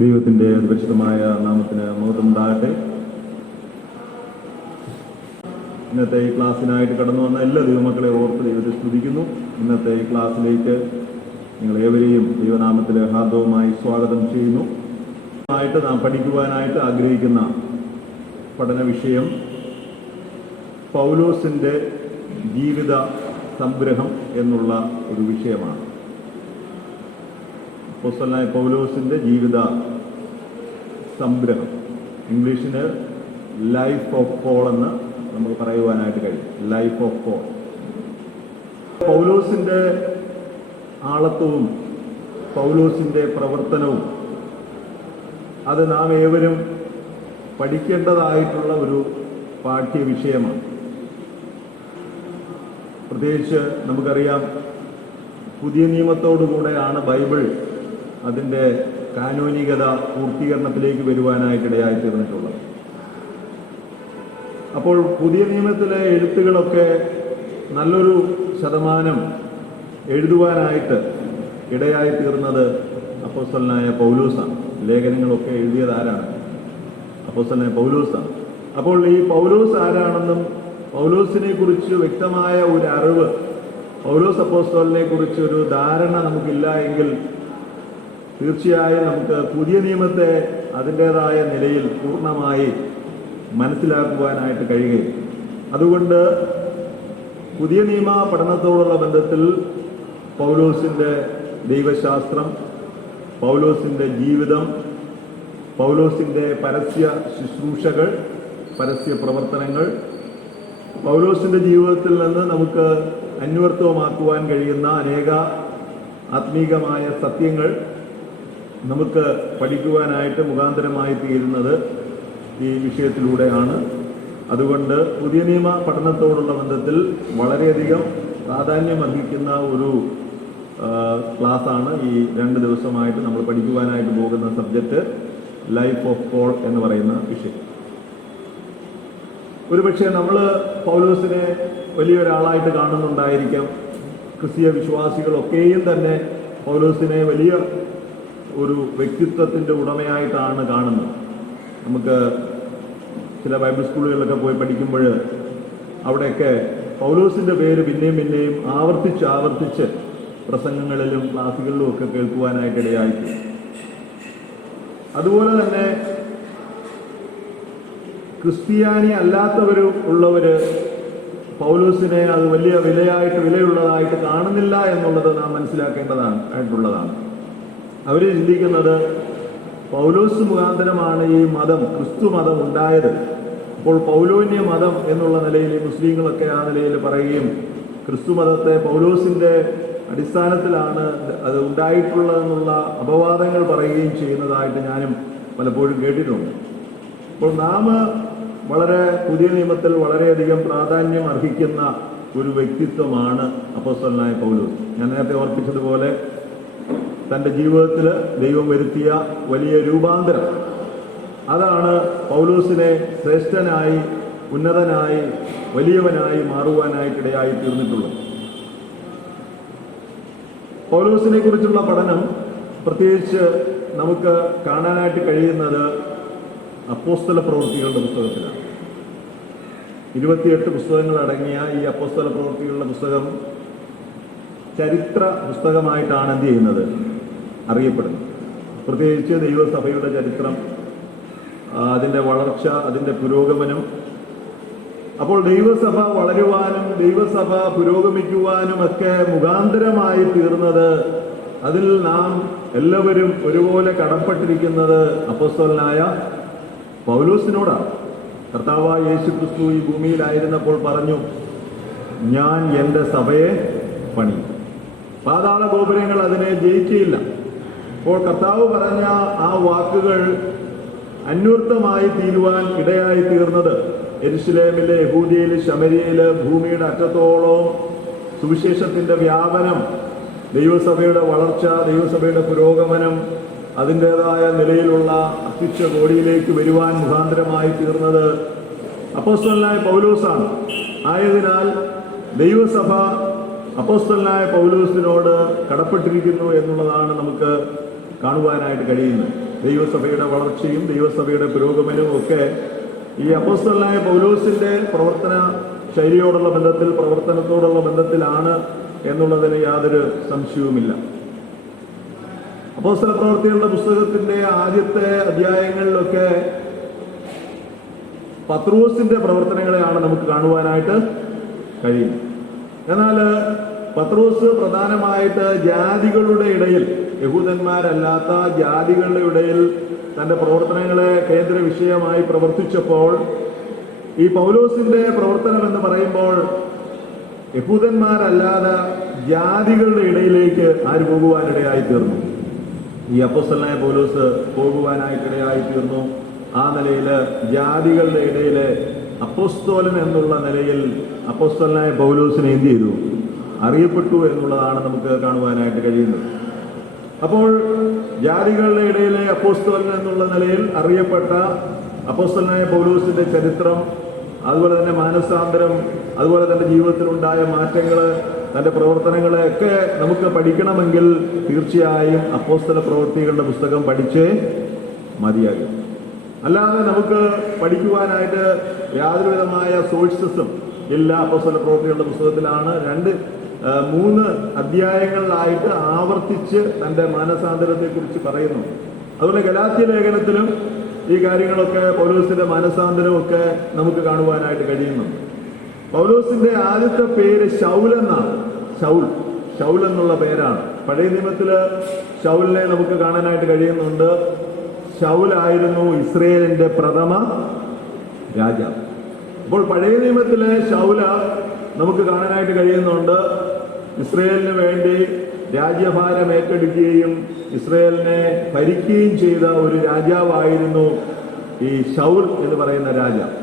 ദൈവത്തിൻ്റെ പരിശുദ്ധമായ നാമത്തിന് മഹത്വമുണ്ടാകട്ടെ. ഇന്നത്തെ ഈ ക്ലാസ്സിനായിട്ട് കടന്നു വന്ന എല്ലാ ദൈവമക്കളെ ഓർത്ത് ദൈവത്തെ സ്തുതിക്കുന്നു. ഇന്നത്തെ ഈ ക്ലാസ്സിലേക്ക് നിങ്ങളേവരെയും ദൈവനാമത്തിൽ ഹാർദവുമായി സ്വാഗതം ചെയ്യുന്നു. ആയിട്ട് നാം പഠിക്കുവാനായിട്ട് ആഗ്രഹിക്കുന്ന പഠന വിഷയം പൗലോസിൻ്റെ ജീവിത സംഗ്രഹം എന്നുള്ള ഒരു വിഷയമാണ്. അപ്പോസ്തലനായ പൗലോസിൻ്റെ ജീവിത സംഗ്രഹം, ഇംഗ്ലീഷിന് ലൈഫ് ഓഫ് പോൾ എന്ന് നമുക്ക് പറയുവാനായിട്ട് കഴിയും. Life of Paul. പൗലോസിൻ്റെ ആളത്വവും പൗലോസിൻ്റെ പ്രവർത്തനവും അത് നാം ഏവരും പഠിക്കേണ്ടതായിട്ടുള്ള ഒരു പാഠ്യ വിഷയമാണ്. പ്രത്യേകിച്ച് നമുക്കറിയാം, പുതിയ നിയമത്തോടുകൂടെയാണ് ബൈബിൾ അതിൻ്റെ കാനോനികത പൂർത്തീകരണത്തിലേക്ക് വരുവാനായിട്ടിടയായി തീർന്നിട്ടുള്ളത്. അപ്പോൾ പുതിയ നിയമത്തിലെ എഴുത്തുകളൊക്കെ നല്ലൊരു ശതമാനം എഴുതുവാനായിട്ട് ഇടയായി തീർന്നത് അപ്പോസ്തലനായ പൗലോസാണ്. ലേഖനങ്ങളൊക്കെ എഴുതിയത് ആരാണ്? അപ്പോസ്തലനായ പൗലോസാണ്. അപ്പോൾ ഈ പൗലോസ് ആരാണെന്നും പൗലോസിനെ കുറിച്ച് വ്യക്തമായ ഒരു അറിവ്, പൗലോസ് അപ്പോസ്തലനെ കുറിച്ച് ഒരു ധാരണ നമുക്കില്ല എങ്കിൽ തീർച്ചയായും നമുക്ക് പുതിയ നിയമത്തെ അതിൻ്റെതായ നിലയിൽ പൂർണ്ണമായി മനസ്സിലാക്കുവാനായിട്ട് കഴിയുകയും. അതുകൊണ്ട് പുതിയ നിയമ പഠനത്തോടുള്ള ബന്ധത്തിൽ പൗലോസിൻ്റെ ദൈവശാസ്ത്രം, പൗലോസിൻ്റെ ജീവിതം, പൗലോസിൻ്റെ പരസ്യ ശുശ്രൂഷകൾ, പരസ്യ പ്രവർത്തനങ്ങൾ, പൗലോസിൻ്റെ ജീവിതത്തിൽ നിന്ന് നമുക്ക് അന്വർത്ഥമാക്കുവാൻ കഴിയുന്ന അനേക ആത്മീകമായ സത്യങ്ങൾ നമുക്ക് പഠിക്കുവാനായിട്ട് മുഖാന്തരമായി തീരുന്നത് ഈ വിഷയത്തിലൂടെയാണ്. അതുകൊണ്ട് പുതിയ നിയമ പഠനത്തോടുള്ള ബന്ധത്തിൽ വളരെയധികം പ്രാധാന്യം അർഹിക്കുന്ന ഒരു ക്ലാസ്സാണ് ഈ 2 ദിവസമായിട്ട് നമ്മൾ പഠിക്കുവാനായിട്ട് പോകുന്ന സബ്ജക്റ്റ് ലൈഫ് ഓഫ് പോൾ എന്ന് പറയുന്ന വിഷയം. ഒരുപക്ഷെ നമ്മൾ പൗലോസിനെ വലിയൊരാളായിട്ട് കാണുന്നുണ്ടായിരിക്കാം. ക്രിസ്തീയ വിശ്വാസികളൊക്കെയും തന്നെ പൗലോസിനെ വലിയ ഒരു വ്യക്തിത്വത്തിൻ്റെ ഉടമയായിട്ടാണ് കാണുന്നത്. നമുക്ക് ചില ബൈബിൾ സ്കൂളുകളിലൊക്കെ പോയി പഠിക്കുമ്പോൾ അവിടെയൊക്കെ പൗലോസിൻ്റെ പേര് പിന്നെയും പിന്നെയും ആവർത്തിച്ച് പ്രസംഗങ്ങളിലും ക്ലാസുകളിലും ഒക്കെ കേൾക്കുവാനായിട്ടിടയായിട്ട്. അതുപോലെ തന്നെ ക്രിസ്ത്യാനി ഉള്ളവർ പൗലോസിനെ അത് വലിയ വിലയുള്ളതായിട്ട് കാണുന്നില്ല എന്നുള്ളത് നാം മനസ്സിലാക്കേണ്ടതായിട്ടുള്ളതാണ്. അവർ ചിന്തിക്കുന്നത് പൗലോസ് മുഖാന്തരമാണ് ഈ മതം, ക്രിസ്തു മതം ഉണ്ടായത്. അപ്പോൾ പൗലോന്യ മതം എന്നുള്ള നിലയിൽ മുസ്ലിങ്ങളൊക്കെ ആ നിലയിൽ പറയുകയും ക്രിസ്തു മതത്തെ പൗലോസിൻ്റെ അടിസ്ഥാനത്തിലാണ് അത് ഉണ്ടായിട്ടുള്ളതെന്നുള്ള അപവാദങ്ങൾ പറയുകയും ചെയ്യുന്നതായിട്ട് ഞാനും പലപ്പോഴും കേട്ടിട്ടുണ്ട്. അപ്പോൾ നാം വളരെ പുതിയ നിയമത്തിൽ വളരെയധികം പ്രാധാന്യം അർഹിക്കുന്ന ഒരു വ്യക്തിത്വമാണ് അപ്പോസ്തലനായ പൗലോസ്. ഞാൻ നേരത്തെ ഓർപ്പിച്ചതുപോലെ തൻ്റെ ജീവിതത്തിൽ ദൈവം വരുത്തിയ വലിയ രൂപാന്തരം, അതാണ് പൗലോസിനെ ശ്രേഷ്ഠനായി, ഉന്നതനായി, വലിയവനായി മാറുവാനായിട്ടിടയായി തീർന്നിട്ടുള്ളത്. പൗലോസിനെ കുറിച്ചുള്ള പഠനം പ്രത്യേകിച്ച് നമുക്ക് കാണാനായിട്ട് കഴിയുന്നത് അപ്പോസ്തല പ്രവൃത്തികളുടെ പുസ്തകത്തിലാണ്. 28 പുസ്തകങ്ങൾ അടങ്ങിയ ഈ അപ്പോസ്തല പ്രവൃത്തികളുടെ പുസ്തകം ചരിത്ര പുസ്തകമായിട്ടാണ് എന്ത് ചെയ്യുന്നത്, അറിയപ്പെടുന്നത്. പ്രത്യേകിച്ച് ദൈവസഭയുടെ ചരിത്രം, അതിൻ്റെ വളർച്ച, അതിൻ്റെ പുരോഗമനം. അപ്പോൾ ദൈവസഭ വളരുവാനും ദൈവസഭ പുരോഗമിക്കുവാനും ഒക്കെ മുഖാന്തരമായി തീർന്നത്, അതിൽ നാം എല്ലാവരും ഒരുപോലെ കടപ്പെട്ടിരിക്കുന്നത് അപ്പോസ്തലനായ പൗലോസിനോടാണ്. കർത്താവായ യേശു ക്രിസ്തു ഈ ഭൂമിയിലായിരുന്നപ്പോൾ പറഞ്ഞു, ഞാൻ എൻ്റെ സഭയെ പണിയും. പാതാള ഗോപുരങ്ങൾ അതിനെ ജയിച്ചില്ല. അപ്പോൾ കർത്താവ് പറഞ്ഞ ആ വാക്കുകൾ അന്വർത്ഥമായി തീരുവാൻ ഇടയായി തീർന്നത് യെരുശലേമിലെ, യഹൂദിയയിലെ, ശമരിയയിലെ, ഭൂമിയുടെ അറ്റത്തോളം സുവിശേഷത്തിൻ്റെ വ്യാപനം, ദൈവസഭയുടെ വളർച്ച, ദൈവസഭയുടെ പുരോഗമനം, അതിൻ്റെതായ നിലയിലുള്ള അത്യുച്ഛ കോടിയിലേക്ക് വരുവാൻ മുഖാന്തരമായി തീർന്നത് അപ്പോസ്തലനായ പൗലോസാണ്. ആയതിനാൽ ദൈവസഭ അപ്പോസ്തലനായ പൗലോസിനോട് കടപ്പെട്ടിരിക്കുന്നു എന്നുള്ളതാണ് നമുക്ക് കാണുവാനായിട്ട് കഴിയുന്നത്. ദൈവസഭയുടെ വളർച്ചയും ദൈവസഭയുടെ പുരോഗമനവും ഒക്കെ ഈ അപ്പോസ്തലനായ പൗലോസിന്റെ പ്രവർത്തന ശൈലിയോടുള്ള ബന്ധത്തിൽ, പ്രവർത്തനത്തോടുള്ള ബന്ധത്തിലാണ് എന്നുള്ളതിന് യാതൊരു സംശയവുമില്ല. അപ്പോസ്തല പ്രവൃത്തികളുടെ പുസ്തകത്തിന്റെ ആദ്യത്തെ അധ്യായങ്ങളിലൊക്കെ പത്രോസിന്റെ പ്രവർത്തനങ്ങളെയാണ് നമുക്ക് കാണുവാനായിട്ട് കഴിയും. എന്നാൽ പത്രോസ് പ്രധാനമായിട്ട് ജാതികളുടെ ഇടയിൽ, യഹൂദന്മാരല്ലാത്ത ജാതികളുടെ ഇടയിൽ തന്റെ പ്രവർത്തനങ്ങളെ കേന്ദ്ര വിഷയമായി പ്രവർത്തിച്ചപ്പോൾ ഈ പൗലോസിന്റെ പ്രവർത്തനം എന്ന് പറയുമ്പോൾ യഹൂദന്മാരല്ലാതെ ജാതികളുടെ ഇടയിലേക്ക് ആര് പോകുവാനിടയായി തീർന്നു? ഈ അപ്പോസ്തലനായ പൗലോസ് പോകുവാനായിട്ടിടയായി തീർന്നു. ആ നിലയിൽ ജാതികളുടെ ഇടയിലെ അപ്പോസ്തലൻ എന്നുള്ള നിലയിൽ അപ്പോസ്തലനായ പൗലോസിനെ എന്ത് ചെയ്തു? അറിയപ്പെട്ടു എന്നുള്ളതാണ് നമുക്ക് കാണുവാനായിട്ട് കഴിയുന്നത്. അപ്പോൾ ജാതികളുടെ ഇടയിലെ അപ്പോസ്തലൻ എന്നുള്ള നിലയിൽ അറിയപ്പെട്ട അപ്പോസ്തലനായ പൗലോസിന്റെ ചരിത്രം, അതുപോലെ തന്നെ മാനസാന്തരം, അതുപോലെ തന്റെ ജീവിതത്തിലുണ്ടായ മാറ്റങ്ങൾ, തന്റെ പ്രവർത്തനങ്ങളെ ഒക്കെ നമുക്ക് പഠിക്കണമെങ്കിൽ തീർച്ചയായും അപ്പോസ്തല പ്രവൃത്തികളുടെ പുസ്തകം പഠിച്ചേ മതിയാകും. അല്ലാതെ നമുക്ക് പഠിക്കുവാനായിട്ട് യാതൊരു വിധമായ സോഴ്സസും ഇല്ല. അപ്പോസ്തല പ്രവൃത്തികളുടെ പുസ്തകത്തിലാണ് 2-3 അധ്യായങ്ങളിലായിട്ട് ആവർത്തിച്ച് തന്റെ മാനസാന്തരത്തെക്കുറിച്ച് പറയുന്നു. അതുപോലെ ഗലാത്യ ലേഖനത്തിലും ഈ കാര്യങ്ങളൊക്കെ പൗലോസിന്റെ മാനസാന്തരവും ഒക്കെ നമുക്ക് കാണുവാനായിട്ട് കഴിയുന്നു. പൗലോസിന്റെ ആദ്യത്തെ പേര് ശൗൽ എന്നാണ്. ശൗൽ എന്നുള്ള പേരാണ്. പഴയ നിയമത്തില് ശൗലിനെ നമുക്ക് കാണാനായിട്ട് കഴിയുന്നുണ്ട്. ശൗലായിരുന്നു ഇസ്രയേലിന്റെ പ്രഥമ രാജാവ്. അപ്പോൾ പഴയ നിയമത്തിലെ ശൗല നമുക്ക് കാണാനായിട്ട് കഴിയുന്നുണ്ട്. ഇസ്രയേലിന് വേണ്ടി രാജ്യഭാരം ഏറ്റെടുക്കുകയും ഇസ്രയേലിനെ ഭരിക്കുകയും ചെയ്ത ഒരു രാജാവായിരുന്നു ഈ ശൗൽ എന്ന് പറയുന്ന രാജാവ്.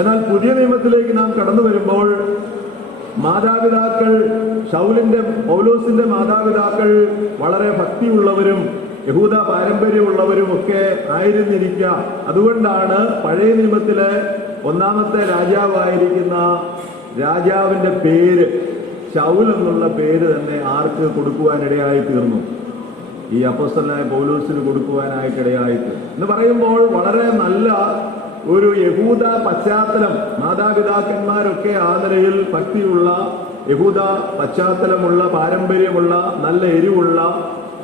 എന്നാൽ പുതിയ നിയമത്തിലേക്ക് നാം കടന്നു വരുമ്പോൾ മാതാപിതാക്കൾ, പൗലോസിന്റെ മാതാപിതാക്കൾ വളരെ ഭക്തിയുള്ളവരും യഹൂദ പാരമ്പര്യമുള്ളവരും ഒക്കെ ആയിരുന്നിരിക്കുക. അതുകൊണ്ടാണ് പഴയ നിയമത്തിലെ ഒന്നാമത്തെ രാജാവായിരിക്കുന്ന രാജാവിന്റെ പേര് ശൗൽ എന്നുള്ള പേര് തന്നെ ആർക്ക് കൊടുക്കുവാനിടയായി തീർന്നു? ഈ അപ്പോസ്തലനായ പൗലോസിന് കൊടുക്കുവാനായിട്ടിടയായിട്ട് എന്ന് പറയുമ്പോൾ വളരെ നല്ല ഒരു യഹൂദ പശ്ചാത്തലം, മാതാപിതാക്കന്മാരൊക്കെ ആ നിലയിൽ ഭക്തിയുള്ള യഹൂദ പശ്ചാത്തലമുള്ള, പാരമ്പര്യമുള്ള, നല്ല എരിവുള്ള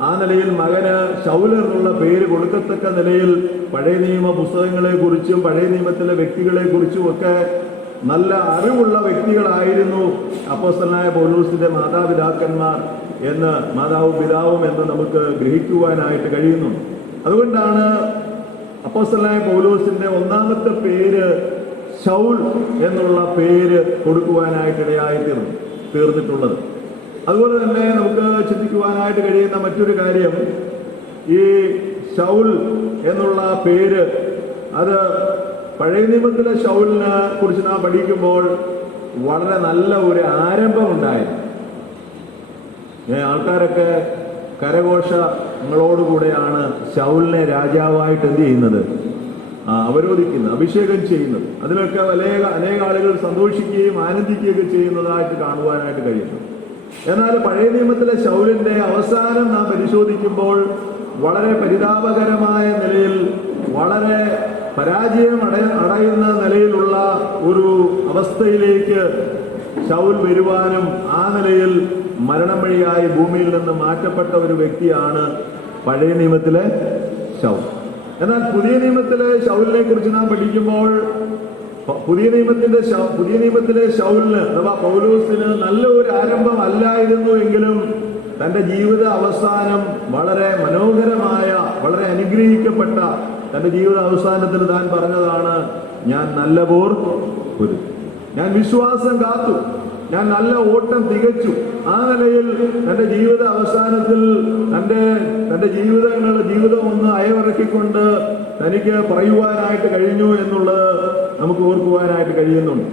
ആ നിലയിൽ മകന് ശൗൽ എന്നുള്ള പേര് കൊടുക്കത്തക്ക നിലയിൽ പഴയ നിയമ പുസ്തകങ്ങളെ കുറിച്ചും പഴയ നിയമത്തിലെ വ്യക്തികളെ കുറിച്ചും ഒക്കെ നല്ല അറിവുള്ള വ്യക്തികളായിരുന്നു അപ്പോസ്തലനായ പൗലോസിന്റെ മാതാപിതാക്കന്മാർ എന്ന്, മാതാവും പിതാവും എന്ന് നമുക്ക് ഗ്രഹിക്കുവാനായിട്ട് കഴിയുന്നു. അതുകൊണ്ടാണ് അപ്പോസ്തലനായ പൗലോസിന്റെ ഒന്നാമത്തെ പേര് ശൗൽ എന്നുള്ള പേര് കൊടുക്കുവാനായിട്ടിടയായി തീർന്നിട്ടുള്ളത്. അതുപോലെ തന്നെ നമുക്ക് ചിന്തിക്കുവാനായിട്ട് കഴിയുന്ന മറ്റൊരു കാര്യം, ഈ ശൗൽ എന്നുള്ള പേര് അത് പഴയ നിയമത്തിലെ ശൗലിനെ കുറിച്ച് നാം പഠിക്കുമ്പോൾ വളരെ നല്ല ഒരു ആരംഭം ഉണ്ടായിരുന്നു. ആൾക്കാരൊക്കെ കരഘോഷങ്ങളോടുകൂടെയാണ് ശൗലിനെ രാജാവായിട്ട് എന്ത് ചെയ്യുന്നത്? അവരോധിക്കുന്നത്, അഭിഷേകം ചെയ്യുന്നത്. അതിലൊക്കെ അനേക ആളുകൾ സന്തോഷിക്കുകയും ആനന്ദിക്കുകയൊക്കെ ചെയ്യുന്നതായിട്ട് കാണുവാനായിട്ട് കഴിയുന്നു. എന്നാൽ പഴയ നിയമത്തിലെ ശൗലിന്റെ അവസാനം നാം പരിശോധിക്കുമ്പോൾ വളരെ പരിതാപകരമായ നിലയിൽ, വളരെ പരാജയം അടയുന്ന നിലയിലുള്ള ഒരു അവസ്ഥയിലേക്ക് ശൗൽ വരുവാനും ആ നിലയിൽ മരണം വഴിയായി ഭൂമിയിൽ നിന്ന് മാറ്റപ്പെട്ട ഒരു വ്യക്തിയാണ് പഴയ നിയമത്തിലെ ശൗൽ. എന്നാൽ പുതിയ നിയമത്തിലെ ശൗലിനെ കുറിച്ച് നാം പഠിക്കുമ്പോൾ പുതിയ നിയമത്തിലെ ശൗലിന് അഥവാ പൗലോസിന് നല്ല ഒരു ആരംഭം അല്ലായിരുന്നു എങ്കിലും തന്റെ ജീവിത അവസാനം വളരെ മനോഹരമായ, വളരെ അനുഗ്രഹിക്കപ്പെട്ട തന്റെ ജീവിത അവസാനത്തിൽ താൻ പറഞ്ഞതാണ്, ഞാൻ നല്ല പോർ പൊരുതി, ഞാൻ വിശ്വാസം കാത്തു, ഞാൻ നല്ല ഓട്ടം തികച്ചു. ആ നിലയിൽ തന്റെ ജീവിത അവസാനത്തിൽ തന്റെ ജീവിതം ഒന്ന് അയവിറക്കിക്കൊണ്ട് തനിക്ക് പറയുവാനായിട്ട് കഴിഞ്ഞു എന്നുള്ളത് നമുക്ക് ഓർക്കുവാനായിട്ട് കഴിയുന്നുണ്ട്.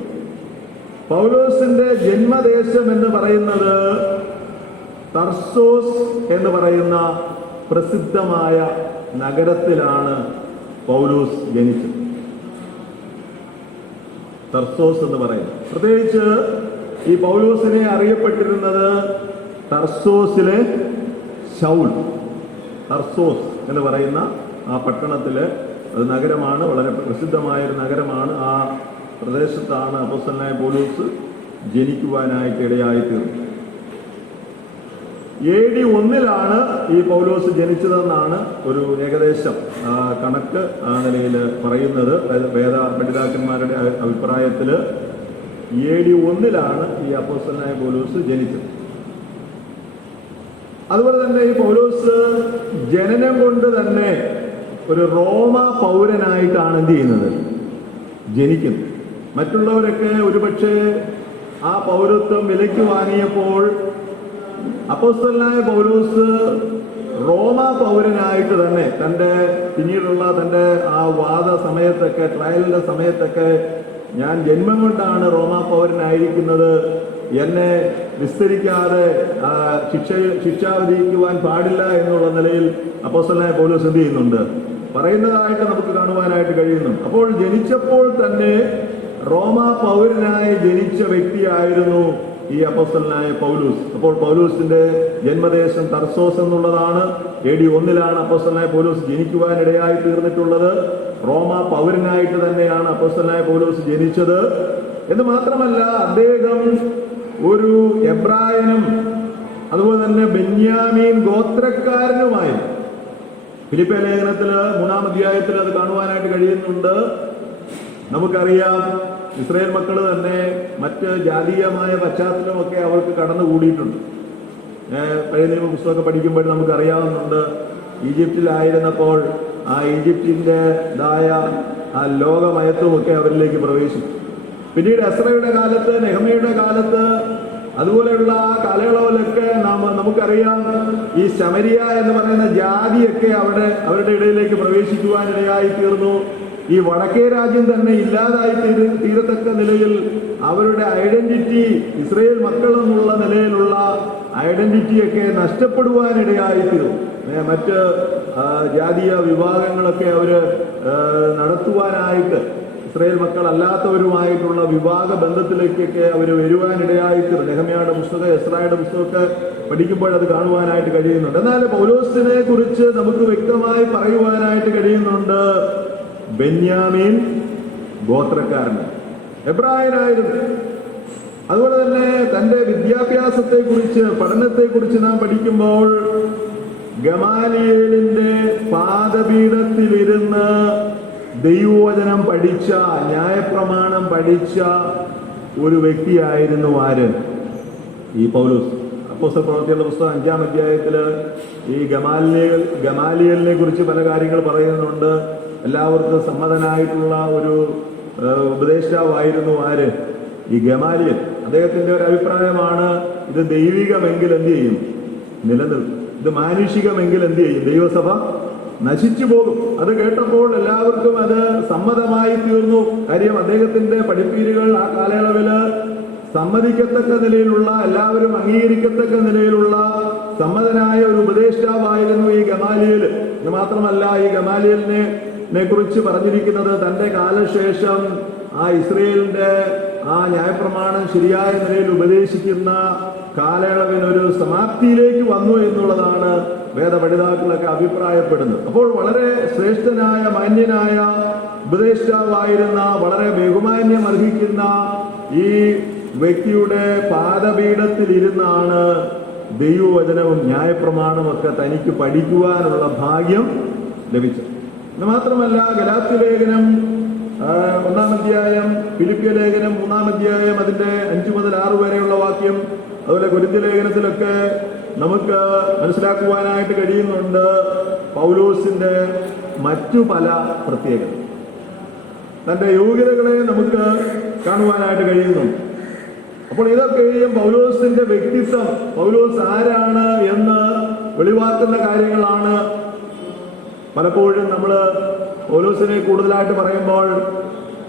പൗലോസിന്റെ ജന്മദേശം എന്ന് പറയുന്നത് തർസോസ് എന്ന് പറയുന്ന പ്രസിദ്ധമായ നഗരത്തിലാണ് പൗലോസ് ജനിച്ചത്. തർസോസ് എന്ന് പറയുന്നത്, പ്രത്യേകിച്ച് ഈ പൗലോസിനെ അറിയപ്പെട്ടിരുന്നത് തർസോസിലെ ശൗൽ, തർസോസ് എന്ന് പറയുന്ന ആ പട്ടണത്തിൽ, അത് നഗരമാണ്, വളരെ പ്രസിദ്ധമായൊരു നഗരമാണ്. ആ പ്രദേശത്താണ് അപ്പോസ്തലനായ പൗലോസ് ജനിക്കുവാനായിട്ട് ഇടയായിത്തീർന്നത്. AD 1 ഈ പൗലോസ് ജനിച്ചതെന്നാണ് ഒരു ഏകദേശം കണക്ക് ആ നിലയിൽ പറയുന്നത്. വേദ പഠിതാക്കന്മാരുടെ അഭിപ്രായത്തിൽ AD 1 ഈ അപ്പോസ്തലനായ പൗലോസ് ജനിച്ചത്. അതുപോലെ തന്നെ ഈ പൗലോസ് ജനനം കൊണ്ട് തന്നെ ഒരു റോമ പൗരനായിട്ടാണ് എന്ത് ചെയ്യുന്നത്, ജനിക്കുന്നത്. മറ്റുള്ളവരൊക്കെ ഒരുപക്ഷെ ആ പൗരത്വം വിലയ്ക്ക് വാങ്ങിയപ്പോൾ അപ്പോസ്തലനായ പൗലോസ് റോമ പൗരനായിട്ട് തന്നെ പിന്നീടുള്ള തൻ്റെ ആ വാദ സമയത്തൊക്കെ, ട്രയലിന്റെ സമയത്തൊക്കെ, ഞാൻ ജന്മം കൊണ്ടാണ് റോമ പൗരനായിരിക്കുന്നത്, എന്നെ വിസ്തരിക്കാതെ ശിക്ഷ വിധിക്കുവാൻ പാടില്ല എന്നുള്ള നിലയിൽ അപ്പോസ്തലനായ പൗലോസ് എന്ത് ചെയ്യുന്നുണ്ട്, പറയുന്നതായിട്ട് നമുക്ക് കാണുവാനായിട്ട് കഴിയുന്നു. അപ്പോൾ ജനിച്ചപ്പോൾ തന്നെ റോമ പൗരനായി ജനിച്ച വ്യക്തിയായിരുന്നു ഈ അപ്പോസ്തലനായ പൗലോസ്. അപ്പോൾ പൗലോസിന്റെ ജന്മദേശം തർസോസ് എന്നുള്ളതാണ്. AD 1 അപ്പോസ്തലനായ പൗലോസ് ജനിക്കുവാനിടയായി തീർന്നിട്ടുള്ളത്. റോമ പൗരനായിട്ട് തന്നെയാണ് അപ്പോസ്തലനായ പൗലോസ് ജനിച്ചത്. എന്ന് മാത്രമല്ല, അദ്ദേഹം ഒരു എബ്രായനും അതുപോലെ തന്നെ ബെന്യാമീൻ ഗോത്രക്കാരനുമായി. ഫിലിപ്പിയ ലേഖനത്തില് 3-ാം അധ്യായത്തിൽ അത് കാണുവാനായിട്ട് കഴിയുന്നുണ്ട്. നമുക്കറിയാം, ഇസ്രായേൽ മക്കൾ തന്നെ മറ്റ് ജാതീയമായ പശ്ചാത്തലമൊക്കെ അവർക്ക് കടന്നുകൂടിയിട്ടുണ്ട്. പഴയ നിയമ പുസ്തകമൊക്കെ പഠിക്കുമ്പോൾ നമുക്കറിയാവുന്നുണ്ട്, ഈജിപ്തിലായിരുന്നപ്പോൾ ആ ഈജിപ്തിൻ്റെതായ ആ ലോകമയത്വമൊക്കെ അവരിലേക്ക് പ്രവേശിച്ചു. പിന്നീട് എസ്രയുടെ കാലത്ത്, നെഹമ്യയുടെ കാലത്ത്, അതുപോലെയുള്ള ആ കാലയളവിലൊക്കെ നമുക്കറിയാം, ഈ ശമരിയ എന്ന് പറയുന്ന ജാതിയൊക്കെ അവരുടെ ഇടയിലേക്ക് പ്രവേശിക്കുവാനിടയായി തീർന്നു. ഈ വടക്കേ രാജ്യം തന്നെ ഇല്ലാതായി തീരത്തക്ക നിലയിൽ അവരുടെ ഐഡന്റിറ്റി, ഇസ്രായേൽ മക്കൾ എന്നുള്ള നിലയിലുള്ള ഐഡന്റിറ്റിയൊക്കെ നഷ്ടപ്പെടുവാനിടയായി തീർന്നു. മറ്റ് ജാതീയ വിഭാഗങ്ങളൊക്കെ നടത്തുവാനായിട്ട്, ഇസ്രായേൽ മക്കൾ അല്ലാത്തവരുമായിട്ടുള്ള വിവാഹ ബന്ധത്തിലേക്കൊക്കെ അവർ വരുവാനിടയായി തീർന്നു. നെഹമ്യയുടെ പുസ്തകം, എസ്രായുടെ പുസ്തകമൊക്കെ പഠിക്കുമ്പോൾ അത് കാണുവാനായിട്ട് കഴിയുന്നുണ്ട്. എന്നാൽ പൗലോസിനെ കുറിച്ച് നമുക്ക് വ്യക്തമായി പറയുവാനായിട്ട് കഴിയുന്നുണ്ട്, ബെന്യാമീൻ ഗോത്രക്കാരൻ, എബ്രായനായിരുന്നു. അതുപോലെ തന്നെ തന്റെ വിദ്യാഭ്യാസത്തെക്കുറിച്ച്, പഠനത്തെക്കുറിച്ച് നാം പഠിക്കുമ്പോൾ ഗമാലിയേലിന്റെ പാദപീഠത്തിലിരുന്ന് ദൈവവചനം പഠിച്ച, ന്യായപ്രമാണം പഠിച്ച ഒരു വ്യക്തിയായിരുന്നു ആര്? ഈ പൗലോസ്. അപ്പോസ്തല പ്രവൃത്തികളുടെ പുസ്തകം 5-ാം അധ്യായത്തിൽ ഈ ഗമാലിയേലിനെ കുറിച്ച് പല കാര്യങ്ങൾ പറയുന്നുണ്ട്. എല്ലാവർക്കും സമ്മതനായിട്ടുള്ള ഒരു ഉപദേഷ്ടാവായിരുന്നു ആര്? ഈ ഗമാലിയൽ. അദ്ദേഹത്തിന്റെ ഒരു അഭിപ്രായമാണ്, ഇത് ദൈവികമെങ്കിൽ എന്ത് ചെയ്യും? നിലനിൽക്കും. ഇത് മാനുഷികമെങ്കിൽ എന്ത് ചെയ്യും? ദൈവസഭ നശിച്ചു പോകും. അത് കേട്ടപ്പോൾ എല്ലാവർക്കും അത് സമ്മതമായി തീർന്നു. കാര്യം അദ്ദേഹത്തിന്റെ പഠിപ്പീരുകൾ ആ കാലയളവില് സമ്മതിക്കത്തക്ക നിലയിലുള്ള, എല്ലാവരും അംഗീകരിക്കത്തക്ക നിലയിലുള്ള സമ്മതനായ ഒരു ഉപദേഷ്ടാവായിരുന്നു ഈ ഗമാലിയേൽ. ഇത് മാത്രമല്ല, ഈ ഗമാലിയലിനെ കുറിച്ച് പറഞ്ഞിരിക്കുന്നത് തന്റെ കാലശേഷം ആ ഇസ്രയേലിന്റെ ആ ന്യായപ്രമാണം ശരിയായ നിലയിൽ ഉപദേശിക്കുന്ന കാലയളവിനൊരു സമാപ്തിയിലേക്ക് വന്നു എന്നുള്ളതാണ് വേദപഠിതാക്കളൊക്കെ അഭിപ്രായപ്പെടുന്നത്. അപ്പോൾ വളരെ ശ്രേഷ്ഠനായ, മാന്യനായ ഉപദേഷ്ടാവായിരുന്ന, വളരെ ബഹുമാന്യം അർഹിക്കുന്ന ഈ വ്യക്തിയുടെ പാദപീഠത്തിലിരുന്നാണ് ദൈവവചനവും ന്യായപ്രമാണമൊക്കെ തനിക്ക് പഠിക്കുവാനുള്ള ഭാഗ്യം ലഭിച്ചത്. ഇത് മാത്രമല്ല, ഗലാത്യ ലേഖനം 1-ാം അധ്യായം, ഫിലിപ്പിയ ലേഖനം 3-ാം അധ്യായം അതിന്റെ 5 മുതൽ 6 വരെയുള്ള വാക്യം, അതുപോലെ കൊരിന്ത്യ ലേഖനത്തിലൊക്കെ നമുക്ക് മനസ്സിലാക്കുവാനായിട്ട് കഴിയുന്നുണ്ട് പൗലോസിന്റെ മറ്റു പല പ്രത്യേകത, തന്റെ യോഗ്യതകളെ നമുക്ക് കാണുവാനായിട്ട് കഴിയുന്നു. അപ്പോൾ ഇതൊക്കെയും പൗലോസിന്റെ വ്യക്തിത്വം, പൗലോസ് ആരാണ് എന്ന് വെളിവാക്കുന്ന കാര്യങ്ങളാണ്. പലപ്പോഴും നമ്മൾ പൗലോസിനെ കൂടുതലായിട്ട് പറയുമ്പോൾ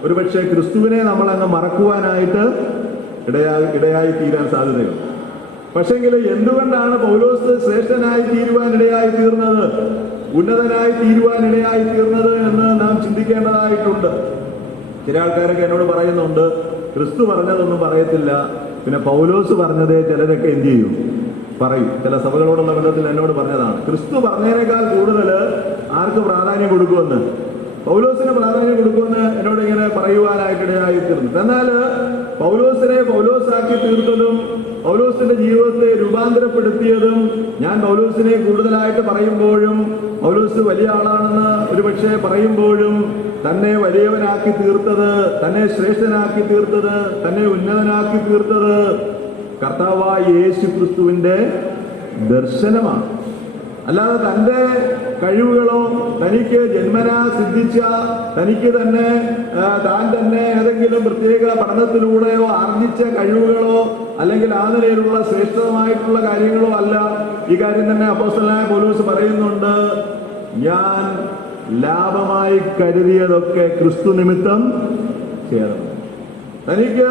ഒരുപക്ഷെ ക്രിസ്തുവിനെ നമ്മൾ അങ്ങ് മറക്കുവാനായിട്ട് ഇടയായി തീരാൻ സാധ്യതയുണ്ട്. പക്ഷെങ്കിൽ എന്തുകൊണ്ടാണ് പൗലോസ് ശ്രേഷ്ഠനായി തീരുവാനിടയായി തീർന്നത്, ഉന്നതനായി തീരുവാനിടയായി തീർന്നത് എന്ന് നാം ചിന്തിക്കേണ്ടതായിട്ടുണ്ട്. ചില ആൾക്കാരൊക്കെ എന്നോട് പറയുന്നുണ്ട്, ക്രിസ്തു പറഞ്ഞതൊന്നും പറയത്തില്ല, പിന്നെ പൗലോസ് പറഞ്ഞതേ ചിലരൊക്കെ എന്ത് ചെയ്യും, പറയും. ചില സഭകളോടുള്ള ബന്ധത്തിൽ എന്നോട് പറഞ്ഞതാണ്, ക്രിസ്തു പറഞ്ഞതിനേക്കാൾ കൂടുതൽ ആർക്ക് പ്രാധാന്യം കൊടുക്കുമെന്ന്, പൗലോസിന് പ്രാധാന്യം കൊടുക്കുമെന്ന് എന്നോട് ഇങ്ങനെ പറയുവാനായിട്ടിടയായി തീർന്നു. എന്നാൽ പൗലോസിനെ പൗലോസാക്കി തീർത്തതും പൗലോസിന്റെ ജീവിതത്തെ രൂപാന്തരപ്പെടുത്തിയതും ഞാൻ പൗലോസിനെ കൂടുതലായിട്ട് പറയുമ്പോഴും പൗലോസ് വലിയ ആളാണെന്ന് ഒരുപക്ഷെ പറയുമ്പോഴും തന്നെ വലിയവനാക്കി തീർത്തത്, തന്നെ ശ്രേഷ്ഠനാക്കി തീർത്തത്, തന്നെ ഉന്നതനാക്കി തീർത്തത് കർത്താവായ യേശു ക്രിസ്തുവിന്റെ ദർശനമാണ്. അല്ലാതെ തന്റെ കഴിവുകളോ തനിക്ക് ജന്മനാ സിദ്ധിച്ച തനിക്ക് തന്നെ താൻ തന്നെ ഏതെങ്കിലും പ്രത്യേക പഠനത്തിലൂടെയോ ആർജിച്ച കഴിവുകളോ അല്ലെങ്കിൽ ആ നിലയിലുള്ള ശ്രേഷ്ഠമായിട്ടുള്ള കാര്യങ്ങളോ അല്ല. ഈ കാര്യം തന്നെ അപ്പോസ്തലനായ പൗലോസ് പറയുന്നുണ്ട്, ഞാൻ ലാഭമായി കരുതിയതൊക്കെ ക്രിസ്തു നിമിത്തം ചേർന്നു. തനിക്ക്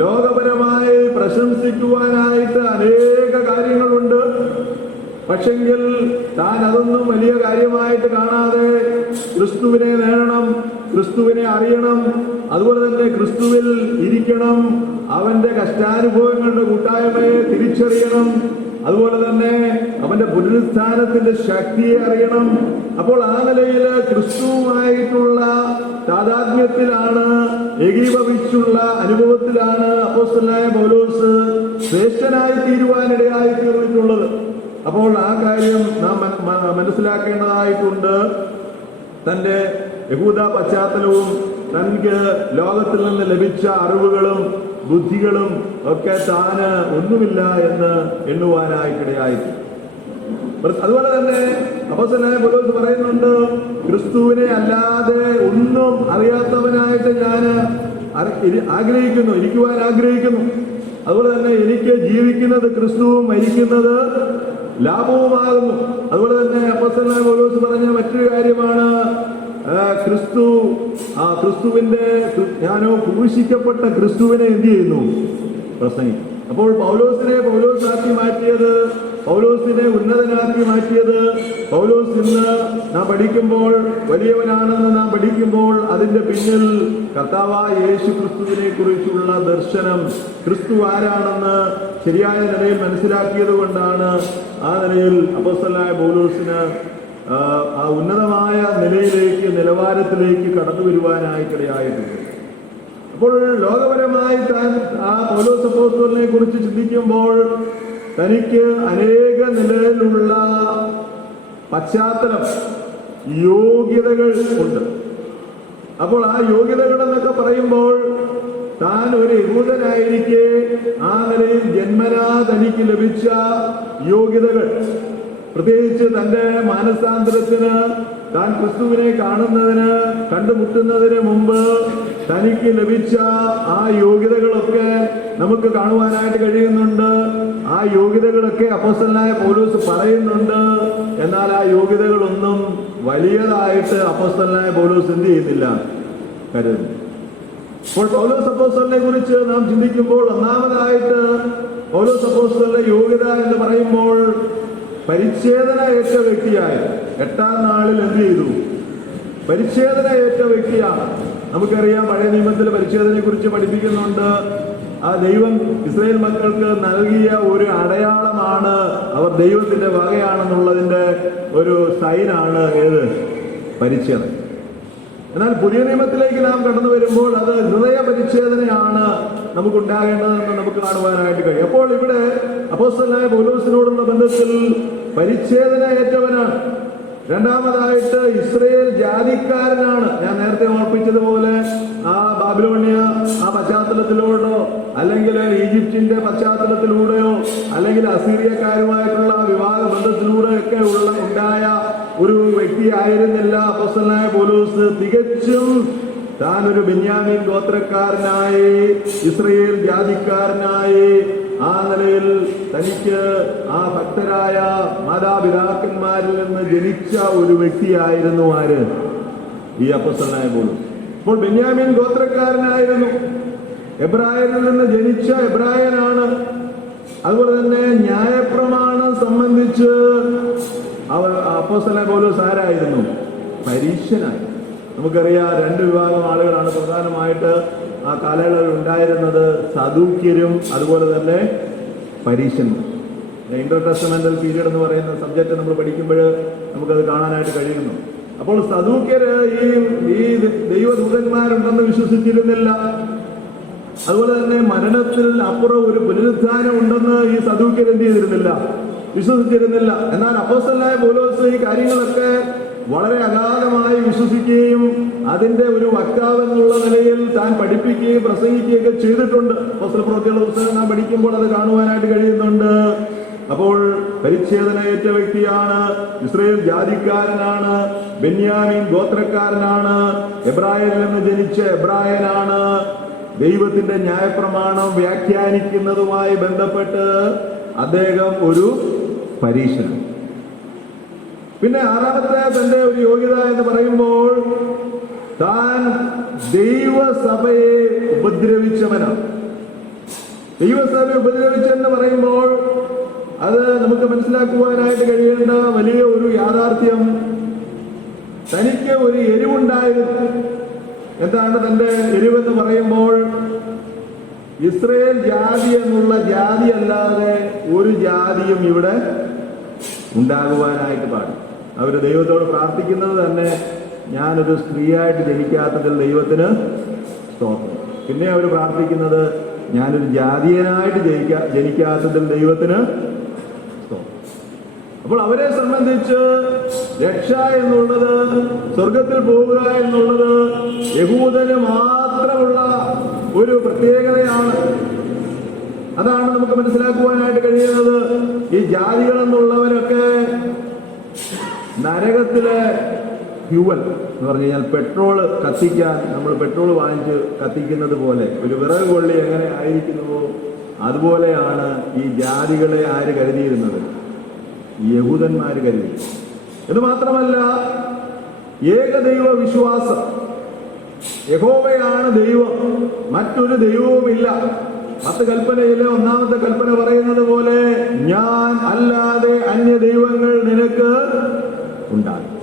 ലോകപരമായി പ്രശംസിക്കുവാനായിട്ട് അനേക കാര്യങ്ങളുണ്ട്. പക്ഷെങ്കിൽ താൻ അതൊന്നും വലിയ കാര്യമായിട്ട് കാണാതെ ക്രിസ്തുവിനെ നേടണം, ക്രിസ്തുവിനെ അറിയണം, അതുപോലെ തന്നെ ക്രിസ്തുവിൽ ഇരിക്കണം, അവന്റെ കഷ്ടാനുഭവങ്ങളുടെ കൂട്ടായ്മയെ തിരിച്ചറിയണം, അതുപോലെ തന്നെ അവന്റെ പുനരുത്ഥാനത്തിന്റെ ശക്തിയെ അറിയണം. അപ്പോൾ ആ നിലയിൽ ക്രിസ്തുവുമായിട്ടുള്ള താദാത്മ്യത്തിലാണ്, ഏകീഭവിച്ചുള്ള അനുഭവത്തിലാണ് അപ്പോസ്തലനായ പൗലോസ് ശ്രേഷ്ഠനായി തീരുവാനിടയായി തീർന്നിട്ടുള്ളത്. അപ്പോൾ ആ കാര്യം നാം മനസ്സിലാക്കേണ്ടതായിട്ടുണ്ട്. തന്റെ യഹൂദ പശ്ചാത്തലവും തനിക്ക് ലോകത്തിൽ നിന്ന് ലഭിച്ച അറിവുകളും ബുദ്ധികളും ഒക്കെ താന് ഒന്നുമില്ല എന്ന് എണ്ണുവാനായിട്ടിടയായി. അതുപോലെ തന്നെ അപ്പോസ്തലനായ പൗലോസ് പറയുന്നുണ്ട്, ക്രിസ്തുവിനെ അല്ലാതെ ഒന്നും അറിയാത്തവനായിട്ട് ഞാൻ ആഗ്രഹിക്കുന്നു, ഇരിക്കുവാൻ ആഗ്രഹിക്കുന്നു. അതുപോലെ തന്നെ എനിക്ക് ജീവിക്കുന്നത് ക്രിസ്തുവും മരിക്കുന്നത് ലാഭവുമാകുന്നു. അതുപോലെ തന്നെ അപ്പോസ്തലനായ പൗലോസ് പറഞ്ഞ മറ്റൊരു കാര്യമാണ്, ക്രിസ്തുവിന്റെ ഞാനോ ക്രൂശിക്കപ്പെട്ട ക്രിസ്തുവിനെ എന്ത് ചെയ്യുന്നു, പ്രസംഗിക്കും. അപ്പോൾ പൗലോസിനെ പൗലോസാക്കി മാറ്റിയത്, പൗലോസിനെ ഉന്നതനാക്കി മാറ്റിയത്, പൗലോസ് ഇന്ന് നാം പഠിക്കുമ്പോൾ വലിയവനാണെന്ന് നാം പഠിക്കുമ്പോൾ അതിന്റെ പിന്നിൽ കർത്താവായ യേശു ക്രിസ്തുവിനെ കുറിച്ചുള്ള ദർശനം, ക്രിസ്തു ആരാണെന്ന് ശരിയായ നിലയിൽ മനസ്സിലാക്കിയത് കൊണ്ടാണ് ആ നിലയിൽ അപ്പോസ്തലനായ പൗലോസിന് ആ ഉന്നതമായ നിലവാരത്തിലേക്ക് കടന്നു വരുവാനായിട്ടിടയായിട്ടുണ്ട്. അപ്പോൾ ലോകപരമായി താൻ ആ പൗലോസ് അപ്പോസ്തലനെ കുറിച്ച് ചിന്തിക്കുമ്പോൾ തനിക്ക് അനേക നിലയിലുള്ള പശ്ചാത്തലം, യോഗ്യതകൾ ഉണ്ട്. അപ്പോൾ ആ യോഗ്യതകൾ എന്നൊക്കെ പറയുമ്പോൾ താൻ ഒരു യഹൂദനായിരിക്കെ ആ നിലയിൽ ജന്മനാ തനിക്ക് ലഭിച്ച യോഗ്യതകൾ, പ്രത്യേകിച്ച് തന്റെ മാനസാന്തരത്തിന്, താൻ ക്രിസ്തുവിനെ കാണുന്നതിന്, കണ്ടുമുട്ടുന്നതിന് മുമ്പ് തനിക്ക് ലഭിച്ച ആ യോഗ്യതകളൊക്കെ നമുക്ക് കാണുവാനായിട്ട് കഴിയുന്നുണ്ട്. ആ യോഗ്യതകളൊക്കെ അപ്പോസ്തലനായ പൗലോസ് പറയുന്നുണ്ട്. എന്നാൽ ആ യോഗ്യതകളൊന്നും വലിയതായിട്ട് അപ്പോസ്തലനായ പൗലോസ് എന്ത് ചെയ്യുന്നില്ല, കരുതുന്നു. അപ്പോൾ പൗലോസ് അപ്പോസ്തലനെ കുറിച്ച് നാം ചിന്തിക്കുമ്പോൾ ഒന്നാമതായിട്ട് പൗലോസ് അപ്പോസ്തലന്റെ യോഗ്യത എന്ന് പറയുമ്പോൾ പരിച്ഛേദന ഏറ്റ വ്യക്തിയായി 8-ാം നാളിൽ എന്ത് ചെയ്തു, പരിച്ഛേദന ഏറ്റ വ്യക്തിയാണ്. നമുക്കറിയാം, പഴയ നിയമത്തിൽ പരിച്ഛേദനയെ കുറിച്ച് പഠിപ്പിക്കുന്നുണ്ട്. ആ ദൈവം ഇസ്രായേൽ മക്കൾക്ക് നൽകിയ ഒരു അടയാളമാണ്, അവർ ദൈവത്തിന്റെ വകയാണെന്നുള്ളതിന്റെ ഒരു സൈനാണ് ഏത്, പരിച്ഛേദന. എന്നാൽ പുതിയ നിയമത്തിലേക്ക് നാം കടന്നു വരുമ്പോൾ അത് ഹൃദയ പരിച്ഛേദനയാണ് നമുക്കുണ്ടാകേണ്ടതെന്ന് നമുക്ക് കാണുവാനായിട്ട് കഴിയും. അപ്പോൾ ഇവിടെ അപ്പോസ്തലനായ പൗലോസിനോടുള്ള ബന്ധത്തിൽ പരിച്ഛേദന ഏറ്റവനാണ്. രണ്ടാമതായിട്ട് ഇസ്രായേൽ ജാതിക്കാരനാണ്. ഞാൻ നേരത്തെ ഓർപ്പിച്ചതുപോലെ ആ ബാബിലോണിയ ആ പശ്ചാത്തലത്തിലൂടെയോ അല്ലെങ്കിൽ ഈജിപ്തിന്റെ പശ്ചാത്തലത്തിലൂടെയോ അല്ലെങ്കിൽ അസീറിയക്കാരുമായിട്ടുള്ള വിവാഹ ബന്ധത്തിലൂടെയൊക്കെ ഉണ്ടായ ഒരു വ്യക്തി ആയിരുന്നില്ല അപ്പോസ്തലനായ പൗലോസ്. തികച്ചും താൻ ഒരു ബെന്യാമീൻ ഗോത്രക്കാരനായി, ഇസ്രായേൽ ജാതിക്കാരനായി ആ നിലയിൽ തനിക്ക് ആ ഭക്തരായ മാതാപിതാക്കന്മാരിൽ നിന്ന് ജനിച്ച ഒരു വ്യക്തിയായിരുന്നു ആര്, ഈ അപ്പോസ്തലനായ പൗലോസ്. അപ്പോൾ ബെന്യാമീൻ ഗോത്രക്കാരനായിരുന്നു, എബ്രായരിൽ നിന്ന് ജനിച്ച എബ്രായനാണ്. അതുപോലെ തന്നെ ന്യായപ്രമാണം സംബന്ധിച്ച് അപ്പോസ്തലനായ പൗലോസ് ആരായിരുന്നു, പരീശനായി. നമുക്കറിയാം, 2 വിഭാഗം ആളുകളാണ് പ്രധാനമായിട്ട് ആ കാലയളവിൽ ഉണ്ടായിരുന്നത്, സദൂക്യരും അതുപോലെ തന്നെ പരീശന്മാർ. ഇന്റർ ടെസ്റ്റമെന്റൽ പീരീഡ് എന്ന് പറയുന്ന സബ്ജക്റ്റ് നമ്മൾ പഠിക്കുമ്പോൾ നമുക്കത് കാണാനായിട്ട് കഴിയുന്നു. അപ്പോൾ സദൂക്യര് ഈ ദൈവദൂതന്മാരുണ്ടെന്ന് വിശ്വസിച്ചിരുന്നില്ല. അതുപോലെ തന്നെ മരണത്തിൽ അപ്പുറം ഒരു പുനരുത്ഥാനം ഉണ്ടെന്ന് ഈ സദൂക്യർ എന്ത് ചെയ്തിരുന്നില്ല, വിശ്വസിച്ചിരുന്നില്ല. എന്നാൽ അപ്പോസ്തലനായ പൗലോസ് ഈ കാര്യങ്ങളൊക്കെ വളരെ അഗാധമായി വിശ്വസിക്കുകയും അതിന്റെ ഒരു വക്താവെന്നുള്ള നിലയിൽ താൻ പഠിപ്പിക്കുകയും പ്രസംഗിക്കുകയൊക്കെ ചെയ്തിട്ടുണ്ട്. അപ്പോസ്തലപ്രവൃത്തികളുടെ പുസ്തകം നാം പഠിക്കുമ്പോൾ അത് കാണുവാനായിട്ട് കഴിയുന്നുണ്ട്. അപ്പോൾ പരിച്ഛേദനയേറ്റ വ്യക്തിയാണ്, ഇസ്രായേൽ ജാതിക്കാരനാണ്, ബെന്യാമീൻ ഗോത്രക്കാരനാണ്, എബ്രായരിൽ നിന്ന് ജനിച്ച എബ്രായനാണ്. ദൈവത്തിന്റെ ന്യായപ്രമാണം വ്യാഖ്യാനിക്കുന്നതുമായി ബന്ധപ്പെട്ട് അദ്ദേഹം ഒരു പരീക്ഷണം. പിന്നെ ആറാമത്തെ തന്റെ ഒരു യോഗ്യത എന്ന് പറയുമ്പോൾ താൻ ദൈവസഭയെ ഉപദ്രവിച്ചവനാണ്. ദൈവസഭയെ ഉപദ്രവിച്ചെന്ന് പറയുമ്പോൾ അത് നമുക്ക് മനസ്സിലാക്കുവാനായിട്ട് കഴിയേണ്ട വലിയ ഒരു യാഥാർത്ഥ്യം, തനിക്ക് ഒരു എരിവുണ്ടായിരുന്നു. എന്താണ് തന്റെ എരിവെന്ന് പറയുമ്പോൾ, ഇസ്രയേൽ ജാതി എന്നുള്ള ജാതി അല്ലാതെ ഒരു ജാതിയും ഇവിടെ ഉണ്ടാകുവാനായിട്ട് പാടില്ല. അവർ ദൈവത്തോട് പ്രാർത്ഥിക്കുന്നത് തന്നെ, ഞാനൊരു സ്ത്രീയായിട്ട് ജനിക്കാത്തതിൽ ദൈവത്തിന് സ്തോത്രം. പിന്നെ അവർ പ്രാർത്ഥിക്കുന്നത്, ഞാനൊരു ജാതീയനായിട്ട് ജനിക്കാത്തതിൽ ദൈവത്തിന് സ്തോത്രം. അപ്പോൾ അവരെ സംബന്ധിച്ച് രക്ഷ എന്നുള്ളത്, സ്വർഗത്തിൽ പോവുക എന്നുള്ളത് യഹൂദന് മാത്രമുള്ള ഒരു പ്രത്യേകതയാണ്. അതാണ് നമുക്ക് മനസ്സിലാക്കുവാനായിട്ട് കഴിയുന്നത്. ഈ ജാതികൾ എന്നുള്ളവരൊക്കെ നരകത്തിലെ ഫ്യൂവൽ എന്ന് പറഞ്ഞു കഴിഞ്ഞാൽ പെട്രോള് കത്തിക്കാൻ നമ്മൾ പെട്രോൾ വാങ്ങിച്ച് കത്തിക്കുന്നത് പോലെ, ഒരു വിറക് കൊള്ളി എങ്ങനെ ആയിരിക്കുന്നുവോ അതുപോലെയാണ് ഈ ജാതികളെ ആര് കരുതിയിരുന്നത്, യഹൂദന്മാർ കരുതി. ഇത് മാത്രമല്ല, ഏകദൈവ വിശ്വാസം, യഹോവയാണ് ദൈവം, മറ്റൊരു ദൈവവുമില്ല. 10 കൽപ്പനയിലെ 1-ാമത്തെ കൽപ്പന പറയുന്നത് പോലെ, ഞാൻ അല്ലാതെ അന്യ ദൈവങ്ങൾ നിനക്ക് ഉണ്ടാകും.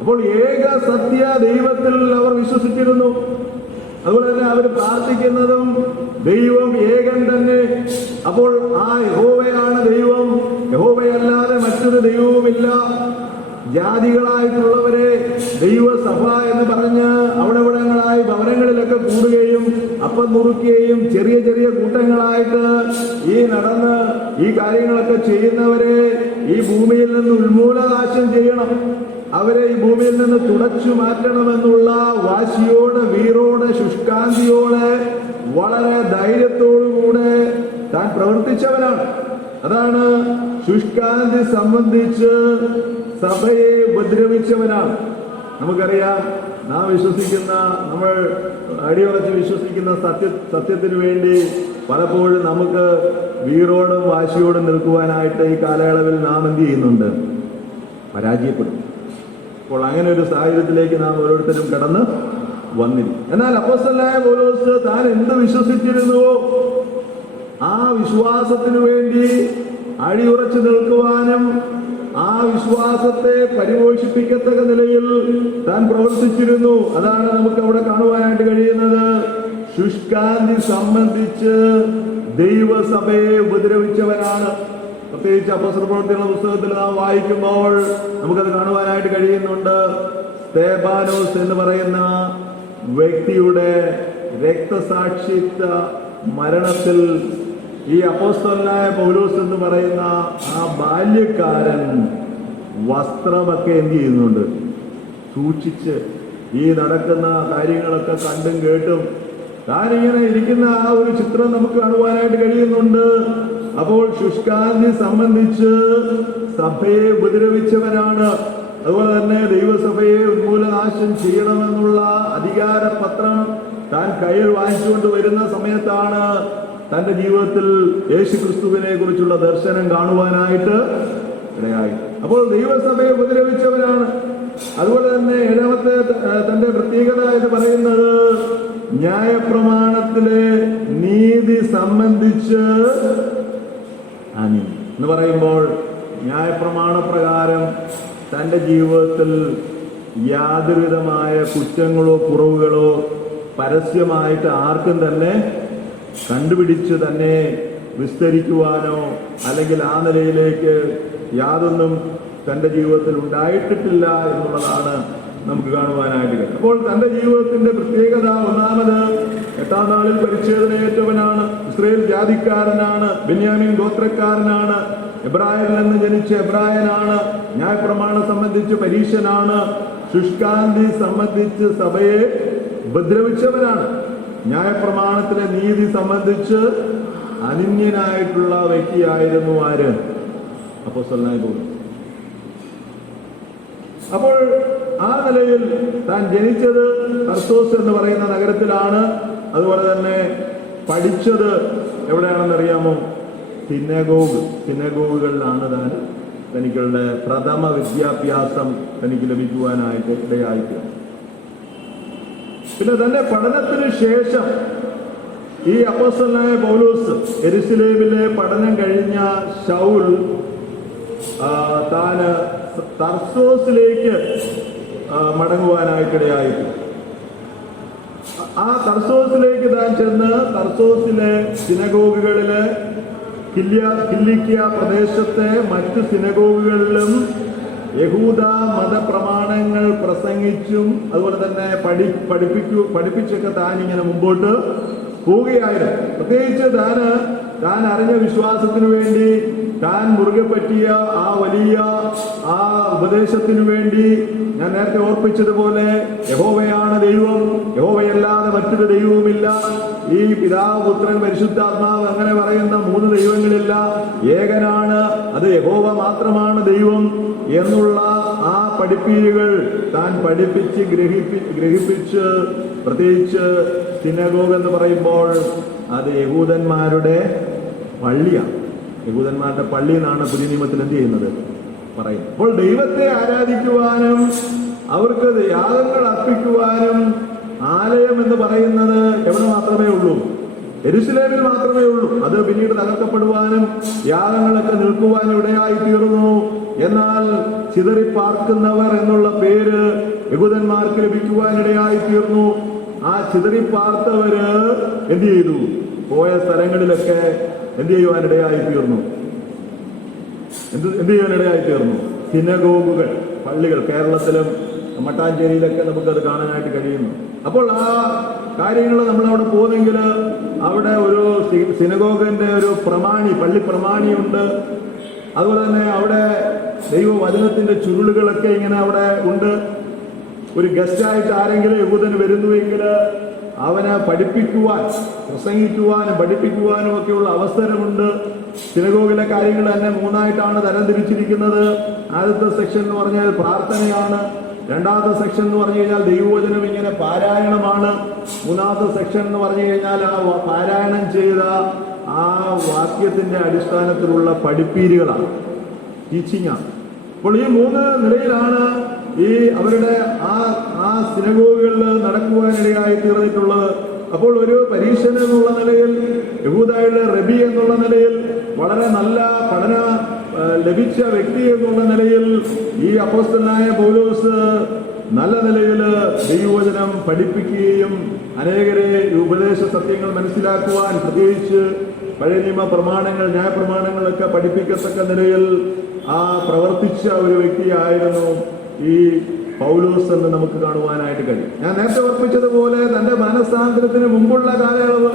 അപ്പോൾ ഏക സത്യ ദൈവത്തിൽ അവർ വിശ്വസിച്ചിരുന്നു. അതുപോലെ തന്നെ അവർ പ്രാർത്ഥിക്കുന്നതും ദൈവം ഏകൻ തന്നെ. അപ്പോൾ ആ യഹോവയാണ് ദൈവം, യഹോവയല്ലാതെ മറ്റൊരു ദൈവവുമില്ല. ജാതികളായിട്ടുള്ളവരെ ദൈവസഭ എന്ന് പറഞ്ഞ് അവിടെവിടങ്ങളായി ഭവനങ്ങളിലൊക്കെ കൂടുകയും അപ്പം നുറുക്കുകയും ചെറിയ ചെറിയ കൂട്ടങ്ങളായിട്ട് നടന്ന് ഈ കാര്യങ്ങളൊക്കെ ചെയ്യുന്നവരെ ഈ ഭൂമിയിൽ നിന്ന് ഉന്മൂലനാശം ചെയ്യണം, അവരെ ഈ ഭൂമിയിൽ നിന്ന് തുടച്ചു മാറ്റണമെന്നുള്ള വാശിയോടെ, വീറോടെ, ശുഷ്കാന്തിയോടെ, വളരെ ധൈര്യത്തോടുകൂടെ താൻ പ്രവർത്തിച്ചവനാണ്. അതാണ് ശുഷ്കാന്തി സംബന്ധിച്ച് സഭയെ ഉപദ്രവിച്ചവനാണ്. നമുക്കറിയാം, നാം വിശ്വസിക്കുന്ന, നമ്മൾ അടിയുറച്ച് വിശ്വസിക്കുന്ന സത്യത്തിന് വേണ്ടി പലപ്പോഴും നമുക്ക് വീറോടും വാശിയോടും നിൽക്കുവാനായിട്ട് ഈ കാലയളവിൽ നാം എന്ത് ചെയ്യുന്നുണ്ട്, പരാജയപ്പെടും. അപ്പോൾ അങ്ങനെ ഒരു സാഹചര്യത്തിലേക്ക് നാം ഓരോരുത്തരും കടന്ന് വന്നില്ല. എന്നാൽ അപ്പോസ്തലനായ പൗലോസ് താൻ എന്ത് വിശ്വസിച്ചിരുന്നുവോ ആ വിശ്വാസത്തിനു വേണ്ടി അടിയുറച്ചു നിൽക്കുവാനും ആ വിശ്വാസത്തെ പരിപോഷിപ്പിക്കത്തക്ക നിലയിൽ താൻ പ്രവർത്തിച്ചിരുന്നു. അതാണ് നമുക്ക് അവിടെ കാണുവാനായിട്ട് കഴിയുന്നത്. ശുഷ്കാന്തി സംബന്ധിച്ച് ദൈവസഭയെ ഉപദ്രവിച്ചവനാണ്. പ്രത്യേകിച്ച് അപ്പോസ്തലപ്രവൃത്തികളുടെ പുസ്തകത്തിൽ നാം വായിക്കുമ്പോൾ നമുക്കത് കാണുവാനായിട്ട് കഴിയുന്നുണ്ട്. സ്തേഫാനോസ് എന്ന് പറയുന്ന വ്യക്തിയുടെ രക്തസാക്ഷിത്വ മരണത്തിൽ ഈ അപ്പോസ്തലനായ പൗലോസ് എന്ന് പറയുന്ന ആ ബാല്യക്കാരൻ വസ്ത്രമൊക്കെ എന്ത് ചെയ്യുന്നുണ്ട്, സൂക്ഷിച്ച് ഈ നടക്കുന്ന കാര്യങ്ങളൊക്കെ കണ്ടും കേട്ടും താനിങ്ങനെ ഇരിക്കുന്ന ആ ഒരു ചിത്രം നമുക്ക് കാണുവാനായിട്ട് കഴിയുന്നുണ്ട്. അപ്പോൾ ശുഷ്കാന്തി സംബന്ധിച്ച് സഭയെ ഉപദ്രവിച്ചവനാണ്. അതുപോലെ തന്നെ ദൈവസഭയെ ഉന്മൂലനാശം ചെയ്യണമെന്നുള്ള അധികാരപത്രം താൻ കയ്യിൽ വാങ്ങിച്ചുകൊണ്ട് വരുന്ന സമയത്താണ് തന്റെ ജീവിതത്തിൽ യേശുക്രിസ്തുവിനെ കുറിച്ചുള്ള ദർശനം കാണുവാനായിട്ട് ഇടയായി. അപ്പോൾ ദൈവസഭയെ ഉപദ്രവിച്ചവരാണ്. അതുപോലെ തന്നെ 7-ാമത്തെ തന്റെ പ്രത്യേകത എന്ന് പറയുന്നത്, ന്യായപ്രമാണത്തിലെ നീതി സംബന്ധിച്ച് എന്ന് പറയുമ്പോൾ, ന്യായപ്രമാണ പ്രകാരം തന്റെ ജീവിതത്തിൽ യാതൊരുവിധമായ കുറ്റങ്ങളോ കുറവുകളോ പരസ്യമായിട്ട് ആർക്കും തന്നെ കണ്ടുപിടിച്ച് തന്നെ വിസ്തരിക്കുവാനോ അല്ലെങ്കിൽ ആ നിലയിലേക്ക് യാതൊന്നും തൻ്റെ ജീവിതത്തിൽ ഉണ്ടായിട്ടില്ല എന്നുള്ളതാണ് നമുക്ക് കാണുവാനായിട്ട് കഴിയും. അപ്പോൾ തൻ്റെ ജീവിതത്തിന്റെ പ്രത്യേകത, ഒന്നാമത് 8-ാം നാളിൽ പരിച്ഛേദനയേറ്റവനാണ്, ഇസ്രായേൽ ജാതിക്കാരനാണ്, ബെന്യാമീൻ ഗോത്രക്കാരനാണ്, എബ്രായരിൽ നിന്ന് ജനിച്ച എബ്രായനാണ്, ന്യായപ്രമാണം സംബന്ധിച്ച് പരീശനാണ്, ശുഷ്കാന്തി സംബന്ധിച്ച് സഭയെ ഉപദ്രവിച്ചവനാണ്, ന്യായപ്രമാണത്തിലെ നീതി സംബന്ധിച്ച് അനന്യനായിട്ടുള്ള വ്യക്തിയായിരുന്നു ആര്? അപ്പോസ്തലനായ പൗലോസ്. അപ്പോൾ ആ നിലയിൽ താൻ ജനിച്ചത് തർസോസ് എന്ന് പറയുന്ന നഗരത്തിലാണ്. അതുപോലെ തന്നെ പഠിച്ചത് എവിടെയാണെന്ന് അറിയാമോ? സിനഗോഗുകളിലാണ് താൻ തനിക്കുള്ള പ്രഥമ വിദ്യാഭ്യാസം തനിക്ക് ലഭിക്കുവാനായിട്ട് ഇടയായിട്ട്. പിന്നെ തന്റെ പഠനത്തിന് ശേഷം ഈ അപ്പോസ്തലനായ പൗലോസ് യെരുശലേമിലെ പഠനം കഴിഞ്ഞ ശൗൽ താന് തർസോസിലേക്ക് മടങ്ങുവാനായിട്ടിടയായിട്ട്. ആ തർസോസിലേക്ക് താൻ ചെന്ന് തർസോസിലെ സിനഗോഗുകളിലെ കില്ലിക്യ പ്രദേശത്തെ മറ്റു സിനഗോഗുകളിലും യഹൂദ മതപ്രമാണങ്ങൾ പ്രസംഗിച്ചും അതുപോലെ തന്നെ പഠിപ്പിച്ചൊക്കെ താൻ ഇങ്ങനെ മുമ്പോട്ട് പോവുകയായിരുന്നു. പ്രത്യേകിച്ച് താൻ അറിഞ്ഞ വിശ്വാസത്തിനു വേണ്ടി, താൻ മുറുകെ പറ്റിയ ആ വലിയ ആ ഉപദേശത്തിനു വേണ്ടി, ഞാൻ നേരത്തെ ഓർപ്പിച്ചതുപോലെ യഹോവയാണ് ദൈവം, യഹോവയല്ലാതെ മറ്റൊരു ദൈവവുമില്ല, ഈ പിതാവ് പുത്രൻ പരിശുദ്ധാത്മാവ് അങ്ങനെ പറയുന്ന 3 ദൈവങ്ങളില്ല, ഏകനാണ്, അത് യഹോവ മാത്രമാണ് ദൈവം എന്നുള്ള ആ പഠിപ്പീരുകൾ താൻ പഠിപ്പിച്ച് ഗ്രഹിപ്പിച്ച്, പ്രത്യേകിച്ച് സിനഗോഗ് എന്ന് പറയുമ്പോൾ അത് യഹൂദന്മാരുടെ പള്ളിയാണ്. യഹൂദന്മാരുടെ പള്ളി എന്നാണ് പുതിയ നിയമത്തിൽ എന്ത് ചെയ്യുന്നത് പറയും. അപ്പോൾ ദൈവത്തെ ആരാധിക്കുവാനും അവർക്ക് യാഗങ്ങൾ അർപ്പിക്കുവാനും ആലയം എന്ന് പറയുന്നത് എവിടെ മാത്രമേ ഉള്ളൂ? യെരുശലേമിൽ മാത്രമേ ഉള്ളൂ. അത് പിന്നീട് തകർക്കപ്പെടുവാനും യാഗങ്ങളൊക്കെ നിൽക്കുവാനും ഇടയായി തീർന്നു. എന്നാൽ ചിതറിപ്പാർക്കുന്നവർ എന്നുള്ള പേര് യഹൂദന്മാർക്ക് ലഭിക്കുവാനിടയായി തീർന്നു. ആ ചിതറിപ്പാർത്തവര് എന്ത് ചെയ്തു? പോയ സ്ഥലങ്ങളിലൊക്കെ എന്ത് ചെയ്യുവാനിടയായി തീർന്നു? എന്ത് ചെയ്യാനിടയായി തീർന്നു? സിനഗോഗുകൾ, പള്ളികൾ. കേരളത്തിലും മട്ടാഞ്ചേരിയിലൊക്കെ നമുക്കത് കാണാനായിട്ട് കഴിയുന്നു. അപ്പോൾ ആ കാര്യങ്ങൾ നമ്മളവിടെ പോകുന്നെങ്കിൽ അവിടെ ഒരു സിനഗോഗിന്റെ ഒരു പള്ളി പ്രമാണിയുണ്ട്. അതുപോലെ തന്നെ അവിടെ ദൈവവചനത്തിന്റെ ചുരുളുകളൊക്കെ ഇങ്ങനെ അവിടെ ഉണ്ട്. ഒരു ഗസ്റ്റായിട്ട് ആരെങ്കിലും യഹൂദന് വരുന്നുവെങ്കിൽ അവനെ പഠിപ്പിക്കുവാൻ, പ്രസംഗിക്കുവാനും പഠിപ്പിക്കുവാനും ഒക്കെയുള്ള അവസരമുണ്ട്. സിനഗോഗിലെ കാര്യങ്ങൾ തന്നെ 3ആയിട്ടാണ് തരംതിരിച്ചിരിക്കുന്നത്. ആദ്യത്തെ സെക്ഷൻ എന്ന് പറഞ്ഞാൽ പ്രാർത്ഥനയാണ്, രണ്ടാമത്തെ സെക്ഷൻ എന്ന് പറഞ്ഞു കഴിഞ്ഞാൽ ദൈവവചനം ഇങ്ങനെ പാരായണമാണ്, മൂന്നാമത്തെ സെക്ഷൻ എന്ന് പറഞ്ഞു കഴിഞ്ഞാൽ ആ പാരായണം ചെയ്ത ആ വാക്യത്തിന്റെ അടിസ്ഥാനത്തിലുള്ള പഠിപ്പീരുകളാണ്, ടീച്ചിങ്ങാണ്. അപ്പോൾ ഈ 3 നിലയിലാണ് ഈ അവരുടെ ആ സിനഗോഗുകളിൽ നടക്കുവാനിടയായി തീർന്നിട്ടുള്ളത്. അപ്പോൾ ഒരു പരീശൻ എന്നുള്ള നിലയിൽ, യഹൂദയുടെ റബി എന്നുള്ള നിലയിൽ, വളരെ നല്ല പഠന ലഭിച്ച വ്യക്തി എന്നുള്ള നിലയിൽ ഈ അപ്പോസ്തലനായ പൗലോസ് നല്ല നിലയിൽ ദൈവവചനം പഠിപ്പിക്കുകയും അനേകരെ ഉപദേശ സത്യങ്ങൾ മനസ്സിലാക്കുവാൻ, പ്രത്യേകിച്ച് പഴയ നിയമ പ്രമാണങ്ങൾ, ന്യായപ്രമാണങ്ങളൊക്കെ പഠിപ്പിക്കത്തക്ക നിലയിൽ പ്രവർത്തിച്ച ഒരു വ്യക്തിയായിരുന്നു ഈ പൗലോസ് എന്ന് നമുക്ക് കാണുവാനായിട്ട് കഴിയും. ഞാൻ നേരത്തെ ഓർപ്പിച്ചതുപോലെ തന്റെ മാനസാന്തരത്തിന് മുമ്പുള്ള കാലയളവ്,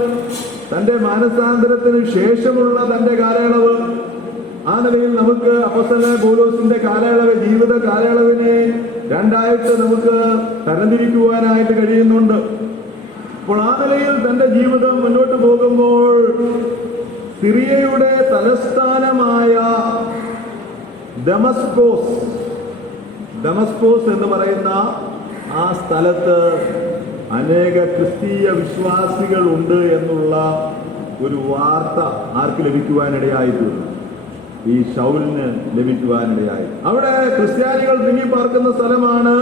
തന്റെ മാനസാന്തരത്തിന് ശേഷമുള്ള തന്റെ കാലയളവ്, ആ നിലയിൽ നമുക്ക് അപ്പോസ്തലനായ പൗലോസിന്റെ കാലയളവ്, ജീവിത കാലയളവിനെ 2ആയിട്ട് നമുക്ക് തരംതിരിക്കുവാനായിട്ട് കഴിയുന്നുണ്ട്. അപ്പോൾ ആ നിലയിൽ തന്റെ ജീവിതം മുന്നോട്ട് പോകുമ്പോൾ സിറിയയുടെ തലസ്ഥാനമായ ദമസ്കോസ് എന്ന് പറയുന്ന ആ സ്ഥലത്ത് അനേക ക്രിസ്തീയ വിശ്വാസികൾ ഉണ്ട് എന്നുള്ള ഒരു വാർത്ത ആർക്ക് ലഭിക്കുവാനിടയായിട്ടുണ്ട്? ഈ ശൗലിന് ലഭിക്കുവാനിടയായി. അവിടെ ക്രിസ്ത്യാനികൾ തിങ്ങിപ്പാർക്കുന്ന സ്ഥലമാണ്,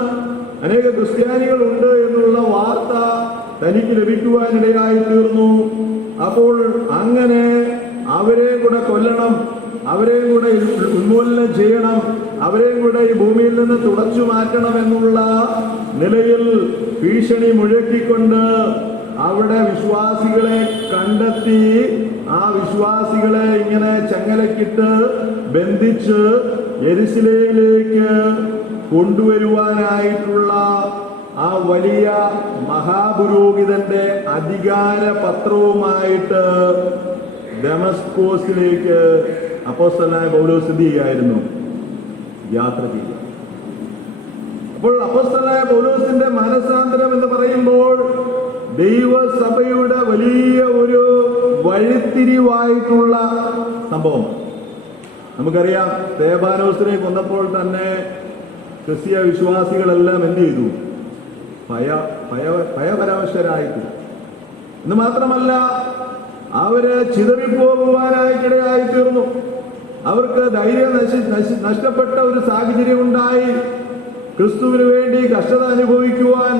അനേക ക്രിസ്ത്യാനികൾ ഉണ്ട് എന്നുള്ള വാർത്ത തനിക്ക് ലഭിക്കുവാനിടയായി തീർന്നു. അപ്പോൾ അങ്ങനെ അവരെ കൂടെ കൊല്ലണം, അവരെ കൂടെ ഉന്മൂലനം ചെയ്യണം, അവരെ കൂടെ ഈ ഭൂമിയിൽ നിന്ന് തുടച്ചു മാറ്റണം എന്നുള്ള നിലയിൽ ഭീഷണി മുഴക്കിക്കൊണ്ട് അവിടെ വിശ്വാസികളെ കണ്ടെത്തി ആ വിശ്വാസികളെ ഇങ്ങനെ ചങ്ങലക്കിട്ട് ബന്ധിച്ച് യെരുശലേമിലേക്ക് കൊണ്ടുവരുവാനായിട്ടുള്ള ആ വലിയ മഹാപുരോഹിതന്റെ അധികാര പത്രവുമായിട്ട് ദമസ്കോസിലേക്ക് അപ്പോസ്തലനായ പൗലോസ് എന്ത് ചെയ്യുകയായിരുന്നു? യാത്ര ചെയ്യുക. അപ്പോൾ അപ്പോസ്തലനായ പൗലോസിന്റെ മാനസാന്തരം എന്ന് പറയുമ്പോൾ ദൈവസഭയുടെ വലിയ ഒരു വഴിത്തിരിവായിട്ടുള്ള സംഭവം. നമുക്കറിയാം, സ്തെഫാനോസിനെ കൊന്നപ്പോൾ തന്നെ ക്രിസ്തീയ വിശ്വാസികളെല്ലാം എന്ത് ചെയ്തു? ഭയപരവശരായിട്ട്. എന്ന് മാത്രമല്ല, അവര് ചിതറിപ്പോകുവാനായിട്ടിടയായി തീർന്നു. അവർക്ക് ധൈര്യം നഷ്ടപ്പെട്ട ഒരു സാഹചര്യം ഉണ്ടായി. ക്രിസ്തുവിന് വേണ്ടി കഷ്ടത അനുഭവിക്കുവാൻ,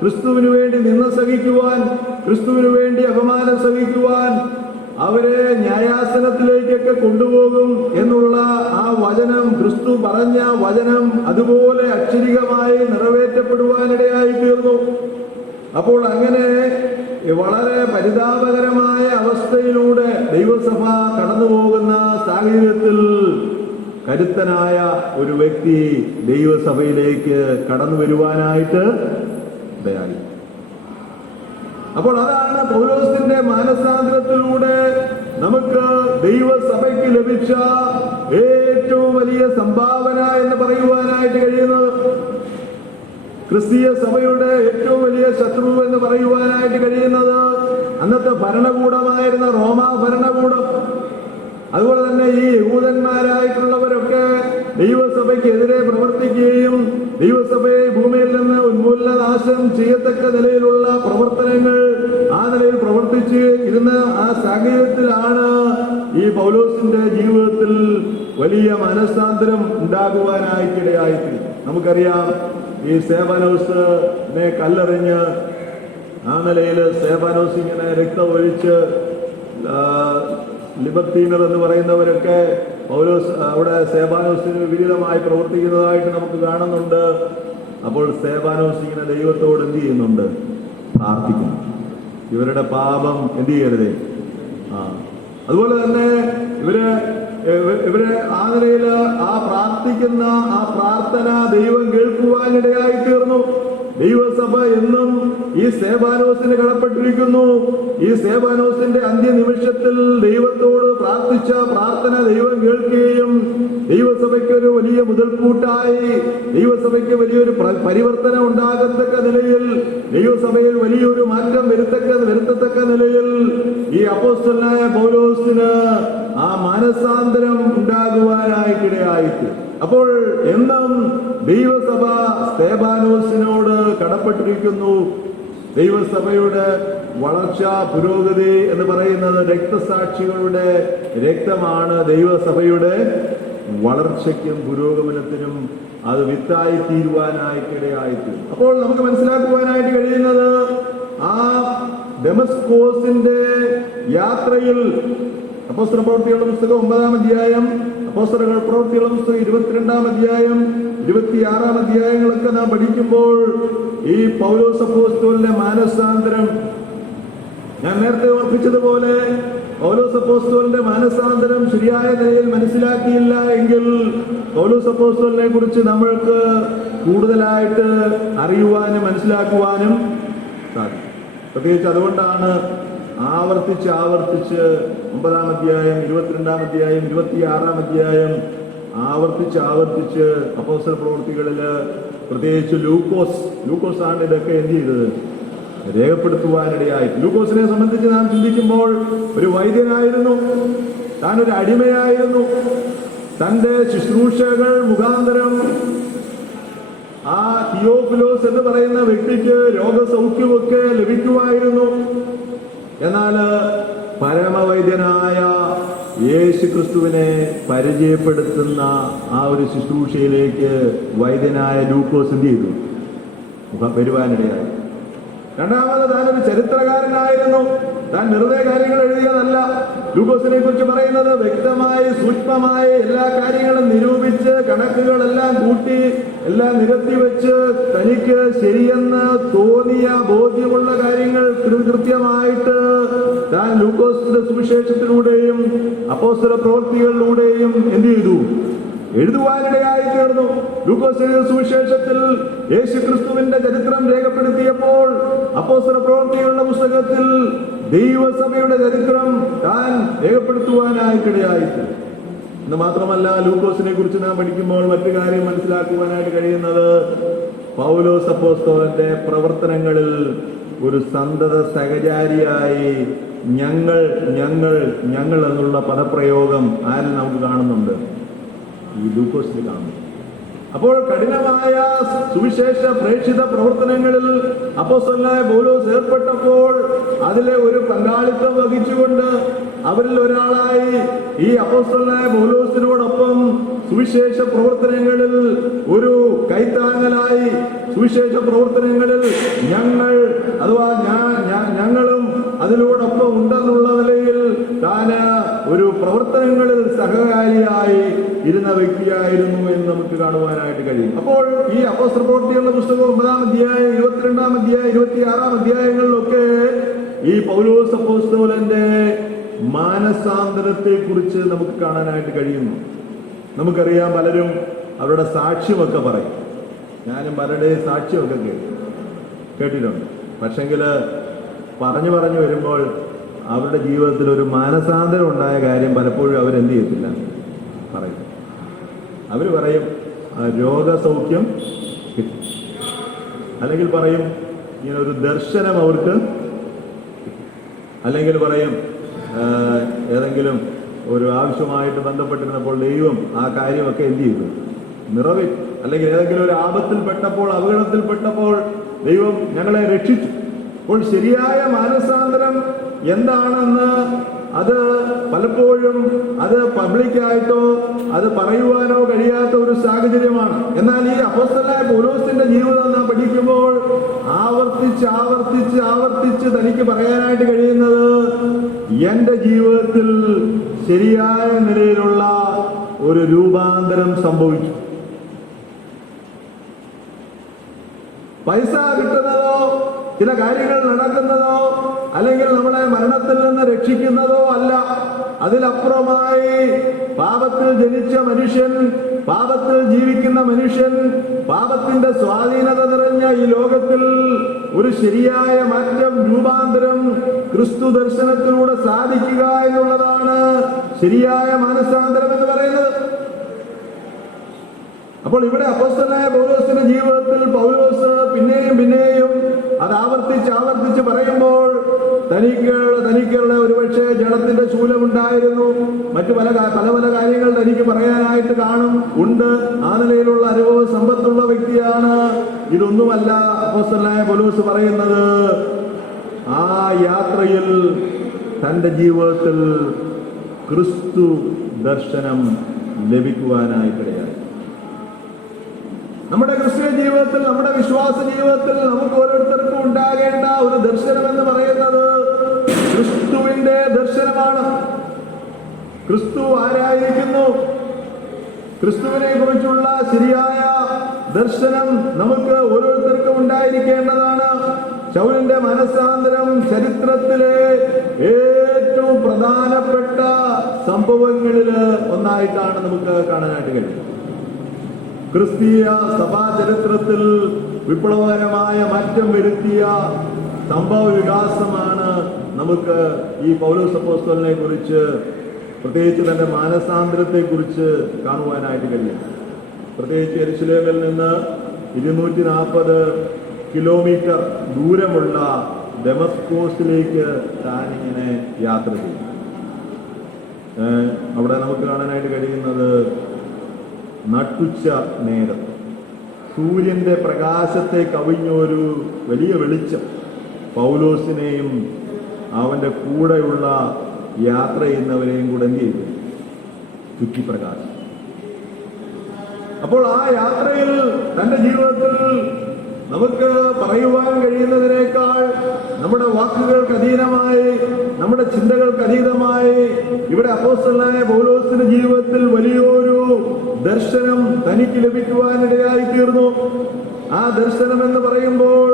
ക്രിസ്തുവിന് വേണ്ടി നിന്ന സഹിക്കുവാൻ, ക്രിസ്തുവിന് വേണ്ടി അപമാനം സഹിക്കുവാൻ അവരെ ന്യായാസനത്തിലേക്കൊക്കെ കൊണ്ടുപോകും എന്നുള്ള ആ വചനം, ക്രിസ്തു പറഞ്ഞ വചനം അതുപോലെ അക്ഷരികമായി നിറവേറ്റപ്പെടുവാനിടയായി തീർന്നു. അപ്പോൾ അങ്ങനെ വളരെ പരിതാപകരമായ അവസ്ഥയിലൂടെ ദൈവസഭ കടന്നു പോകുന്ന സാഹചര്യത്തിൽ കരുത്തനായ ഒരു വ്യക്തി ദൈവസഭയിലേക്ക് കടന്നു വരുവാനായിട്ട് ഇടയായി. അപ്പോൾ അതാണ് പൗലോസിന്റെ മാനസാന്തരത്തിലൂടെ നമുക്ക് ദൈവസഭയ്ക്ക് ലഭിച്ച ഏറ്റവും വലിയ സംഭാവന എന്ന് പറയുവാനായിട്ട് കഴിയുന്നത്. ക്രിസ്തീയ സഭയുടെ ഏറ്റവും വലിയ ശത്രു എന്ന് പറയുവാനായിട്ട് കഴിയുന്നത് അന്നത്തെ ഭരണകൂടമായിരുന്ന റോമാ ഭരണകൂടം. അതുപോലെ തന്നെ ഈ യഹൂദന്മാരായിട്ടുള്ളവരൊക്കെ ദൈവസഭയ്ക്കെതിരെ പ്രവർത്തിക്കുകയും ദൈവസഭയെ ഭൂമിയിൽ നിന്ന് ഉന്മൂലനാശം ചെയ്യത്തക്ക നിലയിലുള്ള പ്രവർത്തനങ്ങൾ ആ നിലയിൽ പ്രവർത്തിച്ച് ഇരുന്ന ആ സാഹചര്യത്തിലാണ് ഈ പൗലോസിന്റെ ജീവിതത്തിൽ വലിയ മനസ്സാന്തരം ഉണ്ടാകുവാനായിട്ടിടയായിട്ട്. നമുക്കറിയാം, ഈ സ്തെഫാനോസിനെ കല്ലെറിഞ്ഞ് ആ നിലയിൽ സ്തെഫാനോസ് ഇങ്ങനെ രക്തം ഒഴിച്ച് ലിബർത്തീനർ എന്ന് പറയുന്നവരൊക്കെ പൗലോസ് അവിടെ സ്തെഫാനോസിന് വിരുദ്ധമായി പ്രവർത്തിക്കുന്നതായിട്ട് നമുക്ക് കാണുന്നുണ്ട്. അപ്പോൾ സ്തെഫാനോസ് ഇങ്ങനെ ദൈവത്തോട് എന്ത് ചെയ്യുന്നുണ്ട്? പ്രാർത്ഥിക്കുന്നു. ഇവരുടെ പാപം എന്ത് ചെയ്യരുതേ. അതുപോലെ തന്നെ ഇവരെ ആ നിലയിൽ ആ പ്രാർത്ഥിക്കുന്ന ആ പ്രാർത്ഥന ദൈവം കേൾക്കുവാനിടയായി തീർന്നു. ദൈവസഭ എന്നും ഈ സ്തെഫാനോസിന് കടപ്പെട്ടിരിക്കുന്നു. ഈ സ്തെഫാനോസിന്റെ അന്ത്യനിമിഷത്തിൽ ദൈവത്തോട് പ്രാർത്ഥിച്ച പ്രാർത്ഥന ദൈവം കേൾക്കുകയും ദൈവസഭയ്ക്ക് ഒരു വലിയ മുതൽക്കൂട്ടായി, ദൈവസഭയ്ക്ക് വലിയൊരു പരിവർത്തനം ഉണ്ടാകത്തക്ക നിലയിൽ, ദൈവസഭയിൽ വലിയൊരു മാറ്റം വരുത്തത്തക്ക നിലയിൽ ഈ അപ്പോസ്തലനായ പൗലോസിന് ആ മാനസാന്തരം ഉണ്ടാകുവാനായിട്ടിടയായിട്ട്. അപ്പോൾ എന്നും ദൈവസഭ സ്തെഫാനോസിനോട് കടപ്പെട്ടിരിക്കുന്നു. ദൈവസഭയുടെ വളർച്ച, പുരോഗതി എന്ന് പറയുന്നത് രക്തസാക്ഷികളുടെ രക്തമാണ്. ദൈവസഭയുടെ വളർച്ചയ്ക്കും പുരോഗമനത്തിനും അത് വിത്തായി തീരുവാനായിട്ടിടയായിട്ട്. അപ്പോൾ നമുക്ക് മനസ്സിലാക്കുവാനായിട്ട് കഴിയുന്നത് ആ ഡെമസ്കോസിന്റെ യാത്രയിൽ അപ്പോസ്തല പ്രവൃത്തികളുടെ പുസ്തകം 9-ാം അധ്യായം, അപ്പോസ്തല പ്രവൃത്തികളുടെ പുസ്തകം 22-ാം അധ്യായം, 26-ാം അധ്യായങ്ങളൊക്കെ നാം പഠിക്കുമ്പോൾ ഈ പൗലോസ് അപ്പോസ്തലന്റെ മാനസാന്തരം, ഞാൻ നേരത്തെ ഓർപ്പിച്ചതുപോലെ പൗലോസ് അപ്പോസ്തലന്റെ മാനസാന്തരം ശരിയായ നിലയിൽ മനസ്സിലാക്കിയില്ല എങ്കിൽ പൗലോസ് അപ്പോസ്തലനെ കുറിച്ച് നമ്മൾക്ക് കൂടുതലായിട്ട് അറിയുവാനും മനസ്സിലാക്കുവാനും സാധിക്കും. പ്രത്യേകിച്ച് അതുകൊണ്ടാണ് ആവർത്തിച്ച് 9-ാം അധ്യായം, 22-ാം അധ്യായം, 26-ാം അധ്യായം ആവർത്തിച്ച് അപ്പോസ്തല പ്രവൃത്തികളില് പ്രത്യേകിച്ച് ലൂക്കോസ് ആണ് ഇതൊക്കെ എന്ത് ചെയ്തത്? രേഖപ്പെടുത്തുവാനിടയായി. ലൂക്കോസിനെ സംബന്ധിച്ച് നാം ചിന്തിക്കുമ്പോൾ ഒരു വൈദ്യനായിരുന്നു, താനൊരു അടിമയായിരുന്നു. തന്റെ ശുശ്രൂഷകൾ മുഖാന്തരം ആ തിയോഫിലോസ് എന്ന് പറയുന്ന വ്യക്തിക്ക് രോഗസൗഖ്യമൊക്കെ ലഭിക്കുമായിരുന്നു. എന്നാൽ പരമവൈദ്യനായ യേശു ക്രിസ്തുവിനെ പരിചയപ്പെടുത്തുന്ന ആ ഒരു ശുശ്രൂഷയിലേക്ക് വൈദ്യനായ ലൂക്കോസ് എന്ത് ചെയ്തു? വരുവാനിടയായി. രണ്ടാമത് താനൊരു ചരിത്രകാരനായിരുന്നു. താൻ വെറുതെ കാര്യങ്ങൾ എഴുതിയതല്ല. ലൂക്കോസിനെ കുറിച്ച് പറയുന്നത് വ്യക്തമായി സൂക്ഷ്മമായി എല്ലാ കാര്യങ്ങളും നിരൂപിച്ച് കണക്കുകളെല്ലാം കൂട്ടി എല്ലാം നിരത്തി വെച്ച് തനിക്ക് ശരിയെന്ന് തോന്നിയ ബോധ്യമുള്ള കാര്യങ്ങൾ കൃത്യമായിട്ട് താൻ ലൂക്കോസിന്റെ സുവിശേഷത്തിലൂടെയും അപ്പോസ്തല പ്രവൃത്തികളിലൂടെയും എന്ത് ചെയ്തു? എഴുതുവാനിടയായി തീർന്നു. ലൂക്കോസിന്റെ സുവിശേഷത്തിൽ യേശുക്രിസ്തുവിന്റെ ചരിത്രം രേഖപ്പെടുത്തിയപ്പോൾ അപ്പോസ്തല പ്രവൃത്തികളുടെ പുസ്തകത്തിൽ ദൈവസഭയുടെ ചരിത്രം താൻ രേഖപ്പെടുത്തുവാനായിട്ടിടയായി. എന്ന് മാത്രമല്ല, ലൂക്കോസിനെ കുറിച്ച് നാം പഠിക്കുമ്പോൾ മറ്റു കാര്യം മനസ്സിലാക്കുവാനായിട്ട് കഴിയുന്നത്, പൗലോസ് അപ്പോസ്തലന്റെ പ്രവർത്തനങ്ങളിൽ ഒരു സന്തത സഹചാരിയായി ഞങ്ങൾ ഞങ്ങൾ ഞങ്ങൾ എന്നുള്ള പദപ്രയോഗം ആരിൽ നമുക്ക് കാണുന്നുണ്ട്? ഈ ലൂക്കോസിൽ കാണുന്നു. അപ്പോൾ കഠിനമായ സുവിശേഷ പ്രേക്ഷിത പ്രവർത്തനങ്ങളിൽ അപ്പോസ്തലനായ പൗലോസ് ഏർപ്പെട്ടപ്പോൾ അതിലെ ഒരു പങ്കാളിത്തം വഹിച്ചുകൊണ്ട് അവരിൽ ഒരാളായി ഈ അപ്പോസ്തലനായ പൗലോസിനോടൊപ്പം സുവിശേഷ പ്രവർത്തനങ്ങളിൽ ഒരു കൈത്താങ്ങലായി സുവിശേഷ പ്രവർത്തനങ്ങളിൽ ഞങ്ങൾ അഥവാ ഞങ്ങളും അതിലൂടൊപ്പം ഉണ്ടെന്നുള്ള നിലയിൽ താന് ഒരു പ്രവർത്തനങ്ങളിൽ സഹകാരിയായി ഇരുന്ന വ്യക്തിയായിരുന്നു എന്ന് നമുക്ക് കാണുവാനായിട്ട് കഴിയും. അപ്പോൾ ഈ അപ്പോസ്തല പ്രവൃത്തികളുടെ പുസ്തകം 9-ാം അധ്യായം, 22-ാം അധ്യായം, 26-ാം അധ്യായങ്ങളിലൊക്കെ ഈ പൗലോസ് അപ്പോസ്തലന്റെ മാനസാന്തരത്തെ കുറിച്ച് നമുക്ക് കാണാനായിട്ട് കഴിയുന്നു. നമുക്കറിയാം, പലരും അവരുടെ സാക്ഷ്യമൊക്കെ പറയും. ഞാനും പലരുടെയും സാക്ഷ്യമൊക്കെ കേട്ടിട്ടുണ്ട്. പക്ഷെങ്കിൽ പറഞ്ഞു വരുമ്പോൾ അവരുടെ ജീവിതത്തിൽ ഒരു മാനസാന്തരം ഉണ്ടായ കാര്യം പലപ്പോഴും അവരെന്ത് ചെയ്യത്തില്ല, പറയും. അവർ പറയും രോഗസൗഖ്യം കിട്ടി, അല്ലെങ്കിൽ പറയും ഇങ്ങനെ ഒരു ദർശനം അവർക്ക്, അല്ലെങ്കിൽ പറയും ഏതെങ്കിലും ഒരു ആവശ്യമായിട്ട് ബന്ധപ്പെട്ടിരുന്നപ്പോൾ ദൈവം ആ കാര്യമൊക്കെ എന്ത് ചെയ്തു, നിറവേറ്റി. അല്ലെങ്കിൽ ഏതെങ്കിലും ഒരു ആപത്തിൽപ്പെട്ടപ്പോൾ, അപകടത്തിൽപ്പെട്ടപ്പോൾ ദൈവം ഞങ്ങളെ രക്ഷിച്ചു. അപ്പോൾ ശരിയായ മാനസാന്തരം എന്താണെന്ന് അത് പലപ്പോഴും അത് പബ്ലിക്കായിട്ടോ അത് പറയുവാനോ കഴിയാത്ത ഒരു സാഹചര്യമാണ്. എന്നാൽ ഈ അപ്പോസ്തലനായ പൗലോസിന്റെ ജീവിതം നാം പഠിക്കുമ്പോൾ ആവർത്തിച്ച് തനിക്ക് പറയാനായിട്ട് കഴിയുന്നത്, എന്റെ ജീവിതത്തിൽ ശരിയായ നിലയിലുള്ള ഒരു രൂപാന്തരം സംഭവിച്ചു. പൈസ കിട്ടുന്നതോ ചില കാര്യങ്ങൾ നടക്കുന്നതോ അല്ലെങ്കിൽ നമ്മളെ മരണത്തിൽ നിന്ന് രക്ഷിക്കുന്നതോ അല്ല. അതിലപ്പുറമായി പാപത്തിൽ ജനിച്ച മനുഷ്യൻ, പാപത്തിൽ ജീവിക്കുന്ന മനുഷ്യൻ, പാപത്തിന്റെ സ്വാധീനത നിറഞ്ഞ ഈ ലോകത്തിൽ ഒരു ശരിയായ മാറ്റം, രൂപാന്തരം ക്രിസ്തു ദർശനത്തിലൂടെ സാധിക്കുക എന്നുള്ളതാണ് ശരിയായ മാനസാന്തരം എന്ന് പറയുന്നത്. അപ്പോൾ ഇവിടെ അപ്പോസ്തലനായ പൗലോസിന്റെ ജീവിതത്തിൽ പൗലോസ് പിന്നെയും അത് ആവർത്തിച്ച് പറയുമ്പോൾ തനിക്കുള്ള ഒരുപക്ഷെ ജഡത്തിന്റെ ശൂലമുണ്ടായിരുന്നു, മറ്റു പല കാര്യങ്ങൾ തനിക്ക് പറയാനായിട്ട് ഉണ്ട്. ആ നിലയിലുള്ള അനുഭവ സമ്പത്തുള്ള വ്യക്തിയാണ്. ഇതൊന്നുമല്ല അപ്പോസ്തലനായ പൗലോസ് പറയുന്നത്. ആ യാത്രയിൽ തന്റെ ജീവിതത്തിൽ ക്രിസ്തു ദർശനം ലഭിക്കുവാനായിട്ടിടയായി. നമ്മുടെ ക്രിസ്തീയ ജീവിതത്തിൽ, നമ്മുടെ വിശ്വാസ ജീവിതത്തിൽ നമുക്ക് ഓരോരുത്തർക്കും ഉണ്ടാകേണ്ട ഒരു ദർശനം എന്ന് പറയുന്നത് ക്രിസ്തുവിന്റെ ദർശനമാണ്. ക്രിസ്തു ആരായിരിക്കുന്നു, ക്രിസ്തുവിനെ കുറിച്ചുള്ള ശരിയായ ദർശനം നമുക്ക് ഓരോരുത്തർക്കും ഉണ്ടായിരിക്കേണ്ടതാണ്. ശൗലിന്റെ മനസ്സാന്തരം ചരിത്രത്തിലെ ഏറ്റവും പ്രധാനപ്പെട്ട സംഭവങ്ങളിൽ ഒന്നായിട്ടാണ് നമുക്ക് കാണാനായിട്ട് കഴിയുന്നത്. ക്രിസ്തീയ സഭാ ചരിത്രത്തിൽ വിപ്ലവകരമായ മാറ്റം വരുത്തിയ സംഭവ വികാസമാണ് നമുക്ക് ഈ പൗലോസ് അപ്പോസ്തലനെ കുറിച്ച്, പ്രത്യേകിച്ച് തന്റെ മാനസാന്തരത്തെ കുറിച്ച് കാണുവാനായിട്ട് കഴിയും. പ്രത്യേകിച്ച് യെരുശലേമിൽ നിന്ന് 240 കിലോമീറ്റർ ദൂരമുള്ള ദമസ്കോസിലേക്ക് താനിങ്ങനെ യാത്ര ചെയ്യും. അവിടെ നമുക്ക് കാണാനായിട്ട് കഴിയുന്നത്, നട്ടുച്ച നേരം സൂര്യന്റെ പ്രകാശത്തെ കവിഞ്ഞൊരു വലിയ വെളിച്ചം പൗലോസിനെയും അവന്റെ കൂടെയുള്ള യാത്ര ചെയ്യുന്നവരെയും കൂടെ എന്ത് ചെയ്തു, ചുറ്റിപ്രകാശം. അപ്പോൾ ആ യാത്രയിൽ തന്റെ ജീവിതത്തിൽ നമുക്ക് പറയുവാൻ കഴിയുന്നതിനേക്കാൾ നമ്മുടെ വാക്കുകൾക്ക് അധീനമായി, നമ്മുടെ ചിന്തകൾക്ക് അതീതമായി ഇവിടെ അപ്പോസ്തലനായ പൗലോസിന്റെ ജീവിതത്തിൽ വലിയൊരു ദർശനം തനിക്ക് ലഭിക്കുവാനിടയായി തീർന്നു. ആ ദർശനം എന്ന് പറയുമ്പോൾ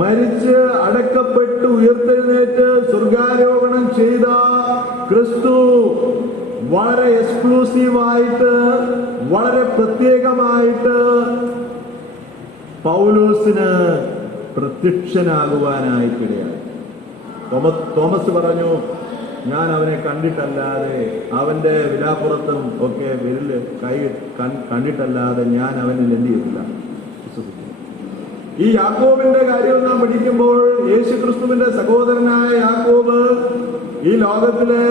മരിച്ച് അടക്കപ്പെട്ട് ഉയർത്തെഴുന്നേറ്റ് സ്വർഗാരോഹണം ചെയ്ത ക്രിസ്തു വളരെ എക്സ്ക്ലൂസീവായിട്ട്, വളരെ പ്രത്യേകമായിട്ട് പൗലോസിന് പ്രത്യക്ഷനാകുവാനായിട്ടിടയായി. തോമസ് പറഞ്ഞു, ഞാൻ അവനെ കണ്ടിട്ടല്ലാതെ, അവന്റെ വിലാപ്പുറത്തും ഒക്കെ വിരല് കൈ കണ്ടിട്ടല്ലാതെ ഞാൻ അവനിൽ എന്ത് ചെയ്തില്ല, വിശ്വസിക്കുന്നു. ഈ യാക്കോബിന്റെ കാര്യം നാം പഠിക്കുമ്പോൾ, യേശു ക്രിസ്തുവിന്റെ സഹോദരനായ യാക്കോബ് ഈ ലോകത്തിലെ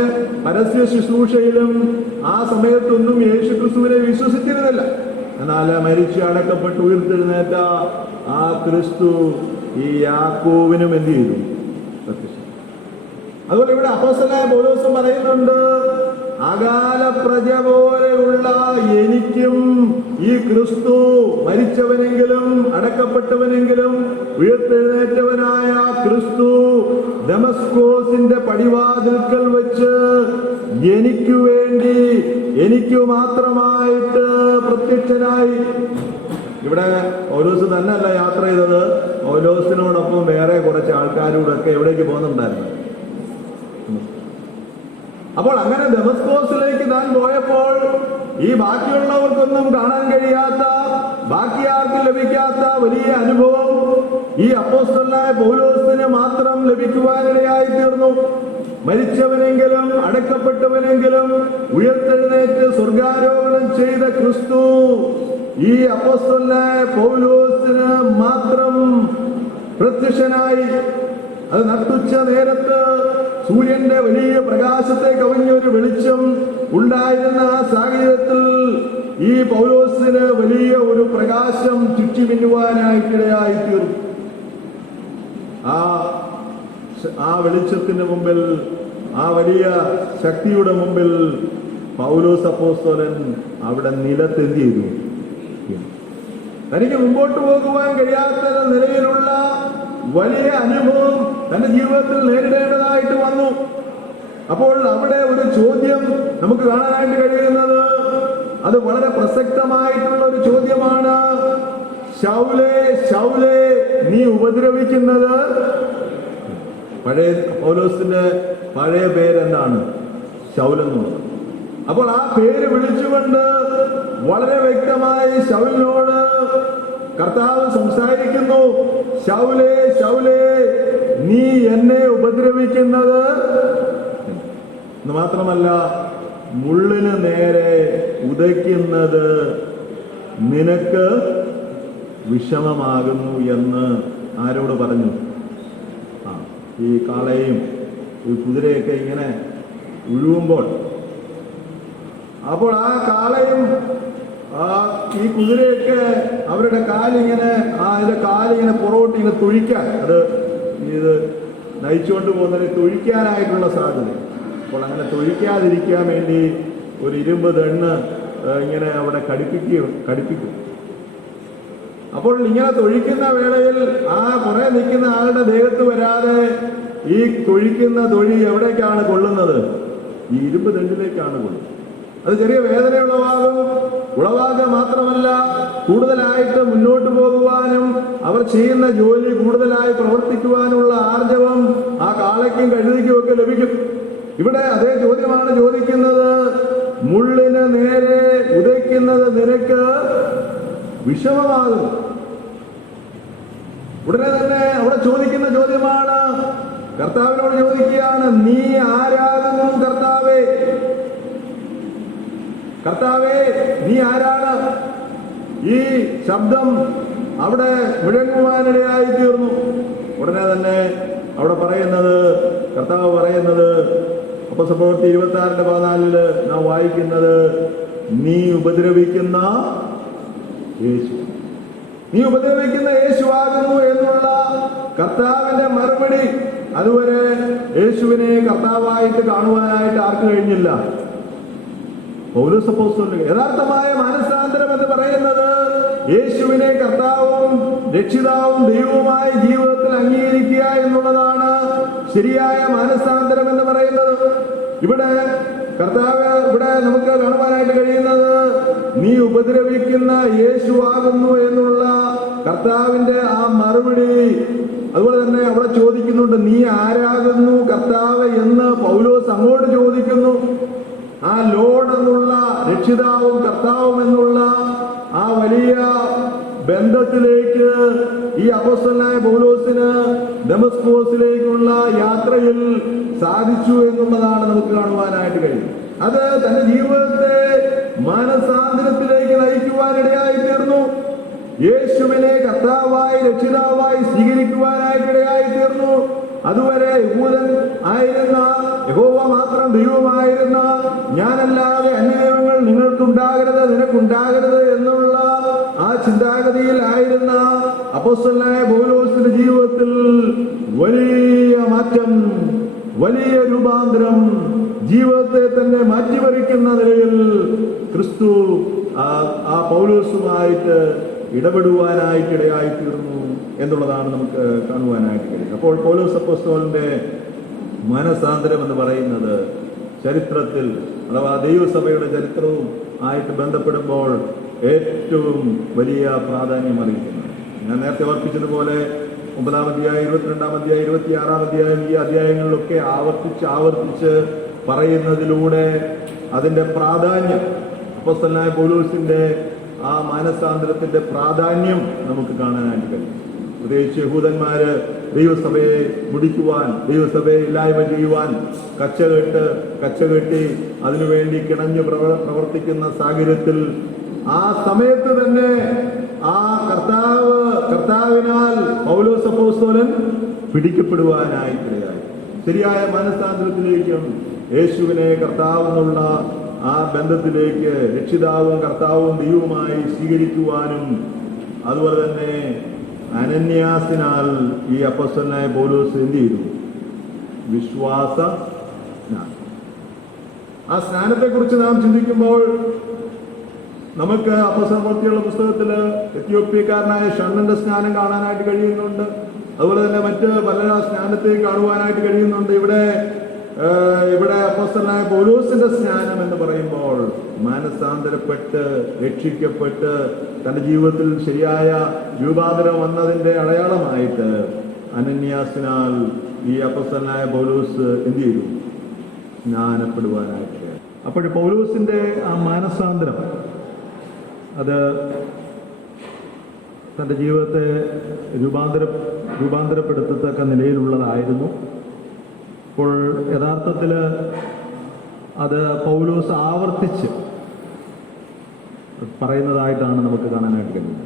പരസ്യ ശുശ്രൂഷയിലും ആ സമയത്തൊന്നും യേശു ക്രിസ്തുവിനെ വിശ്വസിച്ചിരുന്നില്ല. എന്നാൽ മരിച്ച് അടക്കപ്പെട്ട് ഉയർത്തെഴുന്നേറ്റ ആ ക്രിസ്തു ഈ യാക്കോബിനും എന്ത് ചെയ്തു, പ്രത്യക്ഷം. അതുപോലെ ഇവിടെ അപ്പോസ്തലനായ പൗലോസും പറയുന്നുണ്ട്, അകാല പ്രജ പോലെയുള്ള എനിക്കും ഈ ക്രിസ്തു മരിച്ചവനെങ്കിലും അടക്കപ്പെട്ടവനെങ്കിലും ഉയർത്തെഴുന്നേറ്റവനായ ക്രിസ്തു ദമസ്കോസിന്റെ പടിവാതിൽക്കൽ വെച്ച് എനിക്കു വേണ്ടി, എനിക്കു മാത്രമായിട്ട് പ്രത്യക്ഷനായി. ഇവിടെ പൗലോസ് തന്നെയല്ല യാത്ര ചെയ്തത്, പൗലോസിനോടൊപ്പം വേറെ കുറച്ച് ആൾക്കാരോടൊക്കെ എവിടേക്ക് പോകുന്നുണ്ടായിരുന്നു. അപ്പോൾ അങ്ങനെ ദമസ്കോസിലേക്ക് താൻ പോയപ്പോൾ ഈ ബാക്കിയുള്ളവർക്കൊന്നും കാണാൻ കഴിയാത്ത, ബാക്കി ആർക്കും ലഭിക്കാത്ത വലിയ അനുഭവം ഈ അപ്പോസ്തലനായ പൗലോസിന് മാത്രം ലഭിക്കുവാനിടയായി തീർന്നു. മരിച്ചവനെങ്കിലും അടക്കപ്പെട്ടവനെങ്കിലും ഉയർത്തെഴുന്നേറ്റ് സ്വർഗാരോഹണം ചെയ്ത ക്രിസ്തു ഈ അപ്പോസ്തലനായ പൗലോസിന് മാത്രം പ്രത്യക്ഷനായി. അത് നട്ടുച്ച നേരത്ത് സൂര്യന്റെ വലിയ പ്രകാശത്തെ കവിഞ്ഞൊരു വെളിച്ചം ഉണ്ടായിരുന്ന ആ സാഹചര്യത്തിൽ ഈ പൗലോസിന് വലിയ ഒരു പ്രകാശം ചുറ്റി മിന്നുവാനായിട്ടിടയായി തീർന്നു. ആ വെളിച്ചത്തിന് മുമ്പിൽ, ആ വലിയ ശക്തിയുടെ മുമ്പിൽ പൗലോസ് അപ്പോസ്തലൻ അവിടെ നിലത്തെന്ത് ചെയ്തു? തനിക്ക് മുമ്പോട്ട് പോകുവാൻ കഴിയാത്ത നിലയിലുള്ള വലിയ അനുഭവം തന്റെ ജീവിതത്തിൽ നേരിടേണ്ടതായിട്ട് വന്നു. അപ്പോൾ അവിടെ ഒരു ചോദ്യം നമുക്ക് കാണാനായിട്ട് കഴിയുന്നത്, അത് വളരെ പ്രസക്തമായിട്ടുള്ള ഒരു ചോദ്യമാണ്. ശൗലേ, ശൗലേ, നീ ഉപദ്രവിക്കുന്നത്. പഴയ പൗലോസിന്റെ പഴയ പേരെന്താണ്? ശൗലെന്നുള്ളത്. അപ്പോൾ ആ പേര് വിളിച്ചുകൊണ്ട് വളരെ വ്യക്തമായി ശൗലിനോട് കർത്താവ് സംസാരിക്കുന്നു. ശൗലേ, ശൗലേ, നീ എന്നെ ഉപദ്രവിക്കുന്നത് എന്ന് മാത്രമല്ല, മുള്ളിന് നേരെ ഉദയ്ക്കുന്നത് നിനക്ക് വിഷമമാകുന്നു എന്ന് ആരോട് പറഞ്ഞു? ഈ കാളയും ഈ കുതിരയൊക്കെ ഇങ്ങനെ ഉഴുവുമ്പോൾ, അപ്പോൾ ആ കാളയും ഈ കുതിരയൊക്കെ അവരുടെ കാലിങ്ങനെ, അതിന്റെ കാലിങ്ങനെ പുറകോട്ട് ഇങ്ങനെ തൊഴിക്കാൻ, അത് ഇത് നയിച്ചുകൊണ്ട് പോകുന്നതിന് തൊഴിക്കാനായിട്ടുള്ള സാധ്യത. അപ്പോൾ അങ്ങനെ തൊഴിക്കാതിരിക്കാൻ വേണ്ടി ഒരു ഇരുമ്പ് ദണ്ണ് ഇങ്ങനെ അവിടെ കടിപ്പിക്കും. അപ്പോൾ ഇങ്ങനെ തൊഴിക്കുന്ന വേളയിൽ ആ കുറെ നിൽക്കുന്ന ആളുടെ ദേഹത്ത് വരാതെ ഈ തൊഴിക്കുന്ന തൊഴി എവിടേക്കാണ് കൊള്ളുന്നത്? ഈ ഇരുമ്പ് ദണ്ഡിലേക്കാണ് കൊള്ളുന്നത്. അത് ചെറിയ വേദന ഉളവാകുക മാത്രമല്ല, കൂടുതലായിട്ട് മുന്നോട്ട് പോകുവാനും അവർ ചെയ്യുന്ന ജോലി കൂടുതലായി പ്രവർത്തിക്കുവാനുള്ള ആർജവം ആ കാളയ്ക്കും കഴുതിക്കും ഒക്കെ ലഭിക്കും. ഇവിടെ അതേ ചോദ്യമാണ് ചോദിക്കുന്നത്. മുള്ളിന് നേരെ ഉദയ്ക്കുന്നത് നിനക്ക് വിഷമമാകും. ഉടനെ തന്നെ അവിടെ ചോദിക്കുന്ന ചോദ്യമാണ്, കർത്താവിനോട് ചോദിക്കുകയാണ്, നീ ആരാകുന്നു കർത്താവേ? കർത്താവേ, നീ ആരാണ്? ഈ ശബ്ദം അവിടെ മുഴങ്ങുവാനിടയായി തീർന്നു. ഉടനെ തന്നെ അവിടെ പറയുന്നത്, കർത്താവ് പറയുന്നത്, അപ്പോസ്തലപ്രവൃത്തി 26:14 നാം വായിക്കുന്നത്, നീ ഉപദ്രവിക്കുന്ന യേശു, നീ ഉപദ്രവിക്കുന്ന യേശുവാകുന്നു എന്നുള്ള കർത്താവിന്റെ മറുപടി. അതുവരെ യേശുവിനെ കർത്താവായിട്ട് കാണുവാനായിട്ട് ആർക്ക് കഴിഞ്ഞില്ല? പൗലോസ് അപ്പോസ്തലൻ. യഥാർത്ഥമായ മാനസാന്തരം എന്ന് പറയുന്നത് യേശുവിനെ കർത്താവും രക്ഷിതാവും ദൈവവുമായ ജീവിതത്തിൽ അംഗീകരിക്കുക എന്നുള്ളതാണ് ശരിയായ മാനസാന്തരം എന്ന് പറയുന്നത്. ഇവിടെ കർത്താവ്, ഇവിടെ നമുക്ക് കാണുവാനായിട്ട് കഴിയുന്നത്, നീ ഉപദ്രവിക്കുന്ന യേശുവാകുന്നു എന്നുള്ള കർത്താവിന്റെ ആ മറുപടി, അതുപോലെ തന്നെ അവിടെ ചോദിക്കുന്നുണ്ട്, നീ ആരാകുന്നു കർത്താവ് എന്ന് പൗലോസ് അങ്ങോട്ട് ചോദിക്കുന്നു. ആ ലോഡ് എന്നുള്ള രക്ഷിതാവും കർത്താവും എന്നുള്ള ആ വലിയ ബന്ധത്തിലേക്ക് ഈ അപ്പോസ്തലനായ പൗലോസിന് ദമസ്കോസിലേക്കുള്ള യാത്രയിൽ സാധിച്ചു എന്നുള്ളതാണ് നമുക്ക് കാണുവാനായിട്ട് കഴിയും. അത് തന്റെ ജീവിതത്തെ മാനസാന്തരത്തിലേക്ക് നയിക്കുവാനിടയായി തീർന്നു. യേശുവിനെ കർത്താവായി രക്ഷിതാവായി സ്വീകരിക്കുവാനായിട്ടിടയായി തീർന്നു. അതുവരെ യഹൂദൻ ആയിരുന്ന, യഹോവ മാത്രം ദൈവമായിരുന്ന, ഞാനല്ലാതെ അന്യദൈവങ്ങൾ നിങ്ങൾക്കുണ്ടാകരുത്, നിനക്കുണ്ടാകരുത് എന്നുള്ള ആ ചിന്താഗതിയിൽ ആയിരുന്ന അപ്പോസ്തലനായ പൗലോസിന്റെ ജീവിതത്തിൽ വലിയ മാറ്റം, വലിയ രൂപാന്തരം, ജീവിതത്തെ തന്നെ മാറ്റിമറിക്കുന്ന നിലയിൽ ക്രിസ്തു ആ പൗലോസുമായിട്ട് ഇടപെടുവാനായിട്ടിടയായി തീർന്നു എന്നുള്ളതാണ് നമുക്ക് കാണുവാനായിട്ട് കഴിയും. അപ്പോൾ പൗലോസ് അപ്പോസ്തലന്റെ മനസാന്തരം എന്ന് പറയുന്നത് ചരിത്രത്തിൽ, അഥവാ ദൈവസഭയുടെ ചരിത്രവും ആയിട്ട് ബന്ധപ്പെടുമ്പോൾ ഏറ്റവും വലിയ പ്രാധാന്യം അറിയിക്കുന്നു. ഞാൻ നേരത്തെ ഓർപ്പിച്ചതുപോലെ 9-ാം അധ്യായം, 22-ാം അധ്യായം, 26-ാം അധ്യായം, ഈ അധ്യായങ്ങളിലൊക്കെ ആവർത്തിച്ച് പറയുന്നതിലൂടെ അതിന്റെ പ്രാധാന്യം, അപ്പോസ്തലനായ പൗലോസിന്റെ ആ മാനസാന്തരത്തിന്റെ പ്രാധാന്യം നമുക്ക് കാണാനായിട്ട് കഴിയും. പ്രത്യേകിച്ച് യഹൂദന്മാര് ദൈവസഭയെ മുടിക്കുവാൻ, ദൈവസഭയെ ഇല്ലായ്മ ചെയ്യുവാൻ കച്ചകെട്ടി അതിനുവേണ്ടി കിണഞ്ഞു പ്രവർത്തിക്കുന്ന സാഹചര്യത്തിൽ ആ സമയത്ത് തന്നെ ആ കർത്താവിനാൽ പൗലോസ് അപ്പോസ്തലൻ പിടിക്കപ്പെടുവാനായിട്ടിടയായി. ശരിയായ മനസ്സാന്തരത്തിലേക്കും യേശുവിനെ കർത്താവെന്നുള്ള ആ ബന്ധത്തിലേക്ക് രക്ഷിതാവും കർത്താവും ദൈവവുമായി സ്വീകരിക്കുവാനും, അതുപോലെ തന്നെ അനന്യാസിനാൽ ഈ അപ്പോസ്തലനായ പൗലോസ് എന്ത് ചെയ്തു? വിശ്വാസ സ്നാനം. ആ സ്നാനത്തെക്കുറിച്ച് നാം ചിന്തിക്കുമ്പോൾ നമുക്ക് അപ്പോസ്തലപ്രവൃത്തികളുടെ പുസ്തകത്തില് എത്യോപ്യക്കാരനായ ഷണ്ണന്റെ സ്നാനം കാണാനായിട്ട് കഴിയുന്നുണ്ട്. അതുപോലെ തന്നെ മറ്റ് പല സ്നാനത്തെയും കാണുവാനായിട്ട് കഴിയുന്നുണ്ട്. ഇവിടെ അപ്പോസ്തലനായ പൗലോസിന്റെ സ്നാനം എന്ന് പറയുമ്പോൾ മാനസാന്തരപ്പെട്ട് രക്ഷിക്കപ്പെട്ട് തന്റെ ജീവിതത്തിൽ ശരിയായ രൂപാന്തരം വന്നതിന്റെ അടയാളമായിട്ട് അനന്യാസിനാൽ ഈ അപ്പോസ്തലനായ പൗലോസ് എന്ത് ചെയ്തു? സ്നാനപ്പെടുവാനായിട്ട്. അപ്പോൾ പൗലോസിന്റെ ആ മാനസാന്തരം അത് തൻ്റെ ജീവിതത്തെ രൂപാന്തരപ്പെടുത്തത്തക്ക നിലയിലുള്ളതായിരുന്നു. അപ്പോൾ യഥാർത്ഥത്തിൽ അത് പൗലോസ് ആവർത്തിച്ച് പറയുന്നതായിട്ടാണ് നമുക്ക് കാണാനായിട്ട് കഴിയുന്നത്.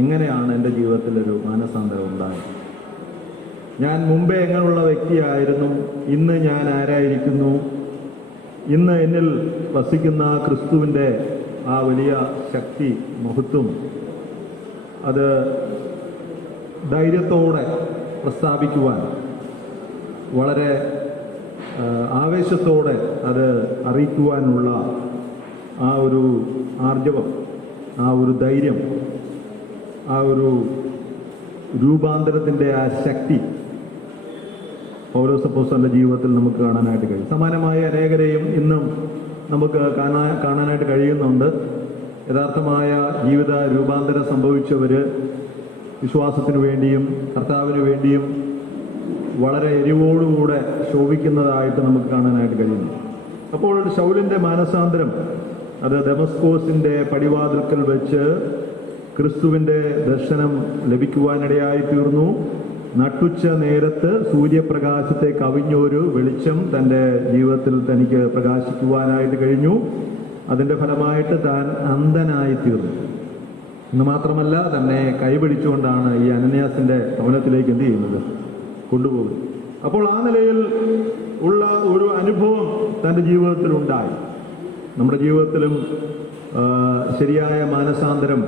എങ്ങനെയാണ് എൻ്റെ ജീവിതത്തിൽ ഒരു മാനസാന്തരം ഉണ്ടായത്? ഞാൻ മുമ്പേ എങ്ങനെയുള്ള വ്യക്തിയായിരുന്നു, ഇന്ന് ഞാൻ ആരായിരിക്കുന്നു, ഇന്ന് എന്നിൽ വസിക്കുന്ന ക്രിസ്തുവിൻ്റെ ആ വലിയ ശക്തി, മഹത്വം, അത് ധൈര്യത്തോടെ പ്രസ്താവിക്കുവാൻ, വളരെ ആവേശത്തോടെ അത് അറിയിക്കുവാനുള്ള ആ ഒരു ആർജവം, ആ ഒരു ധൈര്യം, ആ ഒരു രൂപാന്തരത്തിൻ്റെ ആ ശക്തി പൗലോസ് അപ്പോസ്തലന്റെ ജീവിതത്തിൽ നമുക്ക് കാണാനായിട്ട് കഴിയും. സമാനമായ അനേകരെയും ഇന്നും നമുക്ക് കാണാനായിട്ട് കഴിയുന്നുണ്ട്. യഥാർത്ഥമായ ജീവിത രൂപാന്തരം സംഭവിച്ചവർ വിശ്വാസത്തിനു വേണ്ടിയും കർത്താവിന് വേണ്ടിയും വളരെ എരിവോടുകൂടെ ശോഭിക്കുന്നതായിട്ട് നമുക്ക് കാണാനായിട്ട് കഴിയുന്നു. അപ്പോൾ ശൗലിന്റെ മാനസാന്തരം അത് ദമസ്കോസിന്റെ പടിവാതിൽക്കൽ വെച്ച് ക്രിസ്തുവിന്റെ ദർശനം ലഭിക്കുവാനിടയായി തീർന്നു. നട്ടുച്ച നേരത്ത് സൂര്യപ്രകാശത്തെ കവിഞ്ഞൊരു വെളിച്ചം തൻ്റെ ജീവിതത്തിൽ തനിക്ക് പ്രകാശിക്കുവാനായിട്ട് കഴിഞ്ഞു. അതിൻ്റെ ഫലമായിട്ട് താൻ അന്ധനായി തീർന്നു. എന്ന് മാത്രമല്ല, തന്നെ കൈപിടിച്ചുകൊണ്ടാണ് ഈ അനന്യാസിന്റെ ഭവനത്തിലേക്ക് എന്ത് ചെയ്യുന്നത്? കൊണ്ടുപോകുന്നത്. അപ്പോൾ ആ നിലയിൽ ഉള്ള ഒരു അനുഭവം തൻ്റെ ജീവിതത്തിൽ ഉണ്ടായി. നമ്മുടെ ജീവിതത്തിലും ശരിയായ മാനസാന്തരം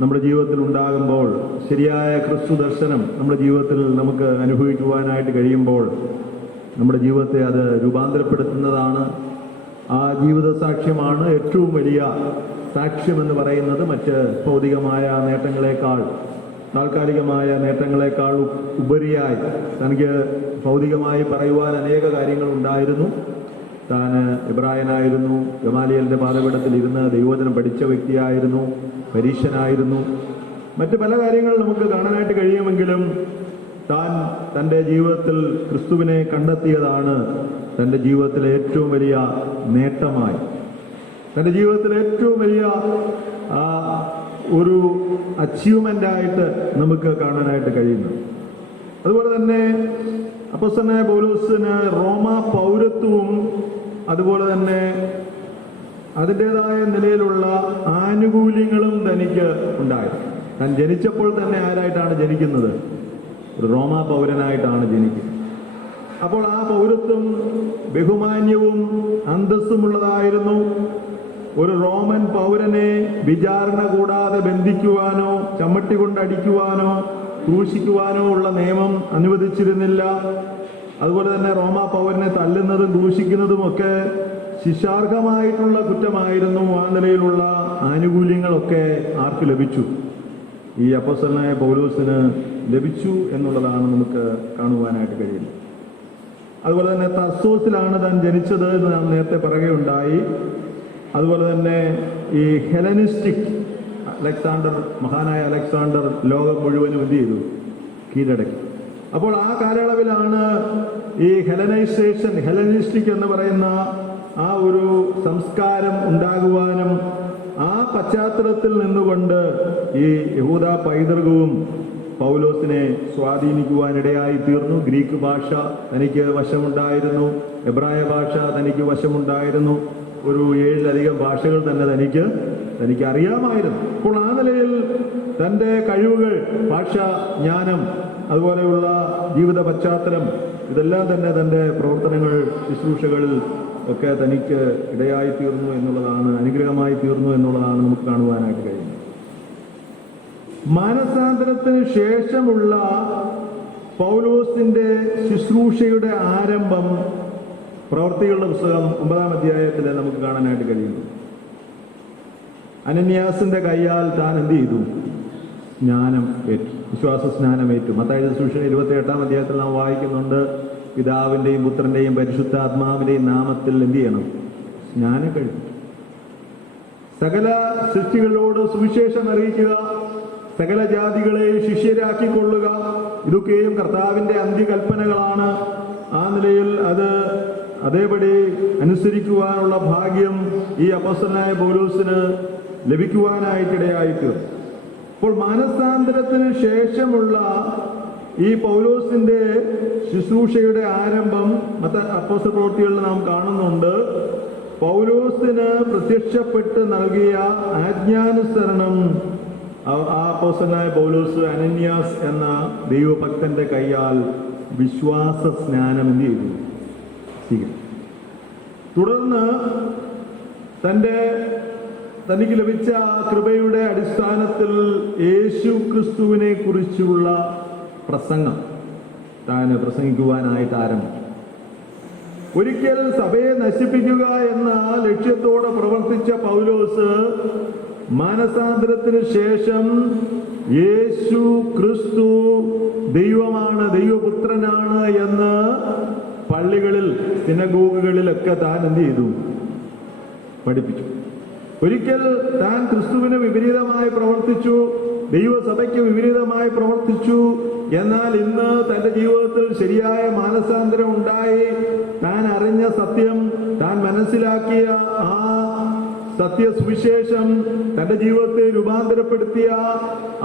നമ്മുടെ ജീവിതത്തിൽ ഉണ്ടാകുമ്പോൾ, ശരിയായ ക്രിസ്തു ദർശനം നമ്മുടെ ജീവിതത്തിൽ നമുക്ക് അനുഭവിക്കുവാനായിട്ട് കഴിയുമ്പോൾ നമ്മുടെ ജീവിതത്തെ അത് രൂപാന്തരപ്പെടുത്തുന്നതാണ്. ആ ജീവിത സാക്ഷ്യമാണ് ഏറ്റവും വലിയ സാക്ഷ്യം എന്ന് പറയുന്നത്. മറ്റ് ഭൗതികമായ നേട്ടങ്ങളെക്കാൾ, താൽക്കാലികമായ നേട്ടങ്ങളെക്കാൾ ഉപരിയായി തനിക്ക് ഭൗതികമായി പറയുവാൻ അനേക കാര്യങ്ങൾ ഉണ്ടായിരുന്നു. താൻ എബ്രായനായിരുന്നു, ഗമാലിയലിന്റെ പാദപീഠത്തിൽ ഇരുന്ന് ദൈവവചനം പഠിച്ച വ്യക്തിയായിരുന്നു, പരീക്ഷനായിരുന്നു. മറ്റ് പല കാര്യങ്ങൾ നമുക്ക് കാണാനായിട്ട് കഴിയുമെങ്കിലും താൻ തൻ്റെ ജീവിതത്തിൽ ക്രിസ്തുവിനെ കണ്ടെത്തിയതാണ് തൻ്റെ ജീവിതത്തിലെ ഏറ്റവും വലിയ നേട്ടമായി, തൻ്റെ ജീവിതത്തിലെ ഏറ്റവും വലിയ ഒരു അച്ചീവ്മെൻ്റായിട്ട് നമുക്ക് കാണാനായിട്ട് കഴിയുന്നു. അതുപോലെ തന്നെ അപ്പോസ്തലനായ പൗലോസിന് റോമ പൗരത്വവും അതുപോലെ തന്നെ അതിൻ്റെതായ നിലയിലുള്ള ആനുകൂല്യങ്ങളും തനിക്ക് ഉണ്ടായി. താൻ ജനിച്ചപ്പോൾ തന്നെ ആരായിട്ടാണ് ജനിക്കുന്നത്? ഒരു റോമ പൗരനായിട്ടാണ് ജനിക്കുന്നത്. അപ്പോൾ ആ പൗരത്വം ബഹുമാന്യവും അന്തസ്സുമുള്ളതായിരുന്നു. ഒരു റോമൻ പൗരനെ വിചാരണ കൂടാതെ ബന്ധിക്കുവാനോ ചമ്മട്ടി കൊണ്ടടിക്കുവാനോ ക്രൂശിക്കുവാനോ ഉള്ള നിയമം അനുവദിച്ചിരുന്നില്ല. അതുപോലെ തന്നെ റോമ പൗരനെ തല്ലുന്നതും ക്രൂശിക്കുന്നതുമൊക്കെ ശിക്ഷാർഹമായിട്ടുള്ള കുറ്റമായിരുന്നു. ആ നിലയിലുള്ള ആനുകൂല്യങ്ങളൊക്കെ ആർക്ക് ലഭിച്ചു? ഈ അപ്പോസ്തലനായ പൗലോസിന് ലഭിച്ചു എന്നുള്ളതാണ് നമുക്ക് കാണുവാനായിട്ട് കഴിയുന്നത്. അതുപോലെ തന്നെ തർസോസിലാണ് താൻ ജനിച്ചത് എന്ന് നാം നേരത്തെ പറയുകയുണ്ടായി. അതുപോലെ തന്നെ ഈ ഹെലനിസ്റ്റിക് അലക്സാണ്ടർ, മഹാനായ അലക്സാണ്ടർ ലോകം മുഴുവനും എന്ത് ചെയ്തു? കീഴടക്കി. അപ്പോൾ ആ കാലയളവിലാണ് ഈ ഹെലനിസ്റ്റിക് എന്ന് പറയുന്ന ആ ഒരു സംസ്കാരം ഉണ്ടാകുവാനും ആ പശ്ചാത്തലത്തിൽ നിന്നുകൊണ്ട് ഈ യഹൂദ പൈതൃകവും പൗലോസിനെ സ്വാധീനിക്കുവാനിടയായി തീർന്നു. ഗ്രീക്ക് ഭാഷ തനിക്ക് വശമുണ്ടായിരുന്നു, എബ്രായ ഭാഷ തനിക്ക് വശമുണ്ടായിരുന്നു, ഒരു 7 ഭാഷകൾ തന്നെ തനിക്ക് അറിയാമായിരുന്നു. അപ്പോൾ ആ നിലയിൽ തൻ്റെ കഴിവുകൾ, ഭാഷ ജ്ഞാനം, അതുപോലെയുള്ള ജീവിത പശ്ചാത്തലം, ഇതെല്ലാം തന്നെ തൻ്റെ പ്രവർത്തനങ്ങൾ, ശുശ്രൂഷകളിൽ ഒക്കെ തനിക്ക് ഇടയായി തീർന്നു എന്നുള്ളതാണ്, അനുഗ്രഹമായി തീർന്നു എന്നുള്ളതാണ് നമുക്ക് കാണുവാനായിട്ട് കഴിയുന്നത്. മാനസാന്തരത്തിന് ശേഷമുള്ള പൗലോസിന്റെ ശുശ്രൂഷയുടെ ആരംഭം പ്രവൃത്തികളുടെ പുസ്തകം 9-ാം അധ്യായത്തിൽ നമുക്ക് കാണാനായിട്ട് കഴിയുന്നു. അനന്യാസിന്റെ കയ്യാൽ താൻ എന്ത് ചെയ്തു? സ്നാനം ഏറ്റു, വിശ്വാസ സ്നാനമേറ്റു. മത്തായി സുവിശേഷം 28-ാം അധ്യായത്തിൽ നാം വായിക്കുന്നുണ്ട്, പിതാവിന്റെയും പുത്രന്റെയും പരിശുദ്ധാത്മാവിന്റെയും നാമത്തിൽ എന്ത് ചെയ്യണം? സ്നാനം കഴിപ്പിച്ചു. സകല സൃഷ്ടികളോട് സുവിശേഷം അറിയിക്കുക, സകല ജാതികളെ ശിഷ്യരാക്കിക്കൊള്ളുക, ഇതൊക്കെയും കർത്താവിന്റെ അന്ത്യകൽപ്പനകളാണ്. ആ നിലയിൽ അത് അതേപടി അനുസരിക്കുവാനുള്ള ഭാഗ്യം ഈ അപ്പോസ്തലനായ പൗലോസിന് ലഭിക്കുവാനായിട്ടിടയായിട്ട്. അപ്പോൾ മാനസാന്തരത്തിന് ശേഷമുള്ള ഈ പൗലോസിന്റെ ശുശ്രൂഷയുടെ ആരംഭം അപ്പോസ്തല പ്രവൃത്തികളിൽ നാം കാണുന്നുണ്ട്. പൗലോസിന് പ്രത്യക്ഷപ്പെട്ട് നൽകിയ ആജ്ഞാനുസരണം ആ അപ്പോസ്തലനായ പൗലോസ് അനന്യാസ് എന്ന ദൈവഭക്തന്റെ കൈയാൽ വിശ്വാസ സ്നാനം എന്ത് ചെയ്തു? സ്വീകരിച്ചു. തുടർന്ന് തനിക്ക് ലഭിച്ച കൃപയുടെ അടിസ്ഥാനത്തിൽ യേശു ക്രിസ്തുവിനെ കുറിച്ചുള്ള പ്രസംഗം താൻ പ്രസംഗിക്കുവാനായിട്ട് ആരംഭിച്ചു. ഒരിക്കൽ സഭയെ നശിപ്പിക്കുക എന്ന ലക്ഷ്യത്തോടെ പ്രവർത്തിച്ച പൗലോസ് മാനസാന്തരത്തിന് ശേഷം യേശു ക്രിസ്തു ദൈവമാണ്, ദൈവപുത്രനാണ് എന്ന് പള്ളികളിൽ, സിനഗോഗുകളിലൊക്കെ താൻ എന്ത് ചെയ്തു? പഠിപ്പിച്ചു. ഒരിക്കൽ താൻ ക്രിസ്തുവിന് വിപരീതമായി പ്രവർത്തിച്ചു, ദൈവസഭയ്ക്ക് വിപരീതമായി പ്രവർത്തിച്ചു. എന്നാൽ ഇന്ന് തന്റെ ജീവിതത്തിൽ ശരിയായ മാനസാന്തരം ഉണ്ടായി. താൻ അറിഞ്ഞ സത്യം, താൻ മനസ്സിലാക്കിയ ആ സത്യസുവിശേഷം തന്റെ ജീവിതത്തെ രൂപാന്തരപ്പെടുത്തിയ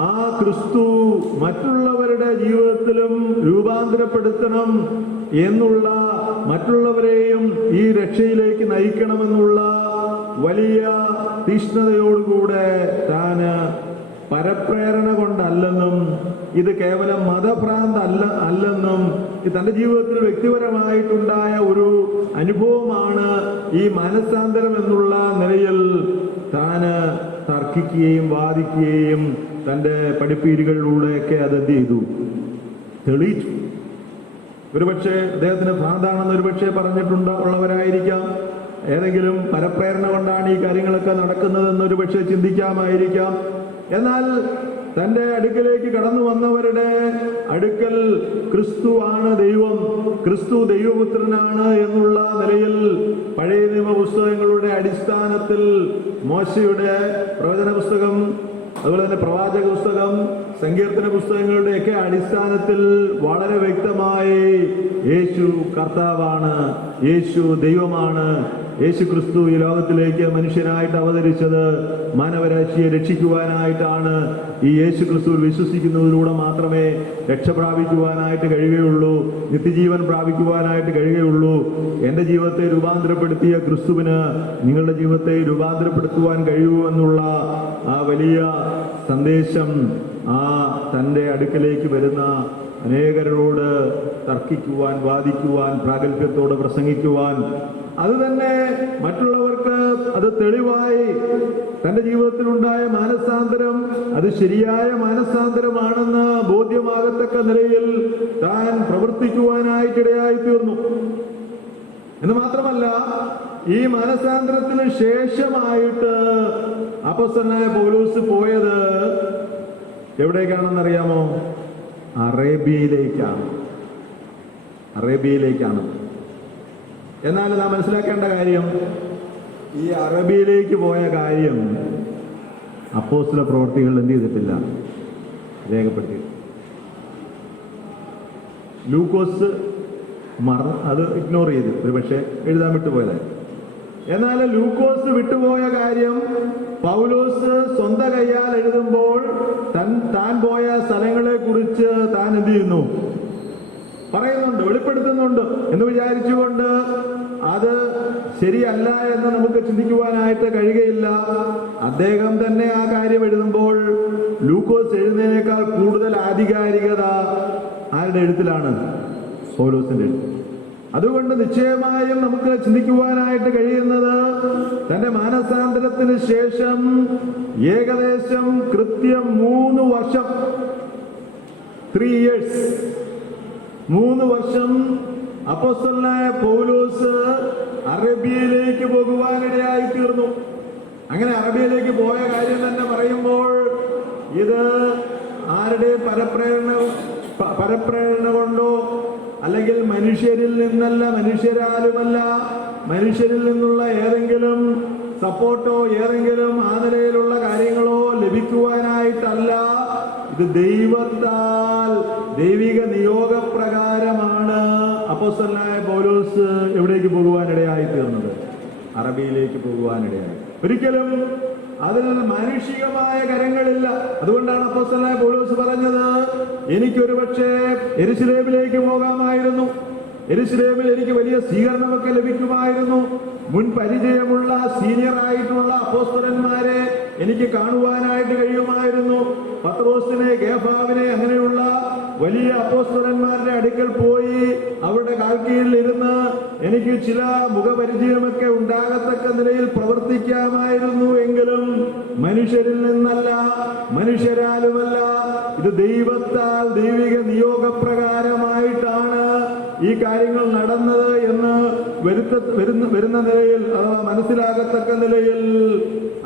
ആ ക്രിസ്തു മറ്റുള്ളവരുടെ ജീവിതത്തിലും രൂപാന്തരപ്പെടുത്തണം എന്നുള്ള, മറ്റുള്ളവരെയും ഈ രക്ഷയിലേക്ക് നയിക്കണമെന്നുള്ള വലിയ തീഷ്ണതയോടുകൂടെ താന് പരപ്രേരണ കൊണ്ടല്ലെന്നും ഇത് കേവലം മതഭ്രാന്ത് അല്ലെന്നും തന്റെ ജീവിതത്തിൽ വ്യക്തിപരമായിട്ടുണ്ടായ ഒരു അനുഭവമാണ് ഈ മാനസാന്തരം എന്നുള്ള നിലയിൽ താന് തർക്കിക്കുകയും വാദിക്കുകയും തന്റെ പഠിപ്പീരുകളിലൂടെയൊക്കെ അത് എന്ത് ചെയ്തു? തെളിയിച്ചു. ഒരുപക്ഷെ അദ്ദേഹത്തിന് ഭ്രാന്താണെന്ന് ഒരുപക്ഷെ ഉള്ളവരായിരിക്കാം. ഏതെങ്കിലും പരപ്രേരണ കൊണ്ടാണ് ഈ കാര്യങ്ങളൊക്കെ നടക്കുന്നതെന്ന് ഒരുപക്ഷെ ചിന്തിക്കാമായിരിക്കാം. എന്നാൽ തന്റെ അടുക്കലേക്ക് കടന്നു വന്നവരുടെ അടുക്കൽ ക്രിസ്തു ആണ് ദൈവം, ക്രിസ്തു ദൈവപുത്രനാണ് എന്നുള്ള നിലയിൽ പഴയ നിയമ പുസ്തകങ്ങളുടെ അടിസ്ഥാനത്തിൽ മോശയുടെ പ്രവചന പുസ്തകം അതുപോലെ തന്നെ പ്രവാചക പുസ്തകം, സങ്കീർത്തന പുസ്തകങ്ങളുടെയൊക്കെ അടിസ്ഥാനത്തിൽ വളരെ വ്യക്തമായി യേശു കർത്താവാണ്, യേശു ദൈവമാണ്, യേശു ക്രിസ്തു ഈ ലോകത്തിലേക്ക് മനുഷ്യനായിട്ട് അവതരിച്ചത് മാനവരാശിയെ രക്ഷിക്കുവാനായിട്ടാണ്. ഈ യേശു ക്രിസ്തുവിൽ വിശ്വസിക്കുന്നതിലൂടെ മാത്രമേ രക്ഷ പ്രാപിക്കുവാനായിട്ട് കഴിയുകയുള്ളൂ, നിത്യജീവൻ പ്രാപിക്കുവാനായിട്ട് കഴിയുകയുള്ളൂ. എൻ്റെ ജീവിതത്തെ രൂപാന്തരപ്പെടുത്തിയ ക്രിസ്തുവിന് നിങ്ങളുടെ ജീവിതത്തെ രൂപാന്തരപ്പെടുത്തുവാൻ കഴിയുമെന്നുള്ള ആ വലിയ സന്ദേശം തൻ്റെ അടുക്കലേക്ക് വരുന്ന അനേകരോട് തർക്കിക്കുവാൻ, വാദിക്കുവാൻ, പ്രാഗൽഭ്യത്തോടെ പ്രസംഗിക്കുവാൻ, അത് തന്നെ മറ്റുള്ളവർക്ക് അത് തെളിവായി തന്റെ ജീവിതത്തിലുണ്ടായ മാനസാന്തരം അത് ശരിയായ മാനസാന്തരമാണെന്ന് ബോധ്യമാകത്തക്ക നിലയിൽ താൻ പ്രവർത്തിക്കുവാനായിട്ടിടയായി തീർന്നു. എന്ന് മാത്രമല്ല, ഈ മാനസാന്തരത്തിന് ശേഷമായിട്ട് അപ്പോസ്തലനായ പൗലോസ് പോയത് എവിടേക്കാണെന്നറിയാമോ? അറേബ്യയിലേക്കാണ്. എന്നാൽ നാം മനസ്സിലാക്കേണ്ട കാര്യം, ഈ അറബിയിലേക്ക് പോയ കാര്യം അപ്പോസ്തല പ്രവൃത്തികൾ എന്ത് ചെയ്തിട്ടില്ല, രേഖപ്പെടുത്തി. ലൂക്കോസ് അത് ഇഗ്നോർ ചെയ്തു, ഒരു പക്ഷേ എഴുതാൻ വിട്ടുപോയതായി. എന്നാൽ ലൂക്കോസ് വിട്ടുപോയ കാര്യം പൗലോസ് സ്വന്തം കൈയാൽ എഴുതുമ്പോൾ താൻ പോയ സ്ഥലങ്ങളെ കുറിച്ച് താൻ എന്ത് ചെയ്യുന്നു, പറയുന്നുണ്ട്, വെളിപ്പെടുത്തുന്നുണ്ട് എന്ന് വിചാരിച്ചുകൊണ്ട് അത് ശരിയല്ല എന്ന് നമുക്ക് ചിന്തിക്കുവാനായിട്ട് കഴിയുകയില്ല. അദ്ദേഹം തന്നെ ആ കാര്യം എഴുതുമ്പോൾ ലൂക്കോസ് എഴുതുന്നതിനേക്കാൾ കൂടുതൽ ആധികാരികത ആരുടെ എഴുത്തിലാണ്? പൗലോസിന്റെ എഴുത്ത്. അതുകൊണ്ട് നിശ്ചയമായും നമുക്ക് ചിന്തിക്കുവാനായിട്ട് കഴിയുന്നത്, തന്റെ മാനസാന്തരത്തിന് ശേഷം ഏകദേശം കൃത്യം 3 വർഷം, 3 years, 3 വർഷം അപ്പോസ്തലനായ പൗലോസ് അറേബ്യയിലേക്ക് പോകുവാനിടയായി തീർന്നു. അങ്ങനെ അറേബ്യയിലേക്ക് പോയ കാര്യം തന്നെ പറയുമ്പോൾ ഇത് ആരുടെ പരപ്രേരണ കൊണ്ടോ അല്ലെങ്കിൽ മനുഷ്യരിൽ നിന്നല്ല, മനുഷ്യരാലുമല്ല, മനുഷ്യരിൽ നിന്നുള്ള ഏതെങ്കിലും സപ്പോർട്ടോ ഏതെങ്കിലും ആ നിലയിലുള്ള കാര്യങ്ങളോ ലഭിക്കുവാനായിട്ടല്ല. ഇത് ദൈവത്താൽ ദൈവിക നിയോഗപ്രകാരമാണ് അപ്പോസ്തലനായ പൗലോസ് എവിടേക്ക് പോകുവാനിടയായി തീർന്നത്? അറബിയിലേക്ക് പോകുവാനിടയായി. ഒരിക്കലും അതിൽ മാനുഷികമായ കരങ്ങളില്ല. അതുകൊണ്ടാണ് അപ്പോസ്തലനായ പൗലോസ് പറഞ്ഞത്, എനിക്കൊരു പക്ഷേ യെരുശലേമിലേക്ക് പോകാമായിരുന്നു, യെരുശലേമിൽ എനിക്ക് വലിയ സ്വീകരണമൊക്കെ ലഭിക്കുമായിരുന്നു, മുൻ പരിചയമുള്ള സീനിയർ ആയിട്ടുള്ള അപ്പോസ്തലന്മാരെ എനിക്ക് കാണുവാനായിട്ട് കഴിയുമായിരുന്നു, പത്രോസിനെ, കേഫാവിനെ, അങ്ങനെയുള്ള വലിയ അപ്പോസ്തലന്മാരുടെ അടുക്കൽ പോയി അവരുടെ കാൽക്കീഴിൽ ഇരുന്ന് എനിക്ക് ചില മുഖപരിചയമൊക്കെ ഉണ്ടാകത്തക്ക നിലയിൽ പ്രവർത്തിക്കാമായിരുന്നു. എങ്കിലും മനുഷ്യരിൽ നിന്നല്ല, മനുഷ്യരാലുമല്ല, ഇത് ദൈവത്താൽ ദൈവിക നിയോഗപ്രകാരമായിട്ടാണ് ഈ കാര്യങ്ങൾ നടന്നത് എന്ന് വരുന്ന നിലയിൽ, അഥവാ മനസ്സിലാകത്തക്ക നിലയിൽ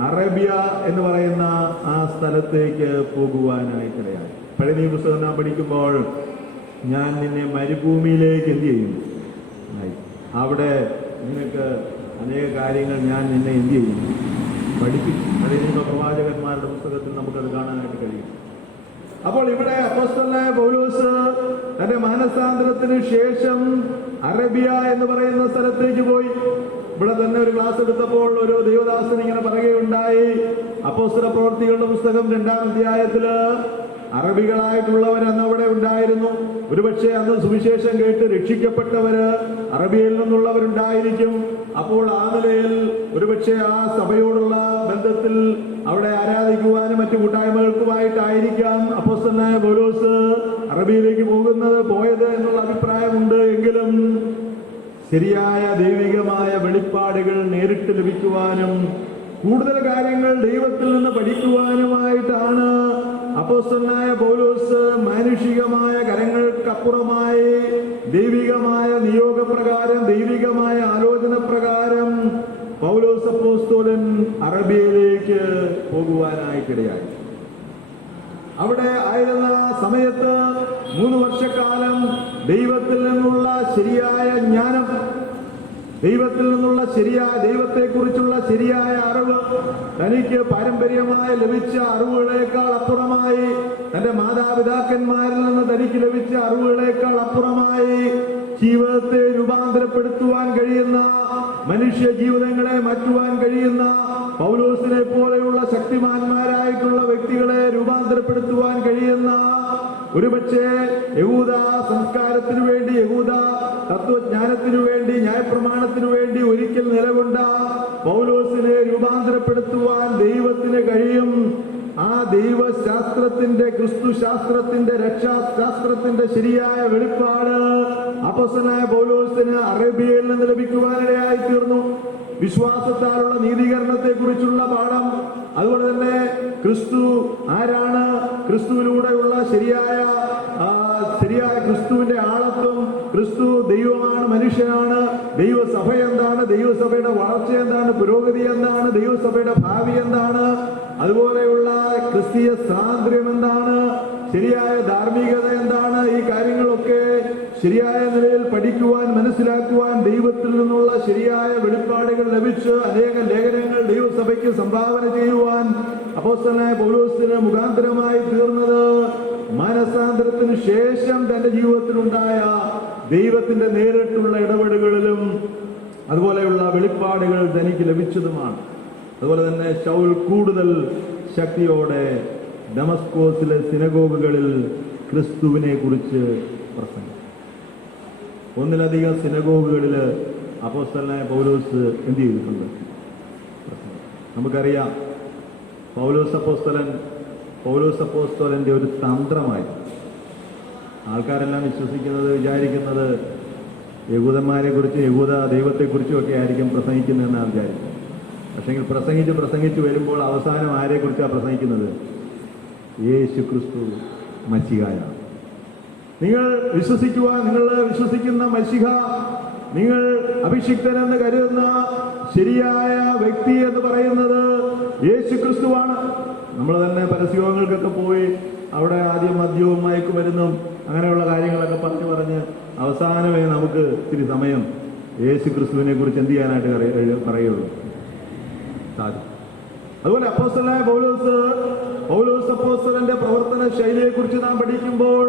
അറേബ്യ എന്ന് പറയുന്ന ആ സ്ഥലത്തേക്ക് പോകുവാനായിട്ടിടയായി. പഴയ നിയമ പുസ്തകം നാം പഠിക്കുമ്പോൾ, ഞാൻ നിന്നെ മരുഭൂമിയിലേക്ക് എന്ത് ചെയ്യും, അവിടെ നിനക്ക് അനേക കാര്യങ്ങൾ ഞാൻ നിന്നെ എന്ത് ചെയ്യും, പഠിപ്പിക്കും. പഴയ നിയമ പ്രവാചകന്മാരുടെ പുസ്തകത്തിൽ നമുക്കത് കാണാനായിട്ട് കഴിയും. അപ്പോൾ ഇവിടെ അപ്പോസ്തലനായ പൗലോസ് തന്റെ മാനസാന്തരത്തിന് ശേഷം അറേബ്യ എന്ന് പറയുന്ന സ്ഥലത്തേക്ക് പോയി. ഇവിടെ തന്നെ ഒരു ക്ലാസ് എടുത്തപ്പോൾ ഒരു ദൈവദാസൻ ഇങ്ങനെ പറയുകയുണ്ടായി, അപ്പോസ്തല പ്രവൃത്തികളുടെ പുസ്തകം 2-ാം അധ്യായത്തില് അറബികളായിട്ടുള്ളവർ അന്ന് അവിടെ ഉണ്ടായിരുന്നു. ഒരുപക്ഷെ അന്ന് സുവിശേഷം കേട്ട് രക്ഷിക്കപ്പെട്ടവര് അറബിയിൽ നിന്നുള്ളവരുണ്ടായിരിക്കും. അപ്പോൾ ആ നിലയിൽ ഒരുപക്ഷെ ആ സഭയോടുള്ള ബന്ധത്തിൽ അവിടെ ആരാധിക്കുവാനും മറ്റു കൂട്ടായ്മകൾക്കുമായിട്ടായിരിക്കാം അപ്പോസ്തലനായ പൗലോസ് അറബിയിലേക്ക് പോയത് എന്നുള്ള അഭിപ്രായമുണ്ട്. എങ്കിലും ശരിയായ ദൈവികമായ വെളിപ്പാടുകൾ നേരിട്ട് ലഭിക്കുവാനും കൂടുതൽ കാര്യങ്ങൾ ദൈവത്തിൽ നിന്ന് പഠിക്കുവാനുമായിട്ടാണ് അപ്പോസ്തലനായ പൗലോസ് മാനുഷികമായ കരങ്ങൾക്കപ്പുറമായി ദൈവികമായ നിയോഗപ്രകാരം, ദൈവികമായ ആലോചന പ്രകാരം പൗലോസ് അപ്പോസ്തലൻ അറബിയയിലേക്ക് പോകുവാനായിട്ടിടയായി. അവിടെ ആയിരുന്ന സമയത്ത് 3 വർഷക്കാലം ദൈവത്തിൽ നിന്നുള്ള ശരിയായ ജ്ഞാനം ദൈവത്തിൽ നിന്നുള്ള ദൈവത്തെക്കുറിച്ചുള്ള ശരിയായ അറിവ് തനിക്ക് പാരമ്പര്യമായി ലഭിച്ച അറിവുകളേക്കാൾ അപ്പുറമായി, തന്റെ മാതാപിതാക്കന്മാരിൽ നിന്ന് തനിക്ക് ലഭിച്ച അറിവുകളേക്കാൾ അപ്പുറമായി ജീവിതത്തെ രൂപാന്തരപ്പെടുത്തുവാൻ കഴിയുന്ന, മനുഷ്യ ജീവിതങ്ങളെ മാറ്റുവാൻ കഴിയുന്ന പൗലോസിനെ പോലെയുള്ള ശക്തിമാന്മാരായിട്ടുള്ള വ്യക്തികളെ രൂപാന്തരപ്പെടുത്തുവാൻ കഴിയുന്ന, ഒരുപക്ഷെ യഹൂദ സംസ്കാരത്തിനു വേണ്ടി, യഹൂദ തത്വജ്ഞാനത്തിനു വേണ്ടി, ന്യായപ്രമാണത്തിനു വേണ്ടി ഒരിക്കൽ നിലകൊണ്ട പൗലോസിനെ രൂപാന്തരപ്പെടുത്തുവാൻ ദൈവത്തിന് കഴിയും. ആ ദൈവശാസ്ത്രത്തിന്റെ, ക്രിസ്തുശാസ്ത്രത്തിന്റെ, രക്ഷാശാസ്ത്രത്തിന്റെ ശരിയായ വെളിപ്പാട് അപ്പോസ്തലനായ പൗലോസിന് അറേബ്യയിൽ നിന്ന് ലഭിക്കുവാനിടയായി തീർന്നു. വിശ്വാസത്താലുള്ള നീതീകരണത്തെ കുറിച്ചുള്ള പാഠം, അതുപോലെ തന്നെ ക്രിസ്തു ആരാണ്, ക്രിസ്തുവിലൂടെയുള്ള ശരിയായ ക്രിസ്തുവിന്റെ ആളത്വം, ക്രിസ്തു ദൈവമാണ്, മനുഷ്യനാണ്, ദൈവസഭ എന്താണ്, ദൈവസഭയുടെ വളർച്ച എന്താണ്, പുരോഗതി എന്താണ്, ദൈവസഭയുടെ ഭാവി എന്താണ്, അതുപോലെയുള്ള ക്രിസ്തീയ സ്വാതന്ത്ര്യം എന്താണ്, ശരിയായ ധാർമ്മികത എന്താണ്, ഈ കാര്യങ്ങളൊക്കെ ശരിയായ നിലയിൽ പഠിക്കുവാൻ, മനസ്സിലാക്കുവാൻ ദൈവത്തിൽ നിന്നുള്ള ശരിയായ വെളിപ്പാടുകൾ ലഭിച്ച് അനേക ലേഖനങ്ങൾ ദൈവസഭയ്ക്ക് സംഭാവന ചെയ്യുവാൻ അപ്പോസ്തലനായ പൗലോസിന് മുഖാന്തരമായി തീർന്നത് മാനസാന്തരത്തിന് ശേഷം തന്റെ ജീവിതത്തിലുണ്ടായ ദൈവത്തിന്റെ നേരിട്ടുള്ള ഇടപെടലുകളിലും അതുപോലെയുള്ള വെളിപ്പാടുകൾ തനിക്ക് ലഭിച്ചതുമാണ്. അതുപോലെ തന്നെ ശൗൽ കൂടുതൽ ശക്തിയോടെ ദമസ്കോസിലെ സിനഗോഗുകളിൽ ക്രിസ്തുവിനെ കുറിച്ച് പ്രസംഗിച്ചു. ഒന്നിലധികം സിനഗോഗുകളിൽ അപ്പോസ്തലനായ പൗലോസ് എന്ത് ചെയ്തിട്ടുണ്ട്? നമുക്കറിയാം, പൗലോസ് അപ്പോസ്തലന്റെ ഒരു തന്ത്രമായി ആൾക്കാരെല്ലാം വിചാരിക്കുന്നത് യഹൂദന്മാരെ കുറിച്ച്, യഹൂദ ദൈവത്തെക്കുറിച്ചും ഒക്കെ ആയിരിക്കും പ്രസംഗിക്കുന്നതെന്നാണ് വിചാരിക്കുന്നത്. പക്ഷെങ്കിൽ പ്രസംഗിച്ച് വരുമ്പോൾ അവസാനം ആരെക്കുറിച്ചാണ് പ്രസംഗിക്കുന്നത്? യേശു ക്രിസ്തു മശിഹായാണ്. നിങ്ങൾ വിശ്വസിക്കുന്ന മശിഹ, നിങ്ങൾ അഭിഷിക്തനെന്ന് കരുതുന്ന ശരിയായ വ്യക്തി എന്ന് പറയുന്നത് യേശു ക്രിസ്തുവാണ്. നമ്മൾ തന്നെ പരസ്യങ്ങൾക്കൊക്കെ പോയി അവിടെ ആദ്യം മദ്യവും മയക്കുമരുന്നും അങ്ങനെയുള്ള കാര്യങ്ങളൊക്കെ പറഞ്ഞ് അവസാനമേ നമുക്ക് ഇത്തിരി സമയം യേശു ക്രിസ്തുവിനെ കുറിച്ച് എന്ത് ചെയ്യാനായിട്ട് പറയുള്ളൂ. അതുപോലെ അപ്പോസ്തലനായ പൗലോസ് അപ്പോസ്തലന്റെ പ്രവർത്തന ശൈലിയെ കുറിച്ച് നാം പഠിക്കുമ്പോൾ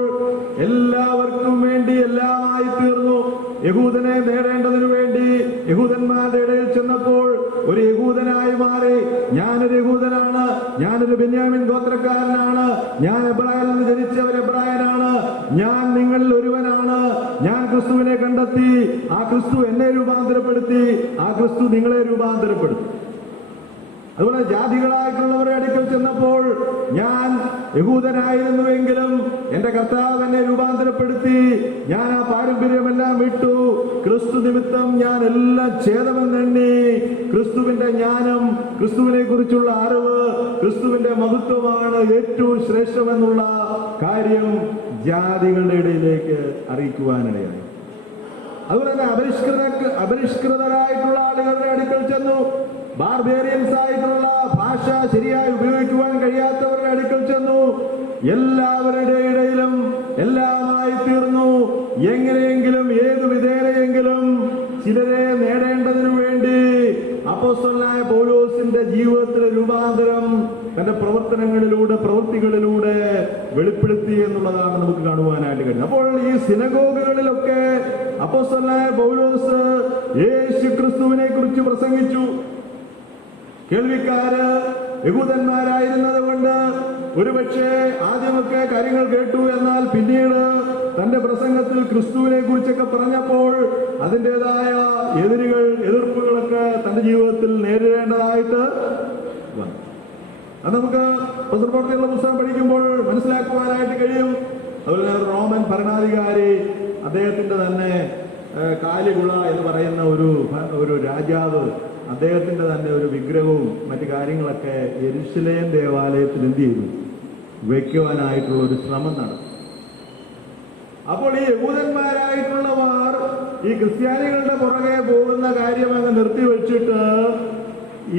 എല്ലാവർക്കും വേണ്ടി എല്ലാമായി തീർന്നു. യഹൂദനെ നേടേണ്ടതിനു വേണ്ടി യഹൂദന്മാരുടെ ഇടയിൽ ചെന്നപ്പോൾ ഒരു യഹൂദനായി മാറി. ഞാനൊരു യഹൂദനാണ്, ഞാനൊരു ബെന്യാമിൻ ഗോത്രക്കാരനാണ്, ഞാൻ എബ്രായരിൽ നിന്ന് ജനിച്ച ഒരു എബ്രായനാണ്, ഞാൻ നിങ്ങളിൽ ഒരുവനാണ്, ഞാൻ ക്രിസ്തുവിനെ കണ്ടെത്തി, ആ ക്രിസ്തു എന്നെ രൂപാന്തരപ്പെടുത്തി, ആ ക്രിസ്തു നിങ്ങളെ രൂപാന്തരപ്പെടുത്തി. അതുപോലെ ജാതികളായിട്ടുള്ളവരുടെ അടുക്കൽ ചെന്നപ്പോൾ ഞാൻ യഹൂദനായിരുന്നുവെങ്കിലും എന്റെ കർത്താവ് എന്നെ രൂപാന്തരപ്പെടുത്തി, ഞാൻ ആ പാരമ്പര്യമെല്ലാം വിട്ടു, ക്രിസ്തു നിമിത്തം ഞാൻ എല്ലാം ഛേദമെന്നെണ്ണി, ക്രിസ്തുവിന്റെ ജ്ഞാനം, ക്രിസ്തുവിനെ കുറിച്ചുള്ള അറിവ്, ക്രിസ്തുവിന്റെ മഹത്വമാണ് ഏറ്റവും ശ്രേഷ്ഠമെന്നുള്ള കാര്യം ജാതികളുടെ ഇടയിലേക്ക് അറിയിക്കുവാനിടയായി. അതുപോലെ തന്നെ അപരിഷ്കൃതരായിട്ടുള്ള ആളുകളുടെ അടുക്കൽ ചെന്നു. ബാർബേറിയൻസ് ആയിട്ടുള്ള ഭാഷ ശരിയായി ഉപയോഗിക്കുവാൻ കഴിയാത്തവരുടെ അടുക്കൽ ചെന്നു. എല്ലാവരുടെ ഇടയിലും എല്ലാമായി തീർന്നു. എങ്ങനെയെങ്കിലും ഏതു വിധേനയെങ്കിലും ചിലരെ നേടേണ്ടതിനു വേണ്ടി അപ്പോസ്തലനായ പൗലോസിന്റെ ജീവിതത്തിലെ രൂപാന്തരം തന്റെ പ്രവൃത്തികളിലൂടെ വെളിപ്പെടുത്തി എന്നുള്ളതാണ് നമുക്ക് കാണുവാനായിട്ട് കഴിയും. അപ്പോൾ ഈ സിനഗോഗുകളിലൊക്കെ അപ്പോസ്തലനായ പൗലോസ് യേശു ക്രിസ്തുവിനെ കുറിച്ച് പ്രസംഗിച്ചു. കേൾവിക്കാര് യഹൂദന്മാരായിരുന്നത് കൊണ്ട് ഒരുപക്ഷെ ആദ്യമൊക്കെ കാര്യങ്ങൾ കേട്ടു, എന്നാൽ പിന്നീട് തന്റെ പ്രസംഗത്തിൽ ക്രിസ്തുവിനെ കുറിച്ചൊക്കെ പറഞ്ഞപ്പോൾ അതിൻ്റെതായ എതിർപ്പുകളൊക്കെ തന്റെ ജീവിതത്തിൽ നേരിടേണ്ടതായിട്ട് വന്നു. അത് നമുക്ക് പ്രവർത്തനങ്ങളുടെ പുസ്തകം പഠിക്കുമ്പോൾ മനസ്സിലാക്കുവാനായിട്ട് കഴിയും. അതുപോലെ റോമൻ ഭരണാധികാരി, അദ്ദേഹത്തിന്റെ തന്നെ കാലിഗുള എന്ന് പറയുന്ന ഒരു രാജാവ്, അദ്ദേഹത്തിന്റെ തന്നെ ഒരു വിഗ്രഹവും മറ്റു കാര്യങ്ങളൊക്കെ യെരുശലേം ദേവാലയത്തിൽ എന്ത് ചെയ്തു? വയ്ക്കുവാനായിട്ടുള്ള ഒരു ശ്രമം നടത്തി. അപ്പോൾ ഈ യഹൂദന്മാരായിട്ടുള്ളവർ ഈ ക്രിസ്ത്യാനികളുടെ പുറകെ പോകുന്ന കാര്യം അങ്ങ് നിർത്തിവെച്ചിട്ട്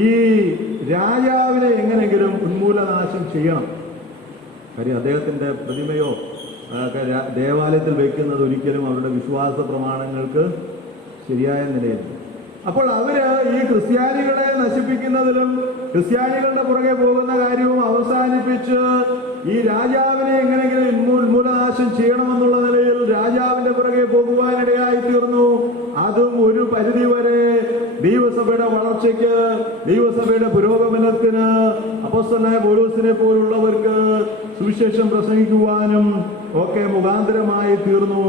ഈ രാജാവിനെ എങ്ങനെങ്കിലും ഉന്മൂലനാശം ചെയ്യണം. കാര്യം അദ്ദേഹത്തിന്റെ പ്രതിമയോ ദേവാലയത്തിൽ വയ്ക്കുന്നത് ഒരിക്കലും അവരുടെ വിശ്വാസ പ്രമാണങ്ങൾക്ക് ശരിയായ നിലയിൽ അപ്പോൾ അവര് ഈ ക്രിസ്ത്യാനികളെ നശിപ്പിക്കുന്നതിലും ക്രിസ്ത്യാനികളുടെ പുറകെ പോകുന്ന കാര്യവും അവസാനിപ്പിച്ച് ഈ രാജാവിനെ എങ്ങനെയെങ്കിലും ഉന്മൂലനാശം ചെയ്യണമെന്നുള്ള നിലയിൽ രാജാവിന്റെ പുറകെ പോകുവാനിടയായി തീർന്നു. അതും ഒരു പരിധിവരെ ദൈവസഭയുടെ വളർച്ചയ്ക്ക്, ദൈവസഭയുടെ പുരോഗമനത്തിന് അപ്പോസ്തലനായ പൗലോസിനെ പോലുള്ളവർക്ക് സുവിശേഷം പ്രസംഗിക്കുവാനും ഒക്കെ മുഖാന്തരമായി തീർന്നു.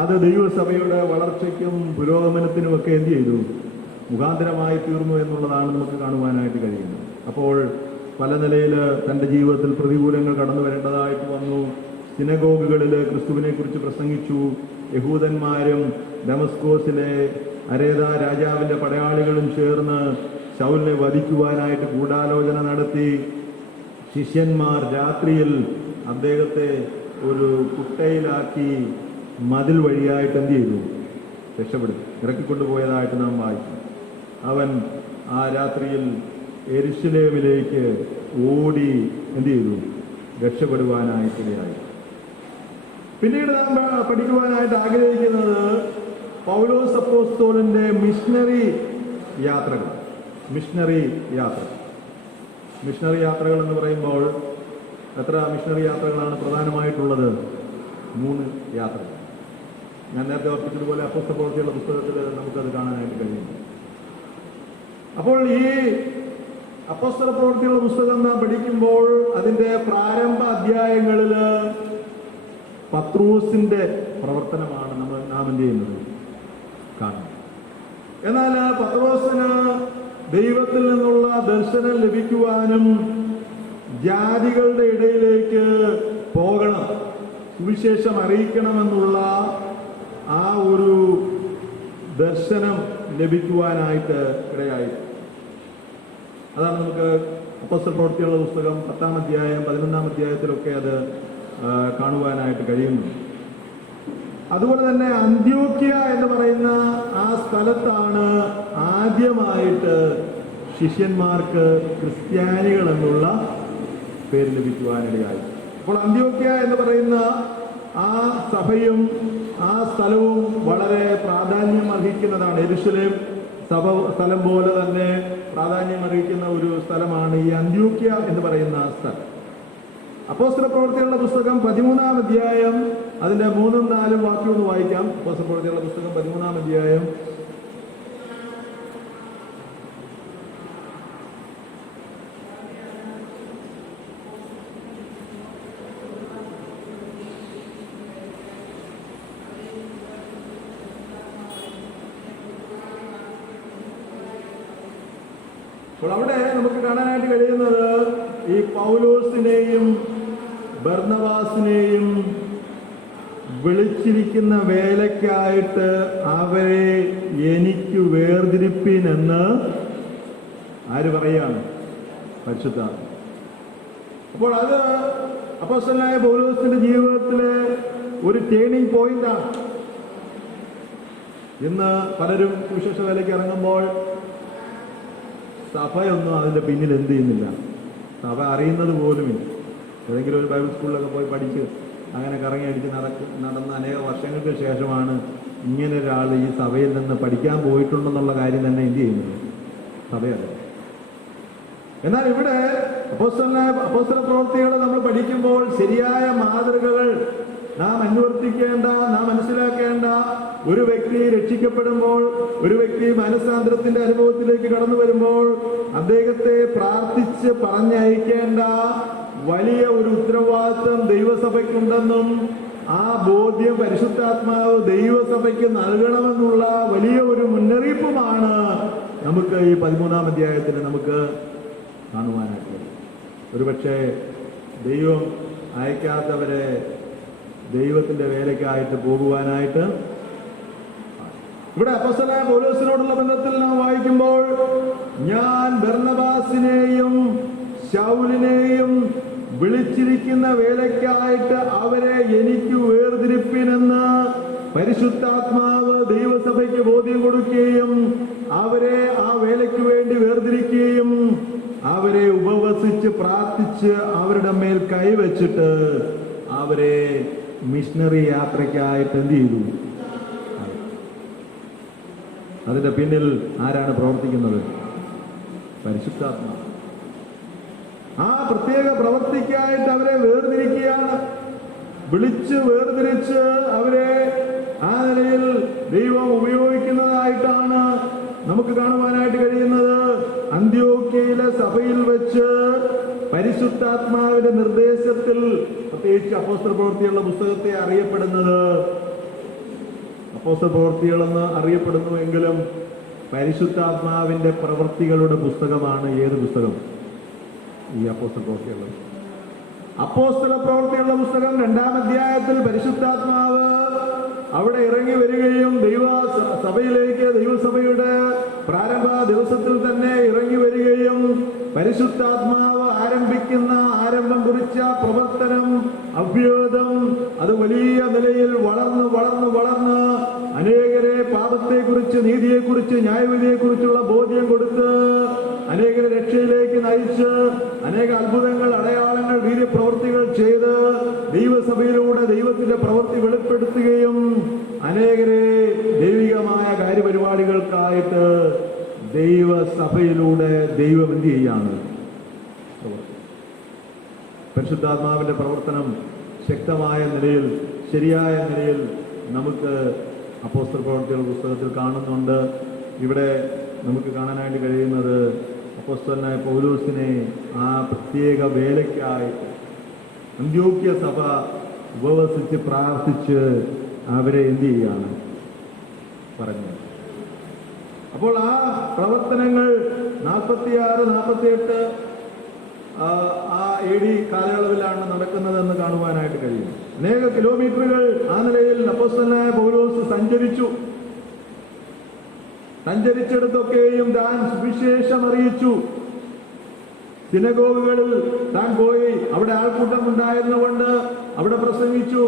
അത് ദൈവസഭയുടെ വളർച്ചയ്ക്കും പുരോഗമനത്തിനും ഒക്കെ എന്ത് ചെയ്തു? മുഖാന്തരമായി തീർന്നു എന്നുള്ളതാണ് നമുക്ക് കാണുവാനായിട്ട് കഴിയുന്നത്. അപ്പോൾ പല നിലയിൽ തൻ്റെ ജീവിതത്തിൽ പ്രതികൂലങ്ങൾ കടന്നു വരേണ്ടതായിട്ട് വന്നു. സിനഗോഗുകളിൽ ക്രിസ്തുവിനെ കുറിച്ച് പ്രസംഗിച്ചു. യഹൂദന്മാരും ദമസ്കോസിലെ അരേദ രാജാവിൻ്റെ പടയാളികളും ചേർന്ന് ശൗലിനെ വധിക്കുവാനായിട്ട് ഗൂഢാലോചന നടത്തി. ശിഷ്യന്മാർ രാത്രിയിൽ അദ്ദേഹത്തെ ഒരു കുട്ടയിലാക്കി മതിൽ വഴിയായിട്ട് എന്ത് ചെയ്തു? രക്ഷപ്പെടുത്തി ഇറക്കിക്കൊണ്ടുപോയതായിട്ട് നാം വായിക്കും. അവൻ ആ രാത്രിയിൽ യെരുശലേമിലേക്ക് ഓടി എന്ത് ചെയ്തു? രക്ഷപ്പെടുവാനായിട്ടിടയായി. പിന്നീട് നാം പഠിക്കുവാനായിട്ട് ആഗ്രഹിക്കുന്നത് പൗലോസ് അപ്പോസ്തലന്റെ മിഷണറി യാത്രകൾ. മിഷണറി യാത്രകൾ എന്ന് പറയുമ്പോൾ എത്ര മിഷണറി യാത്രകളാണ് പ്രധാനമായിട്ടുള്ളത്? 3 യാത്രകൾ. ഞാൻ നേരത്തെ ഓർപ്പിച്ചതുപോലെ അപ്പോസ്തല പ്രവൃത്തികളുടെ പുസ്തകത്തിൽ നമുക്കത് കാണാനായിട്ട് കഴിയും. അപ്പോൾ ഈ അപ്പോസ്തല പ്രവൃത്തികളുടെ പുസ്തകം നാം പഠിക്കുമ്പോൾ അതിൻ്റെ പ്രാരംഭ അധ്യായങ്ങളിൽ പത്രോസിന്റെ പ്രവർത്തനമാണ് നാം എന്ത് ചെയ്യുന്നത്? കാണുന്നത്. എന്നാൽ പത്രോസിന് ദൈവത്തിൽ നിന്നുള്ള ദർശനം ലഭിക്കുവാനും ജാതികളുടെ ഇടയിലേക്ക് പോകണം, സുവിശേഷം അറിയിക്കണമെന്നുള്ള ആ ഒരു ദർശനം ലഭിക്കുവാനായിട്ട് ഇടയായി. അതാണ് നമുക്ക് അപ്പോസ്തല പ്രവൃത്തികളുടെ പുസ്തകം 10-ാം അധ്യായം 11-ാം അധ്യായത്തിലൊക്കെ അത് കാണുവാനായിട്ട് കഴിയുന്നു. അതുപോലെ തന്നെ അന്ത്യോക്യ എന്ന് പറയുന്ന ആ സ്ഥലത്താണ് ആദ്യമായിട്ട് ശിഷ്യന്മാർക്ക് ക്രിസ്ത്യാനികൾ എന്നുള്ള പേര് ലഭിക്കുവാനിടയായി. അപ്പോൾ അന്ത്യോക്യ എന്ന് പറയുന്ന ആ സഭയും ആ സ്ഥലവും വളരെ പ്രാധാന്യം അർഹിക്കുന്നതാണ്. യെരുശലേം സ്ഥലം പോലെ തന്നെ പ്രാധാന്യം അർഹിക്കുന്ന ഒരു സ്ഥലമാണ് ഈ അന്ത്യോക്യ എന്ന് പറയുന്ന സ്ഥലം. അപ്പോസ്തല പ്രവൃത്തികളുടെ പുസ്തകം 13-ാം അധ്യായം അതിന്റെ 3-ഉം 4-ഉം വാക്യം ഒന്ന് വായിക്കാം. അപ്പോസ്തല പ്രവൃത്തികളുടെ പുസ്തകം 13-ാം അധ്യായം അപ്പോൾ അവിടെ നമുക്ക് കാണാനായിട്ട് കഴിയുന്നത് ഈ പൗലോസിനെയും ബർന്നബാസിനെയും വിളിച്ചിരിക്കുന്ന വേലയ്ക്കായിട്ട് അവരെ എനിക്ക് വേർതിരിപ്പിനെന്ന് ആര് പറയാണ്? പരിശുദ്ധാത്മാവ്. അപ്പോൾ അത് അപ്പോസ്തലനായ പൗലോസിന്റെ ജീവിതത്തിലെ ഒരു ടേണിംഗ് പോയിന്റാണ്. ഇന്ന് പലരും സുവിശേഷ വേലയ്ക്ക് ഇറങ്ങുമ്പോൾ സഭയൊന്നും അതിൻ്റെ പിന്നിൽ എന്ത് ചെയ്യുന്നില്ല, സഭ അറിയുന്നത് പോലുമില്ല. ഏതെങ്കിലും ഒരു ബൈബിൾ സ്കൂളിലൊക്കെ പോയി പഠിച്ച് അങ്ങനെ കറങ്ങി അടിച്ച് നടന്ന അനേക വർഷങ്ങൾക്ക് ശേഷമാണ് ഇങ്ങനെ ഒരാൾ ഈ സഭയിൽ നിന്ന് പഠിക്കാൻ പോയിട്ടുണ്ടെന്നുള്ള കാര്യം തന്നെ എന്ത് ചെയ്യുന്നത്? സഭയല്ല. എന്നാൽ ഇവിടെ അപ്പോസ്തല പ്രവൃത്തികൾ നമ്മൾ പഠിക്കുമ്പോൾ ശരിയായ മാതൃകകൾ നാം അനുവർത്തിക്കേണ്ട, നാം മനസ്സിലാക്കേണ്ട, ഒരു വ്യക്തി രക്ഷിക്കപ്പെടുമ്പോൾ, ഒരു വ്യക്തി മനസ്സാന്തരത്തിന്റെ അനുഭവത്തിലേക്ക് കടന്നു വരുമ്പോൾ അദ്ദേഹത്തെ പ്രാർത്ഥിച്ച് പറഞ്ഞയക്കേണ്ട വലിയ ഒരു ഉത്തരവാദിത്വം ദൈവസഭയ്ക്കുണ്ടെന്നും ആ ബോധ്യം പരിശുദ്ധാത്മാവ് ദൈവസഭയ്ക്ക് നൽകണമെന്നുള്ള വലിയ ഒരു മുന്നറിയിപ്പുമാണ് നമുക്ക് ഈ 13-ാം അധ്യായത്തിൽ നമുക്ക് കാണുവാനായിട്ട്. ഒരുപക്ഷെ ദൈവം അയക്കാത്തവരെ ദൈവത്തിന്റെ വേലയ്ക്കായിട്ട് പോകുവാനായിട്ട് ഇവിടെ അപ്പോസ്തലനായ പൗലോസിനോടുള്ള ബന്ധത്തിൽ നാം വായിക്കുമ്പോൾ, ഞാൻ ബർന്നബാസിനെയും ശൗലിനെയും വിളിച്ചിരിക്കുന്ന വേലയ്ക്കായിട്ട് അവരെ എനിക്ക് വേർതിരിപ്പിനെന്ന് പരിശുദ്ധാത്മാവ് ദൈവസഭയ്ക്ക് ബോധ്യം കൊടുക്കുകയും അവരെ ആ വേലയ്ക്ക് വേണ്ടി വേർതിരിക്കുകയും അവരെ ഉപവസിച്ച് പ്രാർത്ഥിച്ച് അവരുടെ മേൽ കൈവച്ചിട്ട് അവരെ മിഷണറി യാത്രയ്ക്കായിട്ട് എന്ത് ചെയ്തു? അതിന്റെ പിന്നിൽ ആരാണ് പ്രവർത്തിക്കുന്നത്? പരിശുദ്ധാത്മാവ്. ആ പ്രത്യേക പ്രവൃത്തിക്കായിട്ട് അവരെ വേർതിരിക്കുകയാണ്. വിളിച്ച് വേർതിരിച്ച് അവരെ ആ നിലയിൽ ദൈവം ഉപയോഗിക്കുന്നതായിട്ടാണ് നമുക്ക് കാണുവാനായിട്ട് കഴിയുന്നത്. അന്ത്യോക്യയിലെ സഭയിൽ വെച്ച് പരിശുദ്ധാത്മാവിന്റെ നിർദ്ദേശത്തിൽ, പ്രത്യേകിച്ച് അപ്പോസ്തല പ്രവൃത്തികളുടെ പുസ്തകത്തെ അറിയപ്പെടുന്നത് അപ്പോസ്തല പ്രവൃത്തികളെന്ന് അറിയപ്പെടുന്നുവെങ്കിലും പരിശുദ്ധാത്മാവിന്റെ പ്രവൃത്തികളുടെ പുസ്തകമാണ് ഏത് പുസ്തകം? ഈ അപ്പോസ്തല പ്രവൃത്തികളുടെ അപ്പോസ്തല പ്രവൃത്തികളുടെ പുസ്തകം 2-ാം അധ്യായത്തിൽ പരിശുദ്ധാത്മാവ് അവിടെ ഇറങ്ങി വരികയും ദൈവസഭയുടെ പ്രാരംഭ ദിവസത്തിൽ തന്നെ ഇറങ്ങി വരികയും പരിശുദ്ധാത്മാവ് ആരംഭം കുറിച്ച പ്രവർത്തനം, അഭ്യുദയം അത് വലിയ നിലയിൽ വളർന്ന് അനേകരെ പാപത്തെക്കുറിച്ച്, നീതിയെക്കുറിച്ച്, ന്യായവിധിയെക്കുറിച്ചുള്ള ബോധ്യം കൊടുത്ത് അനേകരെ രക്ഷയിലേക്ക് നയിച്ച് അനേക അത്ഭുതങ്ങൾ, അടയാളങ്ങൾ, വീര്യപ്രവൃത്തികൾ ചെയ്ത് ദൈവസഭയിലൂടെ ദൈവത്തിന്റെ പ്രവൃത്തി വെളിപ്പെടുത്തുകയും അനേകരെ ദൈവികമായ കാര്യപരിപാടികൾക്കായിട്ട് ദൈവസഭയിലൂടെ ദൈവം എന്ത് ചെയ്യാണ്? പരിശുദ്ധാത്മാവിന്റെ പ്രവർത്തനം ശക്തമായ നിലയിൽ, ശരിയായ നിലയിൽ നമുക്ക് അപ്പോസ്തല പ്രവൃത്തികളുടെ പുസ്തകത്തിൽ കാണുന്നുണ്ട്. ഇവിടെ നമുക്ക് കാണാനായിട്ട് കഴിയുന്നത് അപ്പോസ്തലനായ പൗലോസിനെ ആ പ്രത്യേക വേലയ്ക്കായി അന്ത്യോക്യ സഭ ഉപവസിച്ച് പ്രാർത്ഥിച്ച് അവരെ എന്ത് ചെയ്യാണ് പറഞ്ഞു. അപ്പോൾ ആ പ്രവർത്തനങ്ങൾ 46-48 ആ AD കാലയളവിലാണ് നടക്കുന്നതെന്ന് കാണുവാനായിട്ട് കഴിയും. അനേക കിലോമീറ്ററുകൾ ആ നിലയിൽ അപ്പോസ്തലനായ പൗലോസ് സഞ്ചരിച്ചിടത്തൊക്കെയും താൻ സുവിശേഷം അറിയിച്ചു. സിനഗോഗുകളിൽ താൻ പോയി അവിടെ ആൾക്കൂട്ടം ഉണ്ടായിരുന്നുകൊണ്ട് അവിടെ പ്രസംഗിച്ചു.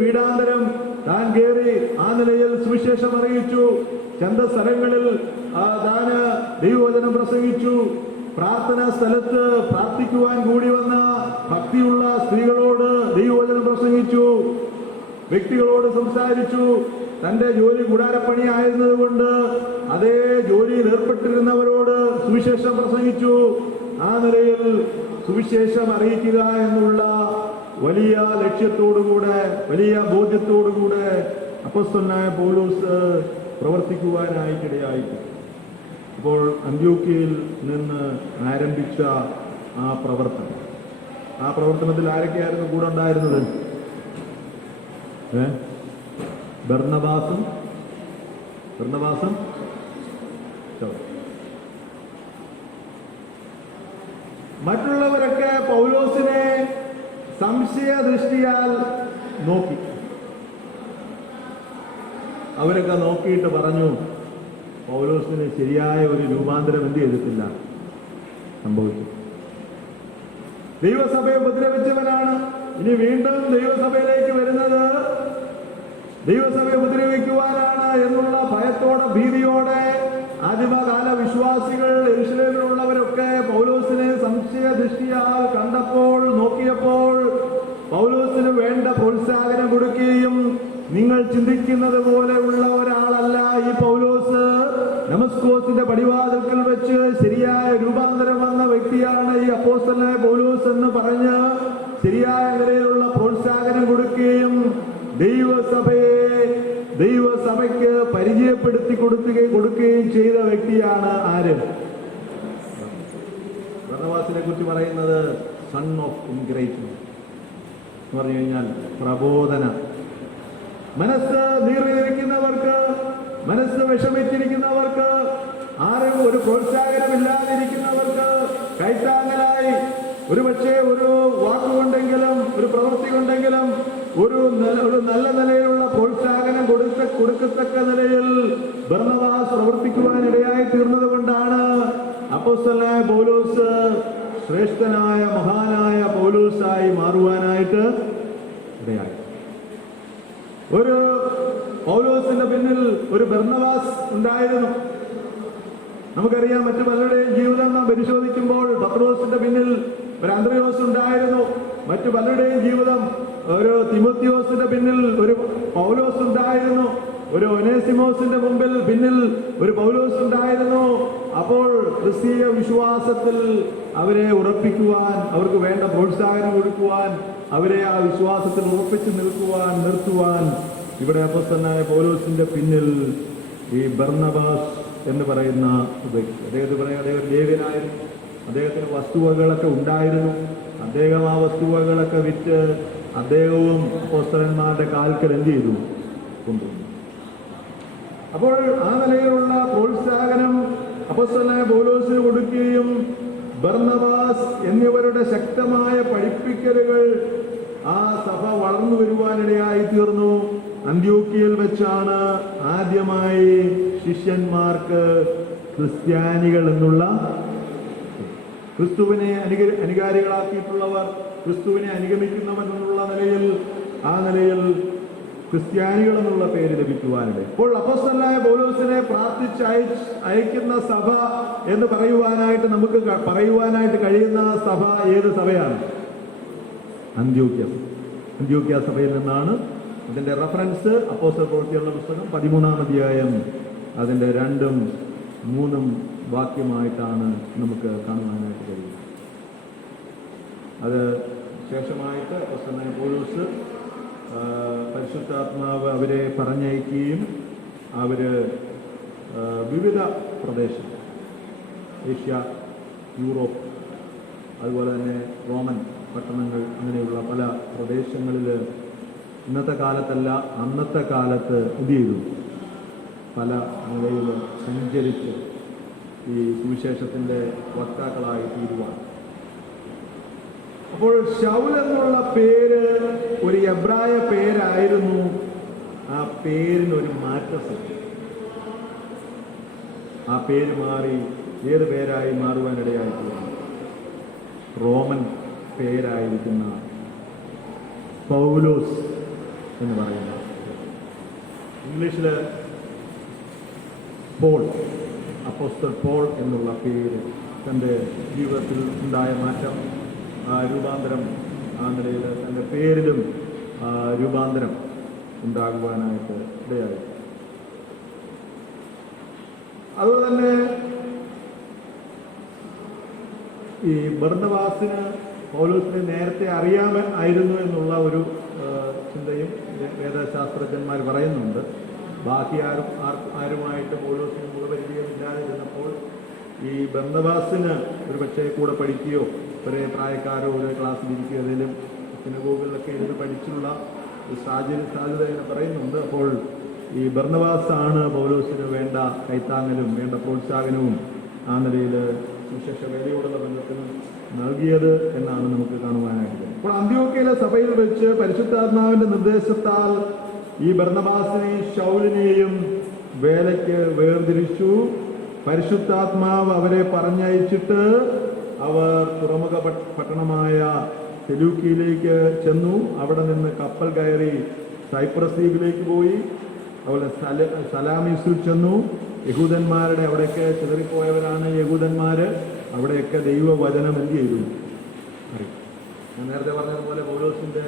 വീടാന്തരം താൻ കയറി ആ നിലയിൽ സുവിശേഷം അറിയിച്ചു. ചന്തസ്ഥലങ്ങളിൽ താൻ ദൈവവചനം പ്രസംഗിച്ചു. പ്രാർത്ഥനാ സ്ഥലത്ത് പ്രാർത്ഥിക്കുവാൻ കൂടി വന്ന ഭക്തിയുള്ള സ്ത്രീകളോട് ദൈവവചനം പ്രസംഗിച്ചു. വ്യക്തികളോട് സംസാരിച്ചു. തന്റെ ജോലി കൂടാരപ്പണി ആയിരുന്നതുകൊണ്ട് അതേ ജോലിയിൽ ഏർപ്പെട്ടിരുന്നവരോട് സുവിശേഷം പ്രസംഗിച്ചു. ആ നിലയിൽ സുവിശേഷം അറിയിക്കുക എന്നുള്ള വലിയ ലക്ഷ്യത്തോടുകൂടെ, വലിയ ബോധ്യത്തോടുകൂടെ അപ്പോസ്തലനായ പൗലോസ് പ്രവർത്തിക്കുവാനായിട്ടിടയായി. അപ്പോൾ അന്ത്യോക്യയിൽ നിന്ന് ആരംഭിച്ച ആ പ്രവർത്തനത്തിൽ ആരൊക്കെയായിരുന്നു കൂടെ ഉണ്ടായിരുന്നത്? ബർന്നബാസും മറ്റുള്ളവരൊക്കെ പൗലോസിനെ സംശയദൃഷ്ടിയാൽ നോക്കി. അവരൊക്കെ നോക്കിയിട്ട് പറഞ്ഞു, പൗലോസിന് ശരിയായ ഒരു രൂപാന്തരം എന്ത് ചെയ്തിട്ടില്ല, സംഭവിച്ചു. ദൈവസഭയെ ഉപദ്രവിച്ചവനാണ്. ഇനി വീണ്ടും ദൈവസഭയിലേക്ക് വരുന്നത് ദൈവസഭയെ ഉപദ്രവിക്കുവാനാണ് എന്നുള്ള ഭയത്തോടെ, ഭീതിയോടെ ആദിമകാല വിശ്വാസികൾ, യെരൂശലേമിലുള്ളവരൊക്കെ പൗലോസിനെ സംശയദൃഷ്ടിയാൽ നോക്കിയപ്പോൾ പൗലോസിന് വേണ്ട പ്രോത്സാഹനം കൊടുക്കുകയും, നിങ്ങൾ ചിന്തിക്കുന്നത് പോലെ ഉള്ള ഒരാളല്ല ഈ പൗലോസ്, ദമസ്കോസിന്റെ പടിവാതിൽക്കൽ വെച്ച് ശരിയായ രൂപാന്തരം വന്ന വ്യക്തിയാണ് ഈ അപ്പോസ്തലനായ പൗലോസ് എന്ന് പറഞ്ഞ് ശരിയായ നിലയിലുള്ള പ്രോത്സാഹനം കൊടുക്കുകയും ദൈവസഭയ്ക്ക് പരിചയപ്പെടുത്തി കൊടുക്കുകയും ചെയ്ത വ്യക്തിയാണ് ആര്? ബർന്നബാസിനെ കുറിച്ച് പറയുന്നത് സൺ ഓഫ് എൻകറേജ്മെന്റ് എന്ന് പറഞ്ഞു കഴിഞ്ഞാൽ പ്രബോധന. മനസ്സ് നീറിയിരിക്കുന്നവർക്ക്, മനസ്സ് വിഷമിച്ചിരിക്കുന്നവർക്ക്, ആരും ഒരു പ്രോത്സാഹനമില്ലാതിരിക്കുന്നവർക്ക് കൈത്താങ്ങലായി ഒരുപക്ഷെ ഒരു വാക്കുകൊണ്ടെങ്കിലും ഒരു പ്രവൃത്തി കൊണ്ടെങ്കിലും ഒരു നല്ല നിലയിലുള്ള പ്രോത്സാഹനം കൊടുക്കത്തക്ക നിലയിൽ ബർന്നബാസ് പ്രവർത്തിക്കുവാനിടയായി തീർന്നത് കൊണ്ടാണ് അപ്പോസ്തലനായ പൗലോസ് ശ്രേഷ്ഠനായ മഹാനായ പൗലോസായി മാറുവാനായിട്ട് ഇടയായി. ഒരു പൗലോസിന്റെ പിന്നിൽ ഒരു ബർന്നബാസ് ഉണ്ടായിരുന്നു. നമുക്കറിയാം, മറ്റു പലരുടെയും ജീവിതം നാം പരിശോധിക്കുമ്പോൾ പത്രോസിന്റെ പിന്നിൽ ഒരു അന്ത്രയോസ് ഉണ്ടായിരുന്നു. മറ്റു പലരുടെയും ജീവിതം, ഒരു തിമോത്തിയോസിന്റെ പിന്നിൽ ഒരു പൗലോസ് ഉണ്ടായിരുന്നു. ഒരു ഒനേസിമോസിന്റെ പിന്നിൽ ഒരു പൗലോസ് ഉണ്ടായിരുന്നു. അപ്പോൾ ക്രിസ്തീയ വിശ്വാസത്തിൽ അവരെ ഉറപ്പിക്കുവാൻ, അവർക്ക് വേണ്ട പ്രോത്സാഹനം കൊടുക്കുവാൻ, അവരെ ആ വിശ്വാസത്തിൽ ഉറപ്പിച്ചു നിർത്തുവാൻ ഇവിടെ അപ്പോസ്തലനായ പൗലോസിന്റെ പിന്നിൽ ഈ ബർന്നബാസ് എന്ന് പറയുന്ന അദ്ദേഹം ലേവ്യനായിരുന്നു. അദ്ദേഹത്തിന് വസ്തുവകകളൊക്കെ ഉണ്ടായിരുന്നു. അദ്ദേഹം ആ വസ്തുവകകളൊക്കെ വിറ്റ് അദ്ദേഹവും അപ്പോസ്തലന്മാരുടെ കാൽക്കൽ എന്ത് ചെയ്തു? കൊണ്ടുവന്നു. അപ്പോൾ ആ നിലയിലുള്ള പ്രോത്സാഹനം അപ്പോസ്തലനായ പൗലോസിന് കൊടുക്കുകയും ബർന്നബാസ് എന്നിവരുടെ ശക്തമായ പഠിപ്പിക്കലുകൾ ആ സഭ വളർന്നു വരുവാനിടയായി തീർന്നു. അന്ത്യോക്യയിൽ വെച്ചാണ് ആദ്യമായി ശിഷ്യന്മാർക്ക് ക്രിസ്ത്യാനികൾ എന്നുള്ള, ക്രിസ്തുവിനെ അനുകാരികളാക്കിയിട്ടുള്ളവർ, ക്രിസ്തുവിനെ അനുഗമിക്കുന്നവർ എന്നുള്ള നിലയിൽ ക്രിസ്ത്യാനികൾ എന്നുള്ള പേര് ലഭിക്കുവാനിടയിൽ. അപ്പോൾ അപ്പോസ്തലനായ പൗലോസിനെ പ്രാർത്ഥിച്ച് അയക്കുന്ന സഭ എന്ന് പറയുവാനായിട്ട് കഴിയുന്ന സഭ ഏത് സഭയാണ്? അന്ത്യോക്യ സഭയിൽ നിന്നാണ്. അതിന്റെ റഫറൻസ് അപ്പോസ്തല പ്രവൃത്തികളുടെ പുസ്തകം 13-ാം അധ്യായം അതിന്റെ 2ഉം 3ഉം വാക്യമായിട്ടാണ് നമുക്ക് കാണുവാനായിട്ട് കഴിയുന്നത്. അത് ശേഷമായിട്ട് അപ്പോസ്തലനായ പൗലോസ് പരിശുദ്ധാത്മാവ് അവരെ പറഞ്ഞയക്കുകയും അവര് വിവിധ പ്രദേശം, ഏഷ്യ, യൂറോപ്പ്, അതുപോലെ തന്നെ റോമൻ പട്ടണങ്ങൾ, അങ്ങനെയുള്ള പല പ്രദേശങ്ങളിൽ ഇന്നത്തെ കാലത്തല്ല അന്നത്തെ കാലത്ത് എന്ത് ചെയ്തു? പല നിലയിൽ സഞ്ചരിച്ച് ഈ സുവിശേഷത്തിൻ്റെ വക്താക്കളായി തീരുവാൻ. അപ്പോൾ ശൗൽ എന്നുള്ള പേര് ഒരു എബ്രായ പേരായിരുന്നു. ആ പേരിനൊരു മാറ്റം, ആ പേര് മാറി ഏത് പേരായി മാറുവാനിടയായിട്ടുണ്ട്? റോമൻ പേരായിരിക്കുന്ന പൗലോസ് എന്ന് പറയുന്നത്. ഇംഗ്ലീഷിൽ പോൾ, അപ്പോസ്തൽ പോൾ എന്നുള്ള പേര്, തൻ്റെ ജീവിതത്തിൽ ഉണ്ടായ മാറ്റം, രൂപാന്തരം, ആ നിലയിൽ തൻ്റെ പേരിലും രൂപാന്തരം ഉണ്ടാകുവാനായിട്ട് ഇടയായി. അതുപോലെ തന്നെ ഈ ബർന്നബാസിന് പൗലോസിനെ നേരത്തെ അറിയാമായിരുന്നു എന്നുള്ള ഒരു ചിന്തയും വേദശാസ്ത്രജ്ഞന്മാർ പറയുന്നുണ്ട്. ബാക്കി ആരുമായിട്ട് പൗലോസിന് മുഖപരിചയമില്ലാതിരുന്നപ്പോൾ ഈ ബർന്നബാസിന് ഒരു പക്ഷേ കൂടെ പഠിക്കുകയോ ഒരേ പ്രായക്കാരോ ഒരേ ക്ലാസ്സിലിരിക്കുകയോ ഏതെങ്കിലും സിനഗോഗുകളിലൊക്കെ ഇരുന്ന് പഠിച്ചുള്ള ഒരു സാധ്യത എന്ന് പറയുന്നുണ്ട്. അപ്പോൾ ഈ ബർന്നബാസാണ് പൗലോസിന് വേണ്ട കൈത്താങ്ങലും വേണ്ട പ്രോത്സാഹനവും ആ നിലയിൽ സുവിശേഷ വേലയോടുള്ള ബന്ധത്തിന് നൽകിയത് എന്നാണ് നമുക്ക് കാണുവാനായിട്ട്. അപ്പോൾ അന്ത്യോക്യയിലെ സഭയിൽ വെച്ച് പരിശുദ്ധാത്മാവിന്റെ നിർദ്ദേശത്താൽ ഈ ബർന്നബാസിനെയും ശൗലിനെയും വേലയ്ക്ക് വേർതിരിച്ചു. പരിശുദ്ധാത്മാവ് അവരെ പറഞ്ഞയച്ചിട്ട് അവർ തുറമുഖ പട്ടണമായ സെലൂക്കിയിലേക്ക് ചെന്നു. അവിടെ നിന്ന് കപ്പൽ കയറി സൈപ്രസ് ദ്വീപിലേക്ക് പോയി. അതുപോലെ സലാമിസിൽ ചെന്നു. യഹൂദന്മാരുടെ അവിടെയൊക്കെ ചിതറിപ്പോയവരാണ് യഹൂദന്മാര്. അവിടെയൊക്കെ ദൈവവചനം എന്ത് ചെയ്തു? ഞാൻ നേരത്തെ പറഞ്ഞതുപോലെ പൗലോസിന്റെ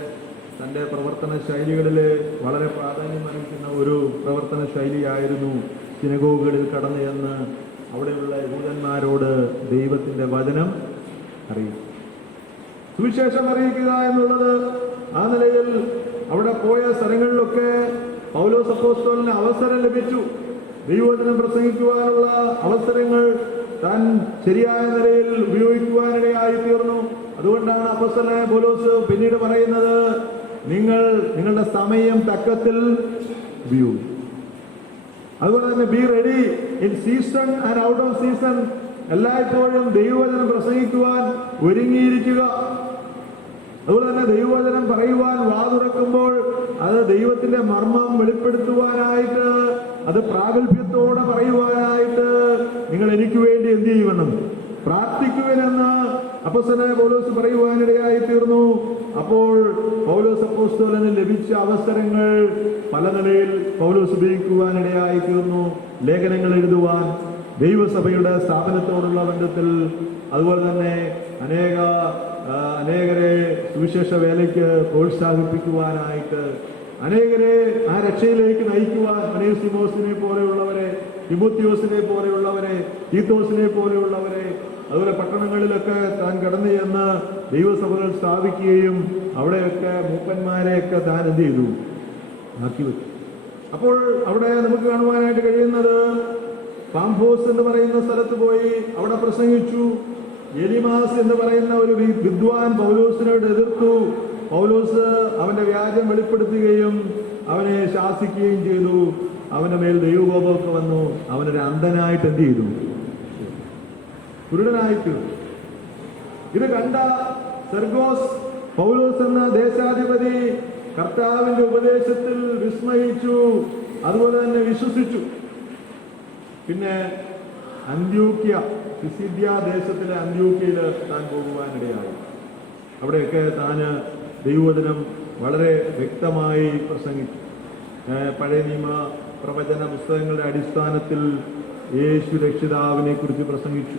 തൻ്റെ പ്രവർത്തന ശൈലികളിൽ വളരെ പ്രാധാന്യം അർഹിക്കുന്ന ഒരു പ്രവർത്തന ശൈലിയായിരുന്നു സിനഗോഗുകളിൽ കടന്നു ചെന്ന് അവിടെയുള്ള യഹൂദന്മാരോട് ദൈവത്തിന്റെ വചനം അറിയിക്കും, സുവിശേഷം അറിയിക്കുക എന്നുള്ളത്. ആ നിലയിൽ അവിടെ പോയ സ്ഥലങ്ങളിലൊക്കെ പൗലോസ് അപ്പോസ്തലന് അവസരം ലഭിച്ചു. ദൈവവചനം പ്രസംഗിക്കുവാനുള്ള അവസരങ്ങൾ താൻ ശരിയായ നിലയിൽ ഉപയോഗിക്കുവാനിടയായി തീർന്നു. അതുകൊണ്ടാണ് അപ്പോസ്തലനായ പൗലോസ് പിന്നീട് പറയുന്നത്, നിങ്ങളുടെ സമയം തക്കത്തിൽ ഉപയോഗിക്കും. അതുപോലെ തന്നെ be ready in season and out off season. എല്ലായ്പ്പോഴും ദൈവവചനം പ്രസംഗിക്കുവാൻ ഒരുങ്ങിയിരിക്കുക. അതുപോലെ തന്നെ ദൈവവചനം പറയുവാൻ വാതുറക്കുമ്പോൾ അത് ദൈവത്തിന്റെ മർമ്മം വെളിപ്പെടുത്തുവാനായിട്ട്, അത് പ്രാഗൽഭ്യത്തോടെ പറയുവാനായിട്ട് നിങ്ങൾ എനിക്ക് വേണ്ടി എന്ത് ചെയ്യുമെന്നും പ്രാർത്ഥിക്കുവാനെന്ന് അപ്പോസ്തലനായ പൗലോസ് പറയുവാനിടയായി തീർന്നു. അപ്പോൾ പൗലോസ് അപ്പോസ്തലന് ലഭിച്ച അവസരങ്ങൾ പല നിലയിൽ പൗലോസ് ഉപയോഗിക്കുവാനിടയായി തീർന്നു. ലേഖനങ്ങൾ എഴുതുവാൻ, ദൈവസഭയുടെ സ്ഥാപനത്തോടുള്ള ബന്ധത്തിൽ, അതുപോലെ തന്നെ അനേകരെ സുവിശേഷ വേലയ്ക്ക് പ്രോത്സാഹിപ്പിക്കുവാനായിട്ട് അനേകരെ ആ രക്ഷയിലേക്ക് നയിക്കുവാൻ ഒനേസിമോസിനെ പോലെയുള്ളവരെ, തിമോത്തിയോസിനെ പോലെയുള്ളവരെ, തീത്തോസിനെ പോലെയുള്ളവരെ, അതുപോലെ പട്ടണങ്ങളിലൊക്കെ താൻ കടന്നു ചെന്ന് ദൈവസഭകൾ സ്ഥാപിക്കുകയും അവിടെയൊക്കെ മൂപ്പന്മാരെയൊക്കെ താൻ എന്ത് ചെയ്തു? ആക്കി വെച്ചു. അപ്പോൾ അവിടെ നമുക്ക് കാണുവാനായിട്ട് കഴിയുന്നത്, പാംഫോസ് എന്ന് പറയുന്ന സ്ഥലത്ത് പോയി അവിടെ പ്രസംഗിച്ചു. എലിമാസ് എന്ന് പറയുന്ന ഒരു വിദ്വാൻ പൗലോസിനോട് എതിർത്തു. പൗലോസ് അവന്റെ വ്യാജം വെളിപ്പെടുത്തുകയും അവനെ ശാസിക്കുകയും ചെയ്തു. അവന്റെ മേൽ ദൈവകോപമൊക്കെ വന്നു. അവനൊരു അന്ധനായിട്ട് എന്ത് ചെയ്തു? കുരുടനായിട്ട്. ഇത് കണ്ട സെർഗോസ് പൗലോസ് എന്ന ദേശാധിപതി കർത്താവിന്റെ ഉപദേശത്തിൽ വിസ്മയിച്ചു, അതുപോലെ തന്നെ വിശ്വസിച്ചു. പിന്നെ അന്ത്യോക്യ, പിസിദ്യ ദേശത്തിലെ അന്ത്യോക്യയിൽ താൻ പോകുവാനിടയായി. അവിടെയൊക്കെ താന് ദൈവവചനം വളരെ വ്യക്തമായി പ്രസംഗിച്ചു. പഴയ നിയമ പ്രവചന പുസ്തകങ്ങളുടെ അടിസ്ഥാനത്തിൽ യേശു രക്ഷിതാവിനെ കുറിച്ച് പ്രസംഗിച്ചു.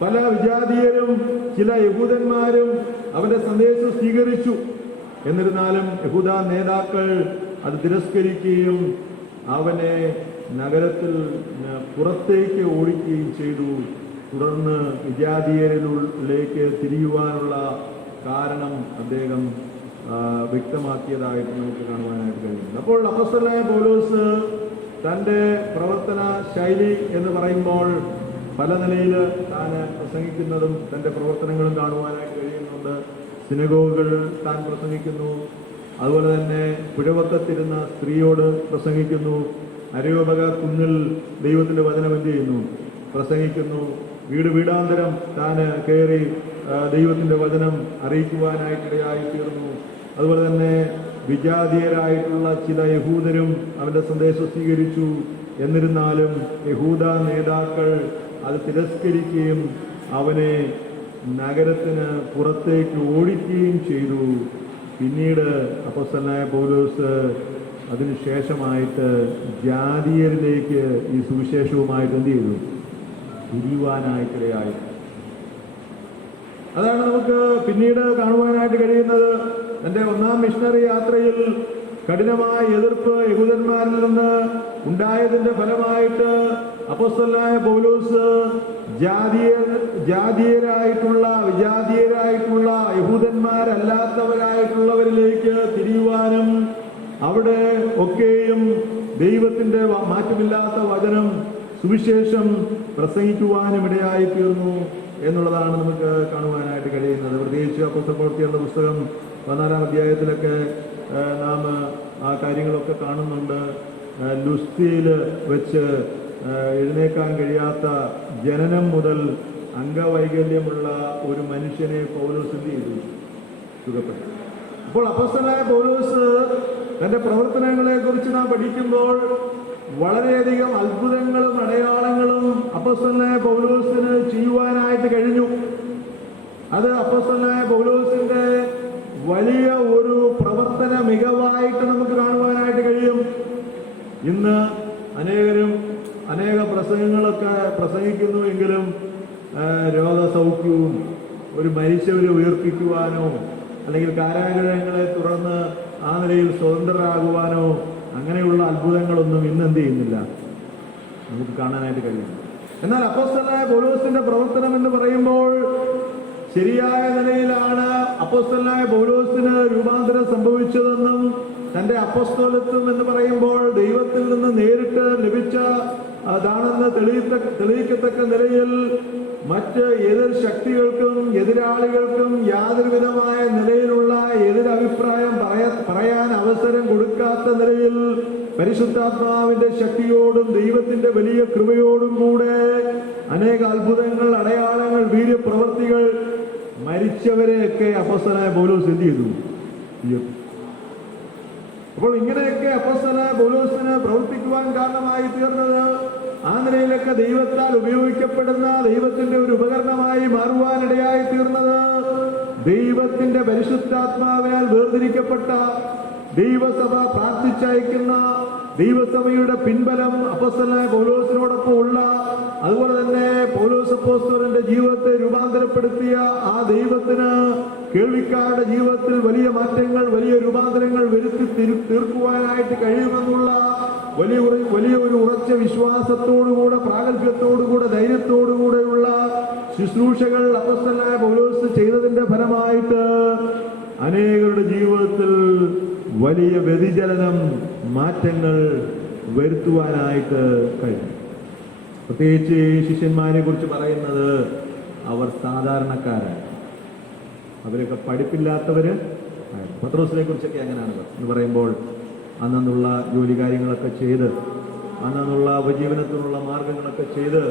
പല വിജാതീയരും ചില യഹൂദന്മാരും അവന്റെ സന്ദേശം സ്വീകരിച്ചു. എന്നിരുന്നാലും യഹൂദ നേതാക്കൾ അത് തിരസ്കരിക്കുകയും അവനെ നഗരത്തിൽ പുറത്തേക്ക് ഓടിക്കുകയും ചെയ്തു. തുടർന്ന് വിജാതീയരിലേക്ക് തിരിയുവാനുള്ള കാരണം അദ്ദേഹം വ്യക്തമാക്കിയതായിട്ട് നമുക്ക് കാണുവാനായിട്ട് കഴിയുന്നു. അപ്പോൾ അപ്പോസ്തലനായ പൗലോസ് തൻ്റെ പ്രവർത്തന ശൈലി എന്ന് പറയുമ്പോൾ പല നിലയിൽ താൻ പ്രസംഗിക്കുന്നതും തൻ്റെ പ്രവർത്തനങ്ങളും കാണുവാനായിട്ട് കഴിയുന്നുണ്ട്. സിനഗോഗുകളിൽ താൻ പ്രസംഗിക്കുന്നു. അതുപോലെ തന്നെ പുഴവക്കത്തിരുന്ന സ്ത്രീയോട് പ്രസംഗിക്കുന്നു. അരയോപക കുന്നിൽ ദൈവത്തിൻ്റെ വചനം എന്ത് ചെയ്യുന്നു? പ്രസംഗിക്കുന്നു. വീട് വീടാന്തരം താൻ കയറി ദൈവത്തിൻ്റെ വചനം അറിയിക്കുവാനായിട്ടിടയായി തീർന്നു. അതുപോലെ തന്നെ വിജാതീയരായിട്ടുള്ള ചില യഹൂദരും അവൻ്റെ സന്ദേശം സ്വീകരിച്ചു. എന്നിരുന്നാലും യഹൂദ നേതാക്കൾ അത് തിരസ്കരിക്കുകയും അവനെ നഗരത്തിന് പുറത്തേക്ക് ഓടിക്കുകയും ചെയ്തു. പിന്നീട് അപ്പോസ്തലനായ പൗലോസ് അതിനുശേഷമായിട്ട് ജാതീയരിലേക്ക് ഈ സുവിശേഷവുമായിട്ട് എന്ത് ചെയ്തു? തിരിയുവാനായിട്ടിടയായി. അതാണ് നമുക്ക് പിന്നീട് കാണുവാനായിട്ട് കഴിയുന്നത്. തൻ്റെ ഒന്നാം മിഷണറി യാത്രയിൽ കഠിനമായ എതിർപ്പ് യഹൂദന്മാരിൽ നിന്ന് ഉണ്ടായതിന്റെ ഫലമായിട്ട് അപ്പോസ്തലനായ പൗലോസ് വിജാതീയരായിട്ടുള്ള യഹൂദന്മാരല്ലാത്തവരായിട്ടുള്ളവരിലേക്ക് തിരിയുവാനും അവിടെ ഒക്കെയും ദൈവത്തിന്റെ മാറ്റമില്ലാത്ത വചനം സുവിശേഷം പ്രസംഗിക്കുവാനും ഇടയായി തീർന്നു എന്നുള്ളതാണ് നമുക്ക് കാണുവാനായിട്ട് കഴിയുന്നത്. പ്രത്യേകിച്ച് അപ്പോസ്തലപ്രവൃത്തികളുടെ പുസ്തകം 14-ാം അധ്യായത്തിലൊക്കെ നാം ആ കാര്യങ്ങളൊക്കെ കാണുന്നുണ്ട്. ലുസ്തിയിൽ വെച്ച് എഴുന്നേക്കാൻ കഴിയാത്ത ജനനം മുതൽ അംഗവൈകല്യമുള്ള ഒരു മനുഷ്യനെ പൗലോസ് എന്ത് ചെയ്തു? സുഖപ്പെട്ടു. അപ്പോൾ അപ്പോസ്തലനായ പൗലോസ് തന്റെ പ്രവർത്തനങ്ങളെ കുറിച്ച് നാം പഠിക്കുമ്പോൾ വളരെയധികം അത്ഭുതങ്ങളും അടയാളങ്ങളും അപ്പോസ്തലനായ പൗലോസിന് ചെയ്യുവാനായിട്ട് കഴിഞ്ഞു. അത് അപ്പോസ്തലനായ പൗലോസിന്റെ വലിയ ഒരു പ്രവർത്തന മികവായിട്ട് നമുക്ക് കാണുവാനായിട്ട് കഴിയും. ഇന്ന് അനേക പ്രസംഗങ്ങളൊക്കെ പ്രസംഗിക്കുന്നു എങ്കിലും രോഗസൗഖ്യവും ഒരു മരിച്ചവരെ ഉയർപ്പിക്കുവാനോ അല്ലെങ്കിൽ കാരാഗ്രഹങ്ങളെ തുറന്ന് ആ നിലയിൽ സ്വതന്ത്രരാകുവാനോ അങ്ങനെയുള്ള അത്ഭുതങ്ങളൊന്നും ഇന്ന് എന്ത് ചെയ്യുന്നില്ല, നമുക്ക് കാണാനായിട്ട് കഴിയും. എന്നാൽ അപ്പോസ്തലനായ പൗലോസിന്റെ പ്രവർത്തനം എന്ന് പറയുമ്പോൾ ശരിയായ നിലയിലാണ് അപ്പോസ്തലനായ പൗലോസിന് രൂപാന്തരം സംഭവിച്ചതെന്നും തന്റെ അപ്പോസ്തലത്വം എന്ന് പറയുമ്പോൾ ദൈവത്തിൽ നിന്ന് നേരിട്ട് ലഭിച്ച അതാണെന്ന് തെളിയിക്കത്തക്ക നിലയിൽ മറ്റ് എതിർ ശക്തികൾക്കും എതിരാളികൾക്കും യാതൊരു വിധമായ നിലയിലുള്ള എതിരഭിപ്രായം പറയാൻ അവസരം കൊടുക്കാത്ത നിലയിൽ പരിശുദ്ധാത്മാവിന്റെ ശക്തിയോടും ദൈവത്തിന്റെ വലിയ കൃപയോടും കൂടെ അനേക അത്ഭുതങ്ങൾ, അടയാളങ്ങൾ, വീര്യപ്രവർത്തികൾ, മരിച്ചവരെയൊക്കെ അപ്പോസ്തലനായ പൗലോസ് എന്ത് ചെയ്തു? അപ്പോൾ ഇങ്ങനെയൊക്കെ അപ്പോസ്തലനായ പൗലോസിന് പ്രവർത്തിക്കുവാൻ കാരണമായി തീർന്നത് ആ നിലയിലൊക്കെ ദൈവത്താൽ ഉപയോഗിക്കപ്പെടുന്ന ദൈവത്തിന്റെ ഒരു ഉപകരണമായി മാറുവാനിടയായി തീർന്നത് ദൈവത്തിന്റെ പരിശുദ്ധാത്മാവിനാൽ വേർതിരിക്കപ്പെട്ട ദൈവസഭ പ്രാർത്ഥിച്ചയക്കുന്ന ദൈവസഭയുടെ പിൻബലം അപ്പോസ്തലനായ പൗലോസിനോടൊപ്പം ഉള്ള, അതുപോലെ തന്നെ പൗലോസ് അപ്പോസ്തലന്റെ ജീവിതത്തെ രൂപാന്തരപ്പെടുത്തിയ ആ ദൈവത്തിന് കേൾവിക്കാരുടെ ജീവിതത്തിൽ വലിയ മാറ്റങ്ങൾ, വലിയ രൂപാന്തരങ്ങൾ വരുത്തി തീർക്കുവാനായിട്ട് കഴിയുമെന്നുള്ള വലിയ ഒരു ഉറച്ച വിശ്വാസത്തോടുകൂടെ, പ്രാഗൽഭ്യത്തോടുകൂടെ, ധൈര്യത്തോടുകൂടെയുള്ള ശുശ്രൂഷകൾ അപ്പോസ്തലനായ പൗലോസ് ചെയ്തതിന്റെ ഫലമായിട്ട് അനേകരുടെ ജീവിതത്തിൽ വലിയ വ്യതിചലനം, മാറ്റങ്ങൾ വരുത്തുവാനായിട്ട് കഴിയും. പ്രത്യേകിച്ച് ഈ ശിഷ്യന്മാരെ കുറിച്ച് പറയുന്നത് അവർ സാധാരണക്കാരാണ്. അവരൊക്കെ പഠിപ്പില്ലാത്തവര്. പത്രോസിനെ കുറിച്ചൊക്കെ അങ്ങനെയാണ് എന്ന് പറയുമ്പോൾ അന്നുള്ള ജോലി കാര്യങ്ങളൊക്കെ ചെയ്ത്, അന്നുള്ള ഉപജീവനത്തിനുള്ള മാർഗങ്ങളൊക്കെ ചെയ്ത്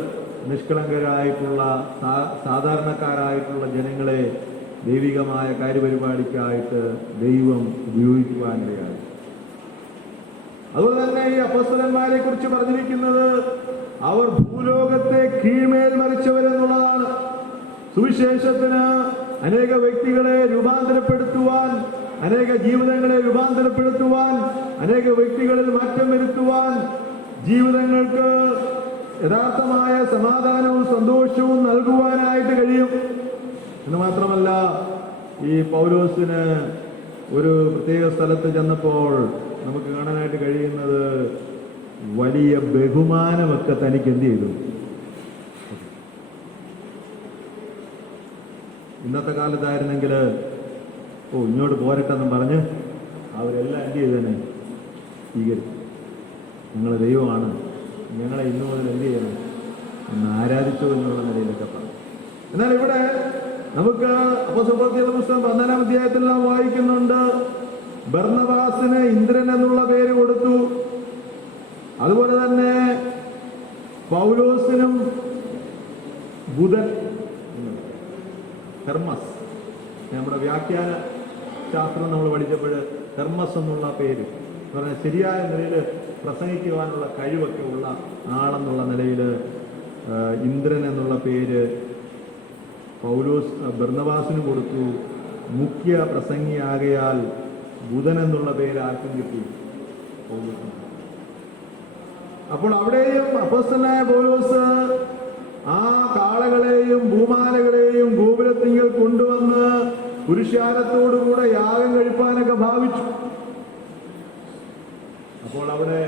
നിഷ്കളങ്കരായിട്ടുള്ള സാധാരണക്കാരായിട്ടുള്ള ജനങ്ങളെ ദൈവികമായ കാര്യപരിപാടിക്കായിട്ട് ദൈവം ഉപയോഗിക്കുവാനിടയായി. അതുപോലെ തന്നെ ഈ അപ്പോസ്തലന്മാരെ കുറിച്ച് പറഞ്ഞിരിക്കുന്നത് അവർ ഭൂലോകത്തെ കീഴ്മേൽ മറിച്ചവരെന്നുള്ളതാണ്. സുവിശേഷത്തിന് അനേക വ്യക്തികളെ രൂപാന്തരപ്പെടുത്തുവാൻ, അനേക ജീവിതങ്ങളെ രൂപാന്തരപ്പെടുത്തുവാൻ, അനേക വ്യക്തികളിൽ മാറ്റം വരുത്തുവാൻ, ജീവിതങ്ങൾക്ക് യഥാർത്ഥമായ സമാധാനവും സന്തോഷവും നൽകുവാനായിട്ട് കഴിയും എന്ന് മാത്രമല്ല, ഈ പൗലോസിന് ഒരു പ്രത്യേക സ്ഥലത്ത് ചെന്നപ്പോൾ നമുക്ക് കാണാനായിട്ട് കഴിയുന്നത് വലിയ ബഹുമാനമൊക്കെ തനിക്ക് എന്ത് ചെയ്തു. ഇന്നത്തെ കാലത്തായിരുന്നെങ്കിൽ ഇങ്ങോട്ട് പോരട്ടെന്നും പറഞ്ഞ് അവരെല്ലാം എന്ത് ചെയ്തേനെ, സ്വീകരിച്ചു. ഞങ്ങളെ ദൈവമാണ്, ഞങ്ങളെ ഇന്നു മുതൽ എന്ത് ചെയ്യണം എന്ന് ആരാധിച്ചു എന്നുള്ള നിലയിലൊക്കെ പറഞ്ഞു. എന്നാൽ ഇവിടെ നമുക്ക് അപ്പോസ്തലപ്രവൃത്തികളുടെ പുസ്തകം 14-ാം അധ്യായത്തിൽ നാം വായിക്കുന്നുണ്ട്, ബർന്നബാസിന് ഇന്ദ്രൻ എന്നുള്ള പേര് കൊടുത്തു. അതുപോലെ തന്നെ പൗലോസിനും ബുധൻ, ഹെർമസ്, നമ്മുടെ വ്യാഖ്യാന ശാസ്ത്രം നമ്മൾ പഠിച്ചപ്പോൾ ഹെർമസ് എന്നുള്ള പേര് എന്ന് പറഞ്ഞാൽ ശരിയായ നിലയിൽ പ്രസംഗിക്കുവാനുള്ള കഴിവൊക്കെ ഉള്ള ആളെന്നുള്ള നിലയിൽ ഇന്ദ്രൻ എന്നുള്ള പേര് ബർന്നബാസിന് കൊടുത്തു. മുഖ്യ പ്രസംഗിയാകയാൽ ബുധൻ എന്നുള്ള പേര് ആർക്കും കിട്ടി, പൗലോസിന്. അപ്പോൾ അവിടെയും അപ്പോസ്തലനായ പൗലോസ് ആ കാളകളെയും ഭൂമാലകളെയും ഗോപുരത്തിങ്കൽ കൊണ്ടുവന്ന് പുരുഷാരത്തോടുകൂടെ യാഗം കഴിപ്പാനൊക്കെ ഭാവിച്ചു. അപ്പോൾ അവിടെ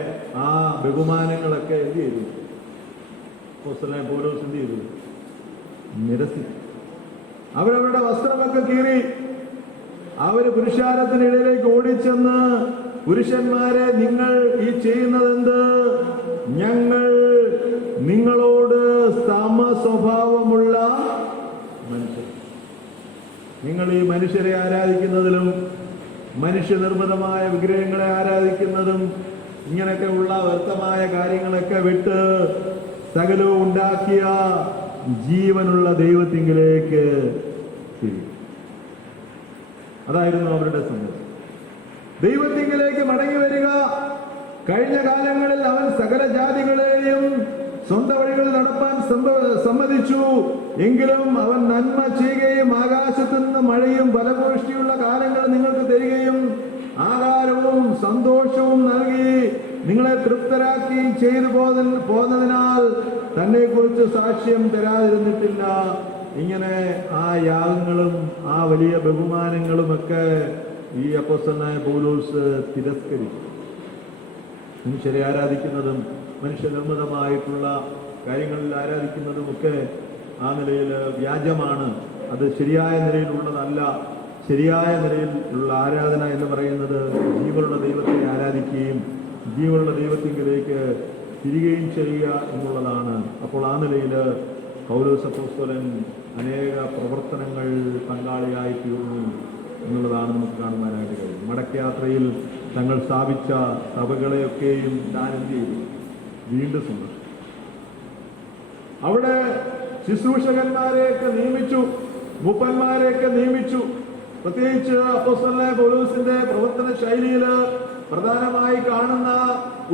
ആ ബഹുമാനങ്ങളൊക്കെ എന്ത് ചെയ്തു, അപ്പോസ്തലനായ പൗലോസ് എന്ത് ചെയ്തു, നിരസിച്ചു. അവരവരുടെ വസ്ത്രമൊക്കെ കീറി അവര് പുരുഷാരത്തിനിടയിലേക്ക് ഓടിച്ചെന്ന്, പുരുഷന്മാരെ, നിങ്ങൾ ഈ ചെയ്യുന്നതെന്ത്? ഞങ്ങൾ നിങ്ങളോട് സമസ്വഭാവമുള്ള മനുഷ്യർ. നിങ്ങൾ ഈ മനുഷ്യരെ ആരാധിക്കുന്നതിലും മനുഷ്യനിർമ്മിതമായ വിഗ്രഹങ്ങളെ ആരാധിക്കുന്നതും ഇങ്ങനെയൊക്കെ ഉള്ള വ്യർത്ഥമായ കാര്യങ്ങളൊക്കെ വിട്ട് സകലവും ഉണ്ടാക്കിയ ജീവനുള്ള ദൈവത്തിങ്കിലേക്ക് തിരിയും. അതായിരുന്നു അവരുടെ സന്ദേശം. ദൈവത്തിങ്കിലേക്ക് മടങ്ങി വരിക. കഴിഞ്ഞ കാലങ്ങളിൽ അവൻ സകല ജാതികളെയും സ്വന്തം വഴികൾ നടപ്പാൻ സമ്മതിച്ചു. എങ്കിലും അവൻ നന്മ ചെയ്യുകയും ആകാശത്തു നിന്ന് മഴയും ഫലപുഷ്ടിയുള്ള കാലങ്ങൾ നിങ്ങൾക്ക് തരികയും ആഹാരവും സന്തോഷവും നൽകി നിങ്ങളെ തൃപ്തരാക്കി ചെയ്തു പോന്നതിനാൽ തന്നെ കുറിച്ച് സാക്ഷ്യം തരാതിരുന്നിട്ടില്ല. ഇങ്ങനെ ആ യാഗങ്ങളും ആ വലിയ ബഹുമാനങ്ങളുമൊക്കെ ഈ അപ്പോസ്തലനായ പൗലോസ് തിരസ്കരിച്ചു. മനുഷ്യരെ ആരാധിക്കുന്നതും മനുഷ്യനിർമ്മിതമായിട്ടുള്ള കാര്യങ്ങളിൽ ആരാധിക്കുന്നതുമൊക്കെ ആ നിലയിൽ വ്യാജമാണ്. അത് ശരിയായ നിലയിലുള്ളതല്ല. ശരിയായ നിലയിലുള്ള ആരാധന എന്ന് പറയുന്നത് ജീവനുള്ള ദൈവത്തെ ആരാധിക്കുകയും ജീവനുള്ള ദൈവത്തിങ്കിലേക്ക് തിരികെയും ചെയ്യുക എന്നുള്ളതാണ്. അപ്പോൾ ആ നിലയിൽ പൗലോസ് അപ്പോസ്തലൻ അനേക പ്രവർത്തനങ്ങൾ പങ്കാളിയായി തീർന്നു എന്നുള്ളതാണ് നമുക്ക് കാണുവാനായിട്ട് കഴിയും. മടക്കയാത്രയിൽ തങ്ങൾ സ്ഥാപിച്ച സഭകളെയൊക്കെയും താൻ എന്ത് ചെയ്തു? വീണ്ടും സന്ദർശിച്ചു. അവിടെ ശുശ്രൂഷകന്മാരെയൊക്കെ നിയമിച്ചു, മൂപ്പന്മാരെയൊക്കെ നിയമിച്ചു. പ്രത്യേകിച്ച് അപ്പോസ്തലനായ പൗലോസിന്റെ പ്രവർത്തന ശൈലിയിൽ പ്രധാനമായി കാണുന്ന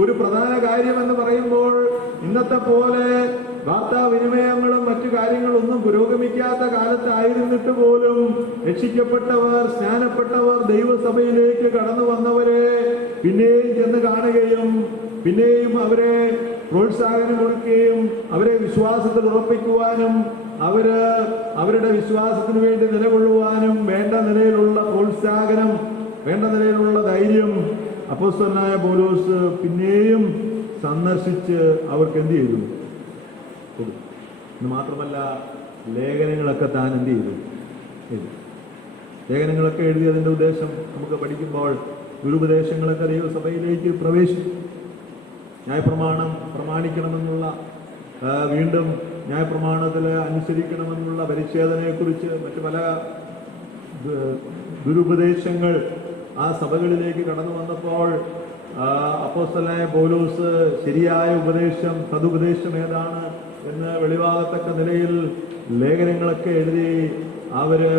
ഒരു പ്രധാന കാര്യം എന്ന് പറയുമ്പോൾ, ഇന്നത്തെ പോലെ വാർത്താവിനിമയങ്ങളും മറ്റു കാര്യങ്ങളൊന്നും പുരോഗമിക്കാത്ത കാലത്തായിരുന്നിട്ട് പോലും രക്ഷിക്കപ്പെട്ടവർ, സ്നാനപ്പെട്ടവർ, ദൈവസഭയിലേക്ക് കടന്നു വന്നവരെ പിന്നെയും ചെന്ന് കാണുകയും പിന്നെയും അവരെ പ്രോത്സാഹനം കൊടുക്കുകയും അവരെ വിശ്വാസത്തിൽ ഉറപ്പിക്കുവാനും അവരുടെ വിശ്വാസത്തിന് വേണ്ടി നിലകൊള്ളുവാനും വേണ്ട നിലയിലുള്ള പ്രോത്സാഹനം, വേണ്ട നിലയിലുള്ള ധൈര്യം അപ്പോസ്തലനായ പൗലോസ് പിന്നെയും സന്ദർശിച്ച് അവർക്ക് എന്ത് ചെയ്തു? എന്ന് മാത്രമല്ല, ലേഖനങ്ങളൊക്കെ താൻ എന്ത് ചെയ്തു? ലേഖനങ്ങളൊക്കെ എഴുതിയതിൻ്റെ ഉദ്ദേശം നമുക്ക് പഠിക്കുമ്പോൾ ഗുരുപദേശങ്ങളൊക്കെ ദൈവസഭയിലേക്ക് പ്രവേശിച്ചു. ന്യായപ്രമാണം പ്രമാണിക്കണമെന്നുള്ള, വീണ്ടും ന്യായപ്രമാണത്തിൽ അനുസരിക്കണമെന്നുള്ള പരിച്ഛേദനയെക്കുറിച്ച് മറ്റു പല ദുരുപദേശങ്ങൾ ആ സഭകളിലേക്ക് കടന്നു വന്നപ്പോൾ അപ്പോസ്തലനായ പൗലോസ് ശരിയായ ഉപദേശം, സതുപദേശം ഏതാണ് എന്ന് വെളിവാകത്തക്ക നിലയിൽ ലേഖനങ്ങളൊക്കെ എഴുതി അവരെ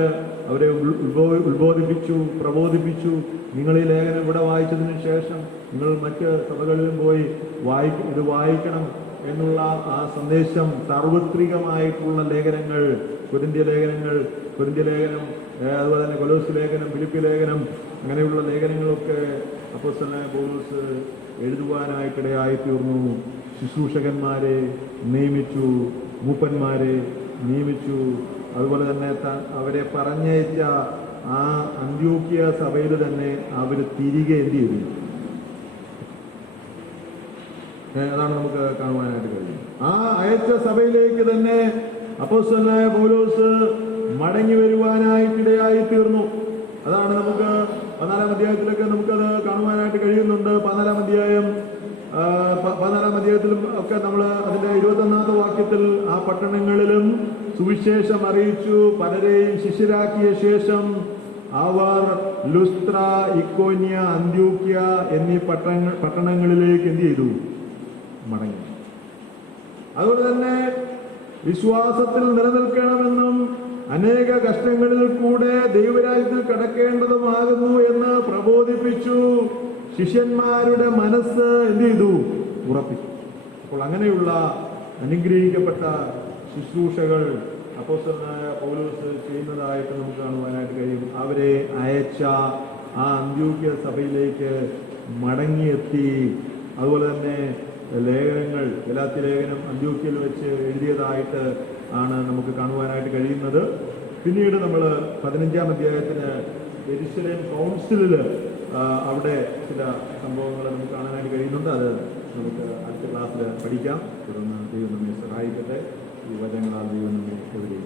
ഉത്ബോധിപ്പിച്ചു, പ്രബോധിപ്പിച്ചു. നിങ്ങൾ ഈ ലേഖനം ഇവിടെ വായിച്ചതിന് ശേഷം നിങ്ങൾ മറ്റ് സഭകളിലും പോയി ഇത് വായിക്കണം എന്നുള്ള ആ സന്ദേശം സാർവത്രികമായിട്ടുള്ള ലേഖനങ്ങൾ, കൊരിന്ത്യ ലേഖനം, അതുപോലെ തന്നെ കൊലോസ് ലേഖനം, ഫിലിപ്പി ലേഖനം, അങ്ങനെയുള്ള ലേഖനങ്ങളൊക്കെ അപ്പോസ്തലനായ പൗലോസ് എഴുതുവാനായിട്ടിടയായി തീർന്നു. ശുശ്രൂഷകന്മാരെ നിയമിച്ചു, മൂപ്പന്മാരെ നിയമിച്ചു. അതുപോലെ തന്നെ അവരെ പറഞ്ഞയച്ച ആ അന്ത്യോക്യ സഭയിൽ തന്നെ അവർ തിരികെ എന്ത് ചെയ്തു? അതാണ് നമുക്ക് കാണുവാനായിട്ട് കഴിയും. ആ അയച്ച സഭയിലേക്ക് തന്നെ അപ്പോസ്തലനായ പൗലോസ് മടങ്ങി വരുവാനായിട്ടിടയായി തീർന്നു. അതാണ് നമുക്ക് 14-ാം അധ്യായത്തിലൊക്കെ നമുക്കത് കാണുവാനായിട്ട് കഴിയുന്നുണ്ട്. 14-ാം അധ്യായത്തിലും ഒക്കെ നമ്മൾ അതിന്റെ 21-ാമത്തെ വാക്യത്തിൽ ആ പട്ടണങ്ങളിലും സുവിശേഷം അറിയിച്ചു, പലരെയും ശിഷ്യരാക്കിയ ശേഷം അവർ ലുസ്ത്ര, ഇക്കോന്യ, അന്ത്യോക്യ എന്നീ പട്ടണങ്ങളിലേക്ക് എന്ത് ചെയ്തു? മടങ്ങി. അതുകൊണ്ട് തന്നെ വിശ്വാസത്തിൽ നിലനിൽക്കണമെന്നും അനേക കഷ്ടങ്ങളിൽ കൂടെ ദൈവരാജ്യത്തിൽ കടക്കേണ്ടതുമാകുന്നു എന്ന് പ്രബോധിപ്പിച്ചു. ശിഷ്യന്മാരുടെ മനസ്സ് എന്ത് ചെയ്തു? ഉറപ്പിച്ചു. അപ്പോൾ അങ്ങനെയുള്ള അനുഗ്രഹിക്കപ്പെട്ട ശുശ്രൂഷകൾ അപ്പോസ്തലനായ പൗലോസ് ചെയ്യുന്നതായിട്ട് നമുക്ക് കാണുവാനായിട്ട് കഴിയും. അവരെ അയച്ച ആ അന്ത്യോക്യ സഭയിലേക്ക് മടങ്ങിയെത്തി. അതുപോലെ തന്നെ ലേഖനങ്ങൾ, ഗലാത്യ ലേഖനം അന്ത്യോക്യയിൽ വെച്ച് എഴുതിയതായിട്ട് ആണ് നമുക്ക് കാണുവാനായിട്ട് കഴിയുന്നത്. പിന്നീട് നമ്മൾ 15-ാം അധ്യായത്തിന് യെരുശലേം കൗൺസിലിൽ അവിടെ ചില സംഭവങ്ങൾ നമുക്ക് കാണാനായിട്ട് കഴിയുന്നുണ്ട്. അത് നമുക്ക് അടുത്ത ക്ലാസ്സിൽ പഠിക്കാം. തുടർന്ന് ദൈവം നമ്മെ സഹായിക്കട്ടെ. ഈ വചനങ്ങളാൽ ദൈവം നമ്മെ എവിടെ